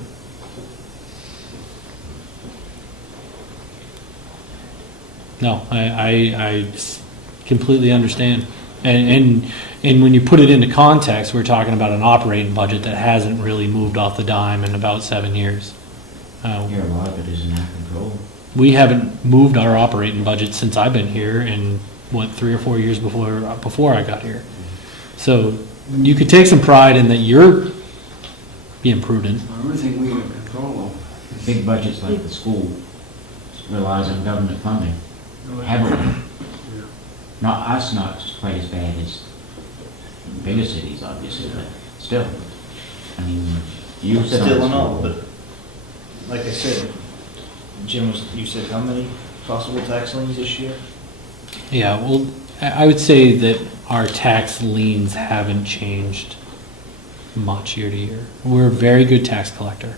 No, I completely understand. And when you put it into context, we're talking about an operating budget that hasn't really moved off the dime in about 7 years. Yeah, a lot of it isn't our control. We haven't moved our operating budget since I've been here, in 3 or 4 years before I got here. So you could take some pride in that you're being prudent. Everything we can control of. Big budgets like the school relies on government funding heavily. Not quite as bad as bigger cities, obviously, but still. I mean, you said Still and all, but like I said, Jim, you said how many possible tax liens this year? Yeah, well, I would say that our tax liens haven't changed much year to year. We're a very good tax collector.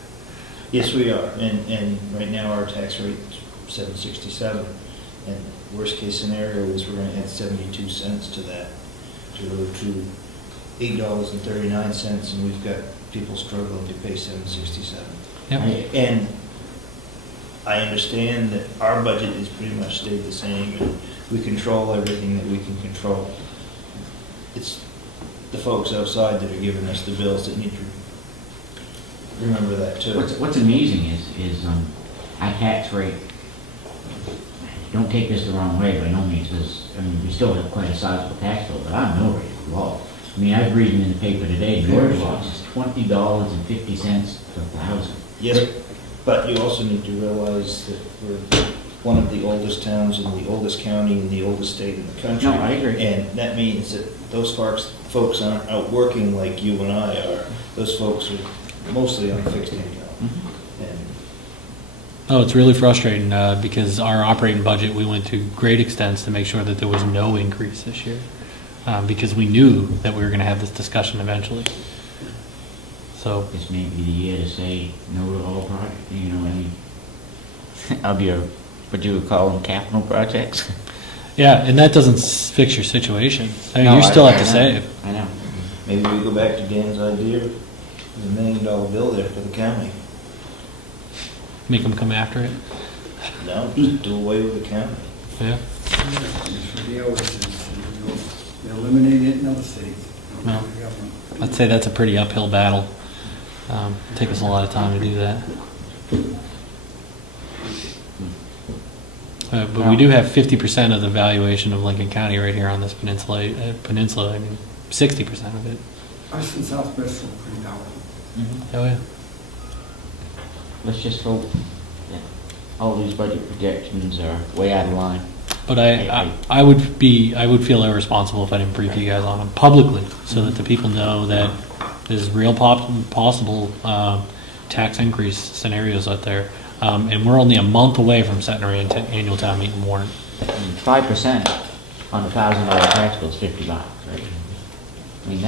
Yes, we are, and right now our tax rate is 767, and worst case scenario is we're gonna add 72 cents to that, to $8.39, and we've got people struggling to pay 767. Yep. And I understand that our budget has pretty much stayed the same, and we control everything that we can control. It's the folks outside that are giving us the bills that need to remember that too. What's amazing is our tax rate, don't take this the wrong way by no means, because, we still have quite a sizable tax bill, but our mill rate is low. I was reading in the paper today, George Lodge is $20.50 per thousand. Yes, but you also need to realize that we're one of the oldest towns in the oldest county in the oldest state in the country. No, I agree. And that means that those folks aren't out working like you and I are. Those folks are mostly on fixed income. And Oh, it's really frustrating because our operating budget, we went to great extents to make sure that there was no increase this year because we knew that we were going to have this discussion eventually. So This may be the year to say no to all projects, of your, what you would call them, capital projects. yeah, and that doesn't fix your situation. I mean, No, you still I have to know. save. I know. maybe we go back to Dan's idea of the $1 million bill there for the county. Make them come after it. No, just do away with the county. Yeah. It's for the overseas. They eliminate it in other states. Well, I'd say that's a pretty uphill battle. Take us a lot of time to do that. But we do have 50% of the valuation of Lincoln County right here on this peninsula. I mean, 60% of it. Us in Southwest are pretty down. Oh yeah. let's just hope that all these budget projections are way out of line. But I would feel irresponsible if I didn't brief you guys on them publicly, so that the people know that there's real possible tax increase scenarios out there. And we're only a month away from setting our annual town meeting warrant. 5% on a $1,000 tax bill is $50, right? I mean,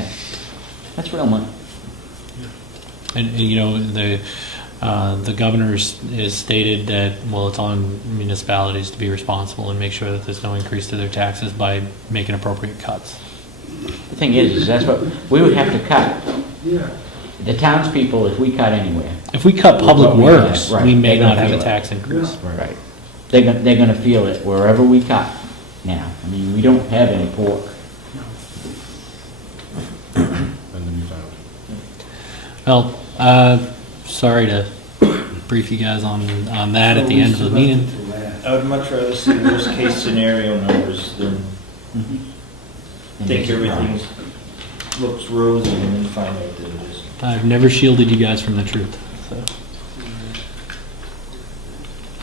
that's real money. And you know, the governor has stated that, well, it's on municipalities to be responsible and make sure that there's no increase to their taxes by making appropriate cuts. The thing is that's what, we would have to cut. The townspeople, if we cut anywhere. If we cut public works, Right, we may they're not gonna have a feel tax increase. Right. They're gonna feel it wherever we cut now. I mean, we don't have any pork. And then you found. Well, sorry to brief you guys on that at the end of the meeting. I would much rather see worst case scenario numbers than think everything looks rosy and then find out that it is. I've never shielded you guys from the truth. So.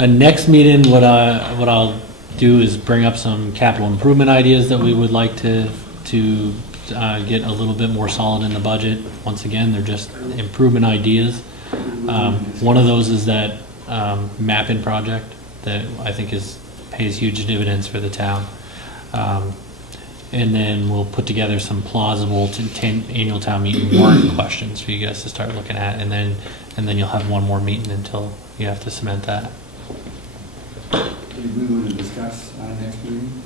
Next meeting, what I'll do is bring up some capital improvement ideas that we would like to get a little bit more solid in the budget. Once again, they're just improvement ideas. One of those is that mapping project that I think pays huge dividends for the town. And then we'll put together some plausible annual town meeting warrant questions for you guys to start looking at, and then you'll have one more meeting until you have to cement that. Did we want to discuss our next meeting?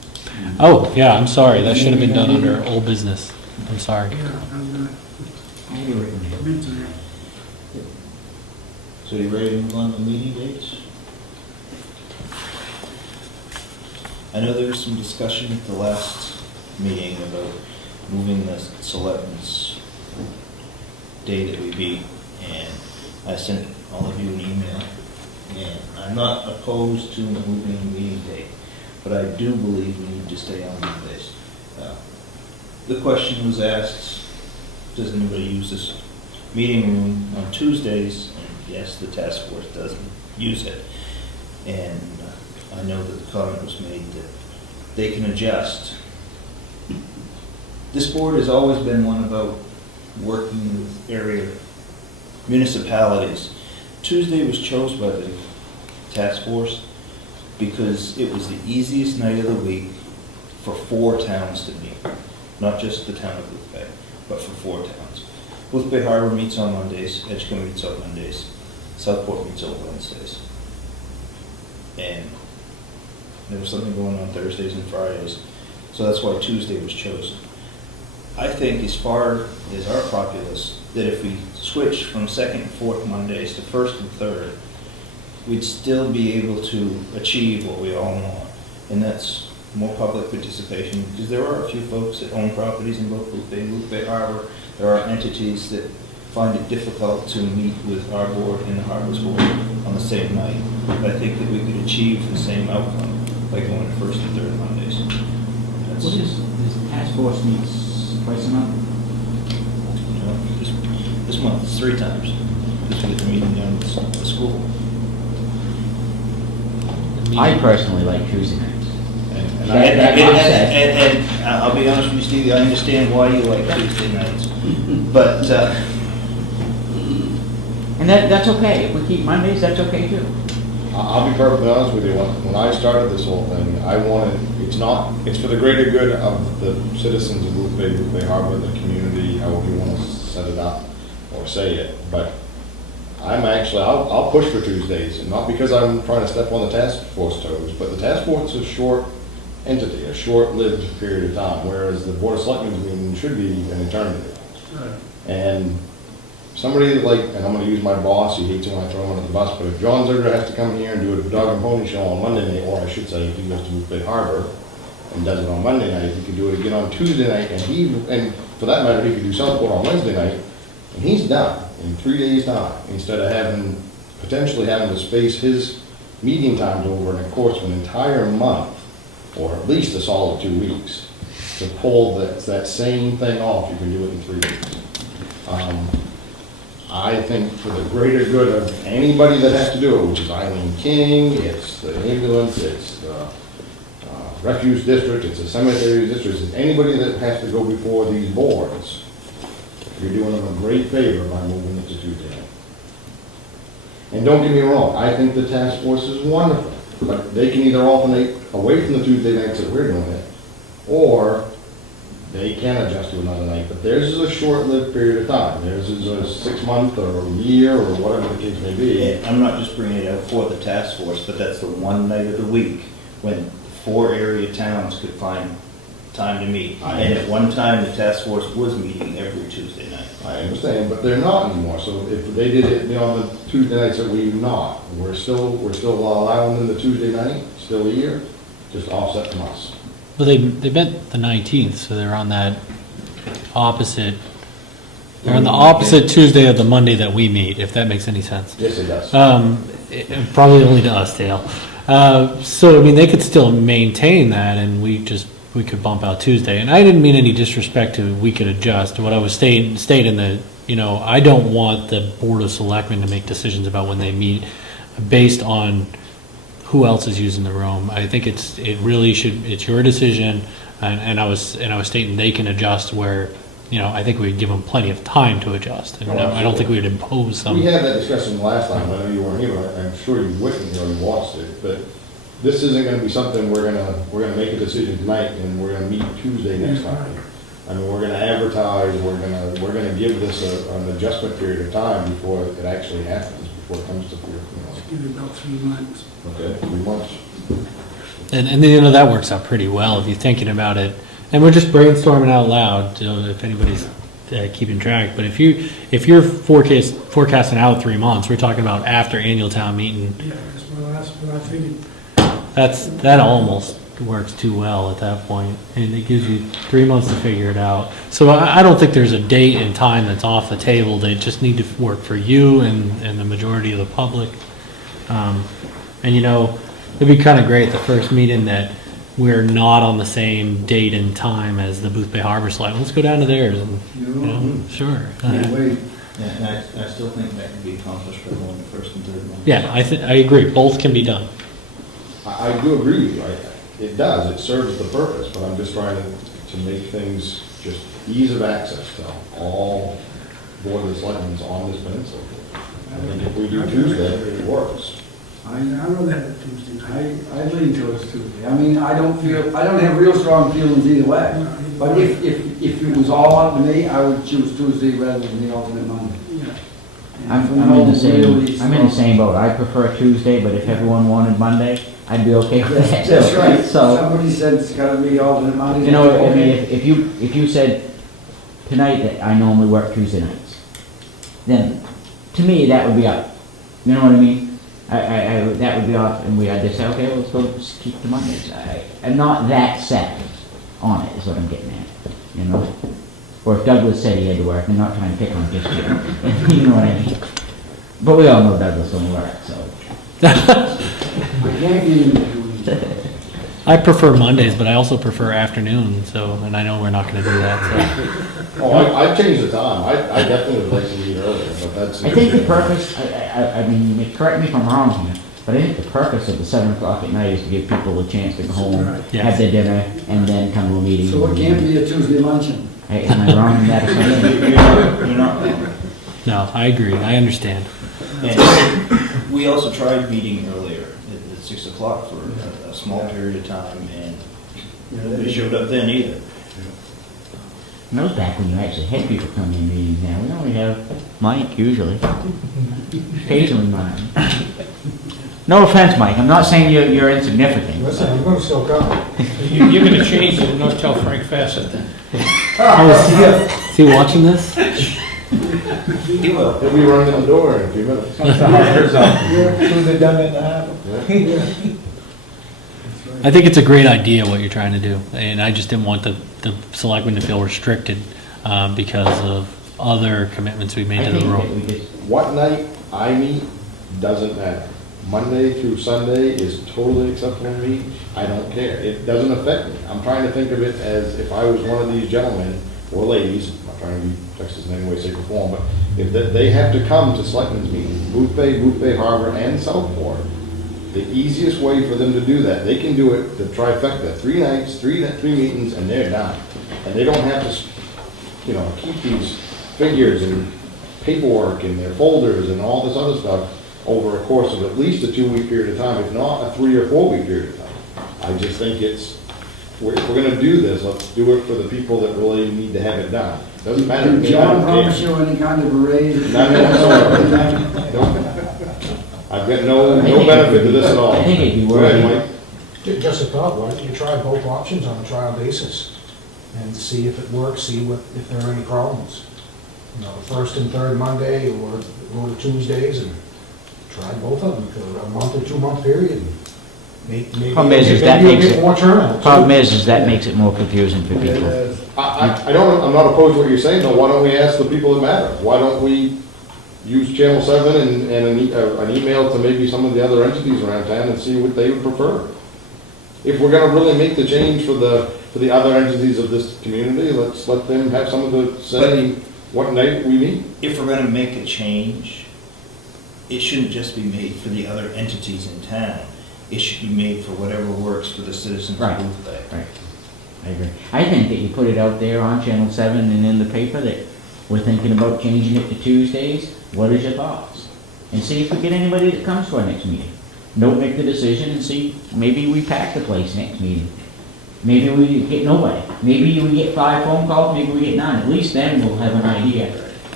Oh, yeah, I'm sorry, that should have been done under old business. I'm sorry. So you ready to move on to meeting dates? I know there was some discussion at the last meeting about moving the selectmen's day that we beat, and I sent all of you an email, and I'm not opposed to moving the meeting date, but I do believe we need to stay on Mondays. The question was asked, does anybody use this meeting room on Tuesdays? And yes, the task force does use it, and I know that the comment was made that they can adjust. This board has always been one about working with area municipalities. Tuesday was chosen by the task force because it was the easiest night of the week for 4 towns to meet. Not just the town of Boothbay, but for 4 towns. Boothbay Harbor meets on Mondays, Edgecombe meets on Mondays, Southport meets on Wednesdays. And there was something going on Thursdays and Fridays, so that's why Tuesday was chosen. I think as far as our populace, that if we switch from 2nd and 4th Mondays to 1st and 3rd, we'd still be able to achieve what we all want, and that's more public participation, because there are a few folks that own properties in both Boothbay and Boothbay Harbor. There are entities that find it difficult to meet with our board and the Harbor's board on the same night, but I think that we could achieve the same outcome by going to 1st and 3rd Mondays. That's, What is, this task force meets twice a month? this month is 3 times, because we get the meeting down at the school. I personally like Tuesday nights. And That- I'll be honest with you, Stevie, I understand why you like Tuesday nights, but, And that's okay. If we keep Mondays, that's okay too. I'll be perfectly honest with you, when I started this whole thing, I wanted, it's for the greater good of the citizens of Boothbay, Boothbay Harbor, the community, however you want to set it up or say it, but I'll push for Tuesdays, and not because I'm trying to step on the task force toes, but the task force is a short entity, a short-lived period of time, whereas the Board of Selectmen's meeting should be an eternity. And somebody like, and I'm gonna use my boss, he hates it when I throw him under the bus, but if John Zerger has to come here and do a dog and pony show on Monday night, or I should say, if he goes to Boothbay Harbor and does it on Monday night, he could do it again on Tuesday night, and for that matter, he could do Southport on Wednesday night, and he's done in 3 days' time, instead of potentially having to space his meeting times over in the course of an entire month, or at least a solid 2 weeks, to pull that same thing off. You can do it in 3 weeks. I think for the greater good of anybody that has to do it, which is Eileen King, it's the ambulance, it's the refuse district, it's the cemetery district, it's anybody that has to go before these boards, you're doing them a great favor by moving it to Tuesday night. And don't get me wrong, I think the task force is wonderful, but they can either alternate away from the Tuesday nights that we're doing it, or they can adjust to another night, but theirs is a short-lived period of time. Theirs is a 6 month or a year or whatever the case may be. Yeah, I'm not just bringing it up for the task force, but that's the one night of the week when 4 area towns could find time to meet. And at one time, the task force was meeting every Tuesday night. I understand, but they're not anymore, so if they did it, on the Tuesday nights that we're not, we're still allowing them the Tuesday night, still a year, just offset from us. But they met the 19th, so they're on that opposite, they're on the opposite Tuesday of the Monday that we meet, if that makes any sense. Yes, it does. Probably only to us, Dale. So, I mean, they could still maintain that, and we could bump out Tuesday. And I didn't mean any disrespect to we could adjust. What I was stating that, I don't want the Board of Selectmen to make decisions about when they meet based on who else is using the room. I think it's your decision, and I was stating they can adjust where, I think we'd give them plenty of time to adjust. And I don't think we would impose some. We had that discussion last time, I know you weren't here, but I'm sure you wouldn't, you watched it, but this isn't gonna be something we're gonna make a decision tonight and we're gonna meet Tuesday next time. I mean, we're gonna advertise, we're gonna give this an adjustment period of time before it actually happens, before it comes to Give it about 3 months. Okay, 3 months. And that works out pretty well if you're thinking about it. And we're just brainstorming out loud, if anybody's keeping track. But if you're forecasting out 3 months, we're talking about after annual town meeting. Yeah, that's what I figured. That almost works too well at that point, and it gives you 3 months to figure it out. So I don't think there's a date and time that's off the table. They just need to work for you and the majority of the public. And it'd be kind of great the first meeting that we're not on the same date and time as the Boothbay Harbor Select. Let's go down to theirs and sure. Wait. Yeah, and I still think that can be accomplished by going the first and third month. Yeah, I agree. Both can be done. I do agree with you, it does, it serves the purpose, but I'm just trying to make things just ease of access to all Board of the Selectmen on this peninsula. I think if we do Tuesday, it works. I rather have it Tuesday. I lean towards Tuesday. I mean, I don't have real strong feelings either way. But if it was all up to me, I would choose Tuesday rather than the alternate Monday. I'm in the same boat. I prefer Tuesday, but if everyone wanted Monday, I'd be okay with that too. That's right. So, Somebody said it's gotta be alternate Monday. I mean, if you said tonight that I normally work Tuesday nights, then to me, that would be up. You know what I mean? That would be off, and we had to say, okay, let's go just keep the Mondays. I'm not that set on it, is what I'm getting at, Or if Douglas said he had to work, I'm not trying to pick on just you. You know what I mean? But we all know Douglas don't work, so. I can't get into Tuesday. I prefer Mondays, but I also prefer afternoon. So, and I know we're not going to do that. So. I've changed the time, I definitely would like to meet earlier, but that's. I think the purpose, I mean, correct me if I'm wrong here, but I think the purpose of the 7 o'clock at night is to give people a chance to go home, have their dinner, and then come to a meeting. So it can't be a Tuesday luncheon. Hey, am I wrong in that assumption? You're not wrong. No, I agree. I understand. And we also tried meeting earlier at 6 o'clock for a small period of time, and nobody showed up then either. And that was back when you actually had people come in meetings now. We only have Mike usually. Occasionally Mike. No offense, Mike. I'm not saying you're insignificant. Listen, I'm gonna still come. You're gonna change it and not tell Frank Fassett then. Is he watching this? He will. He'll be running the door in a few minutes. Tuesday done in the habit. I think it's a great idea what you're trying to do, and I just didn't want the selectmen to feel restricted because of other commitments we made to the room. What night I meet doesn't matter. Monday through Sunday is totally acceptable to me. I don't care. It doesn't affect me. I'm trying to think of it as if I was one of these gentlemen or ladies, I'm not trying to be sexist in any way, shape, or form, but if they have to come to selectmen's meetings, Boothbay Harbor, and Southport, the easiest way for them to do that, they can do it, the trifecta, 3 nights, three meetings, and they're done. And they don't have to, keep these figures and paperwork in their folders and all this other stuff over a course of at least a 2-week period of time, if not a 3 or 4 week period of time. I just think if we're gonna do this, let's do it for the people that really need to have it done. Doesn't matter. Did John promise you any kind of a raise? None whatsoever. Nope. I've got no benefit to this at all. I think it'd be Go ahead, worth Mike. Just a thought, why don't you try both options on a trial basis and see if it works, see if there are any problems. The first and third Monday, or go to Tuesdays and try both of them for a month or 2-month period. Maybe Problem is that you'll makes get it- more turnout. Problem is that makes it more confusing for people. I'm not opposed to what you're saying, though. Why don't we ask the people that matter? Why don't we use Channel 7 and an email to maybe some of the other entities around town and see what they would prefer? If we're gonna really make the change for the other entities of this community, let's let them have some of the say what night we meet. If we're gonna make a change, it shouldn't just be made for the other entities in town. It should be made for whatever works for the citizens of Right. Boothbay. Right. I agree. I think that you put it out there on Channel 7 and in the paper that we're thinking about changing it to Tuesdays. What is your thoughts? And see if we get anybody that comes to our next meeting. Don't make the decision and see, maybe we pack the place next meeting. Maybe we get nobody. Maybe we get 5 phone calls, maybe we get 9. At least then we'll have an idea.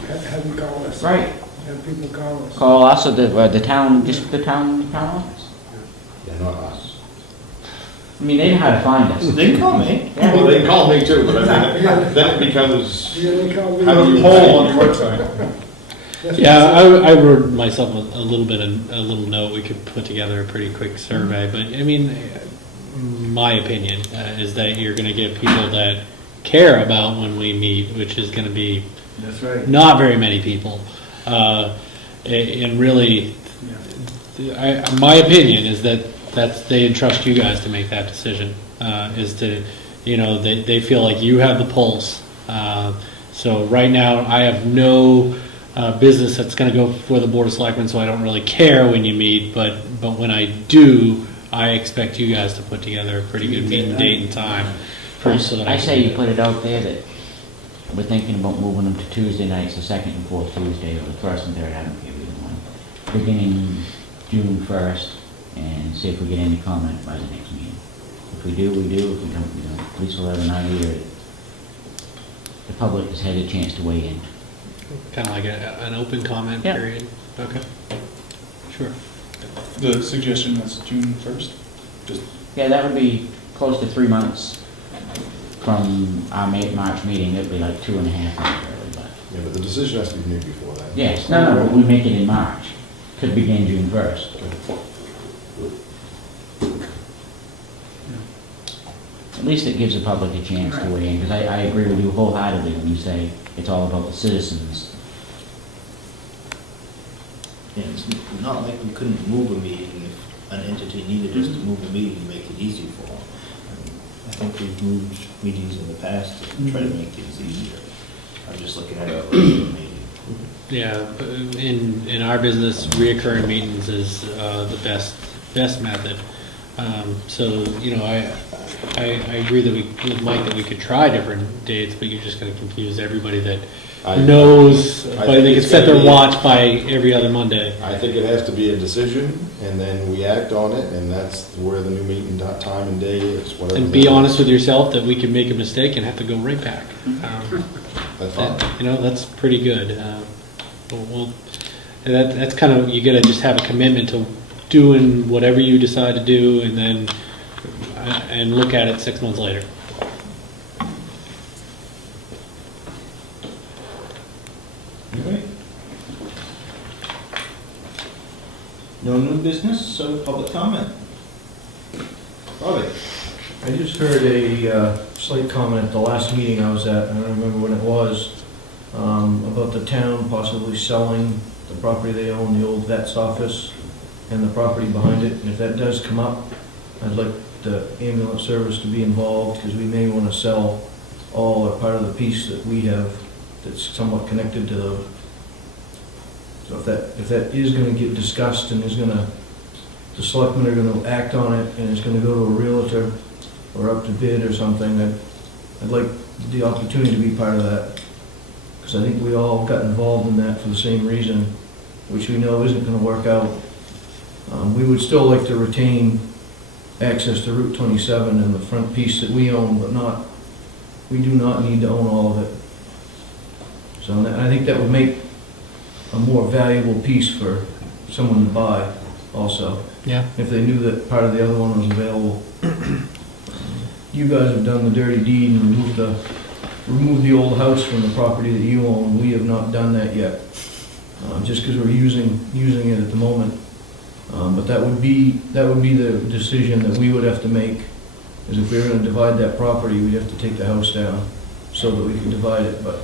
Have them call us. Right. Have people call us. Call us or the town, just the town office. Yeah, not us. I mean, they know how to find us. They can call me. Well, they call me too, but I mean, then it becomes, Yeah, they call me. how do you poll on the website? Yeah, I wrote myself a little note. We could put together a pretty quick survey, but I mean, my opinion is that you're going to get people that care about when we meet, which is going to be That's right. not very many people. And really, my opinion is that they entrust you guys to make that decision. Is to, they feel like you have the pulse. So right now, I have no business that's going to go before the Board of Selectmen, so I don't really care when you meet. But when I do, I expect you guys to put together a pretty good meeting date and time. So that I can say do you put it out there that we're thinking about moving them to Tuesday nights, the second and fourth Tuesday, or the first and third, I don't care either one. Beginning June 1st, and see if we get any comment by the next meeting. If we do, we do. If we don't, we don't. At least we'll have an idea. The public has had a chance to weigh in. Kind of like an open comment Yeah. period. Okay. Sure. The suggestion was June 1st? Just Yeah, that would be close to 3 months from our March meeting. It would be like 2.5 months early, but. Yeah, but the decision has to be made before that. Yes, no, but we make it in March. Could begin June 1st. At least it gives the public a chance to weigh in, because I agree with you wholeheartedly when you say it's all about the citizens. Yeah, it's not like we couldn't move a meeting if an entity needed us to move a meeting to make it easy for them. I think we've moved meetings in the past to try to make things easier. I'm just looking at a regular meeting. Yeah, in our business, reoccurring meetings is the best method. So I agree that with Mike that we could try different dates, but you're just going to confuse everybody that knows. But they can set their watch by every other Monday. I think it has to be a decision, and then we act on it, and that's where the new meeting time and day is, whatever. And be honest with yourself that we can make a mistake and have to go right back. That's fine. That's pretty good. That's kind of, you got to just have a commitment to doing whatever you decide to do, and then and look at it 6 months later. Okay. No new business, so public comment. Robbie? I just heard a slight comment at the last meeting I was at, I don't remember when it was, about the town possibly selling the property they own, the old vet's office, and the property behind it. And if that does come up, I'd like the ambulance service to be involved, because we may want to sell all are part of the piece that we have that's somewhat connected to those. So if that is gonna get discussed and the selectmen are gonna act on it and it's gonna go to a realtor or up to bid or something, I'd like the opportunity to be part of that. Because I think we all got involved in that for the same reason, which we know isn't gonna work out. We would still like to retain access to Route 27 and the front piece that we own, but we do not need to own all of it. So I think that would make a more valuable piece for someone to buy also, Yeah. if they knew that part of the other one was available. You guys have done the dirty deed and removed the old house from the property that you own. We have not done that yet, just because we're using it at the moment. But that would be the decision that we would have to make, is if we were gonna divide that property, we'd have to take the house down so that we can divide it. But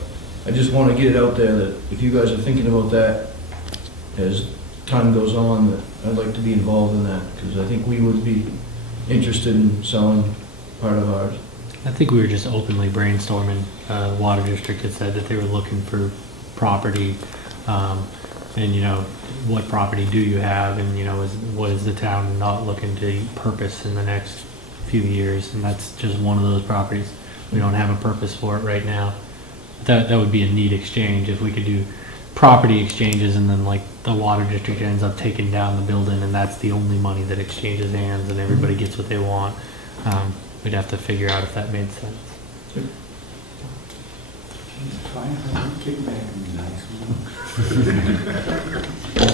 I just want to get it out there that if you guys are thinking about that as time goes on, that I'd like to be involved in that, because I think we would be interested in selling part of ours. I think we were just openly brainstorming. Water District had said that they were looking for property, and, you know, what property do you have, and, you know, what is the town not looking to purpose in the next few years, and that's just one of those properties. We don't have a purpose for it right now. That would be a neat exchange if we could do property exchanges, and then like the Water District ends up taking down the building, and that's the only money that exchanges hands, and everybody gets what they want. We'd have to figure out if that made sense.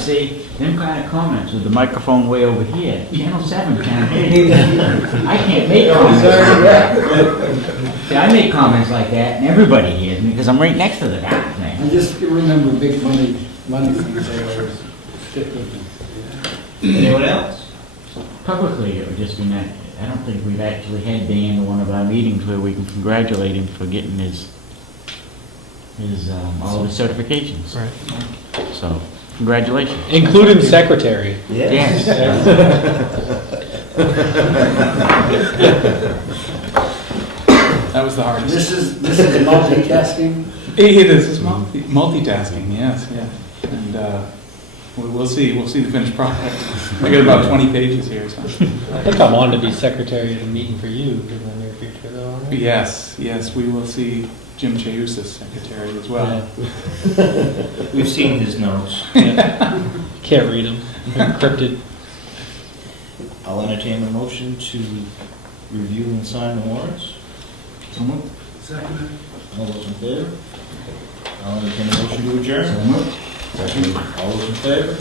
See, them kind of comments with the microphone way over here, Channel 7 can't hear. I can't make comments. See, I make comments like that, and everybody hears me, because I'm right next to the darn thing. I just remember big money things they always stick with me. Anyone else? Publicly, it would just be nice. I don't think we've actually had Dan to one of our meetings where we can congratulate him for getting his all of his certifications. Right. So, congratulations. Including secretary. Yes. That was the hardest. This is multitasking. It is, it's multitasking, yes, yeah. And we'll see the finished product. I got about 20 pages here, so. I think I'm on to be secretary at a meeting for you in the near future, though. Right? Yes, we will see Jim Chayusis secretary as well. We've seen his notes. Can't read them. Encrypted. I'll entertain a motion to review and sign the warrants. Second. All those in favor? I'll entertain a motion to adjourn. All those in favor?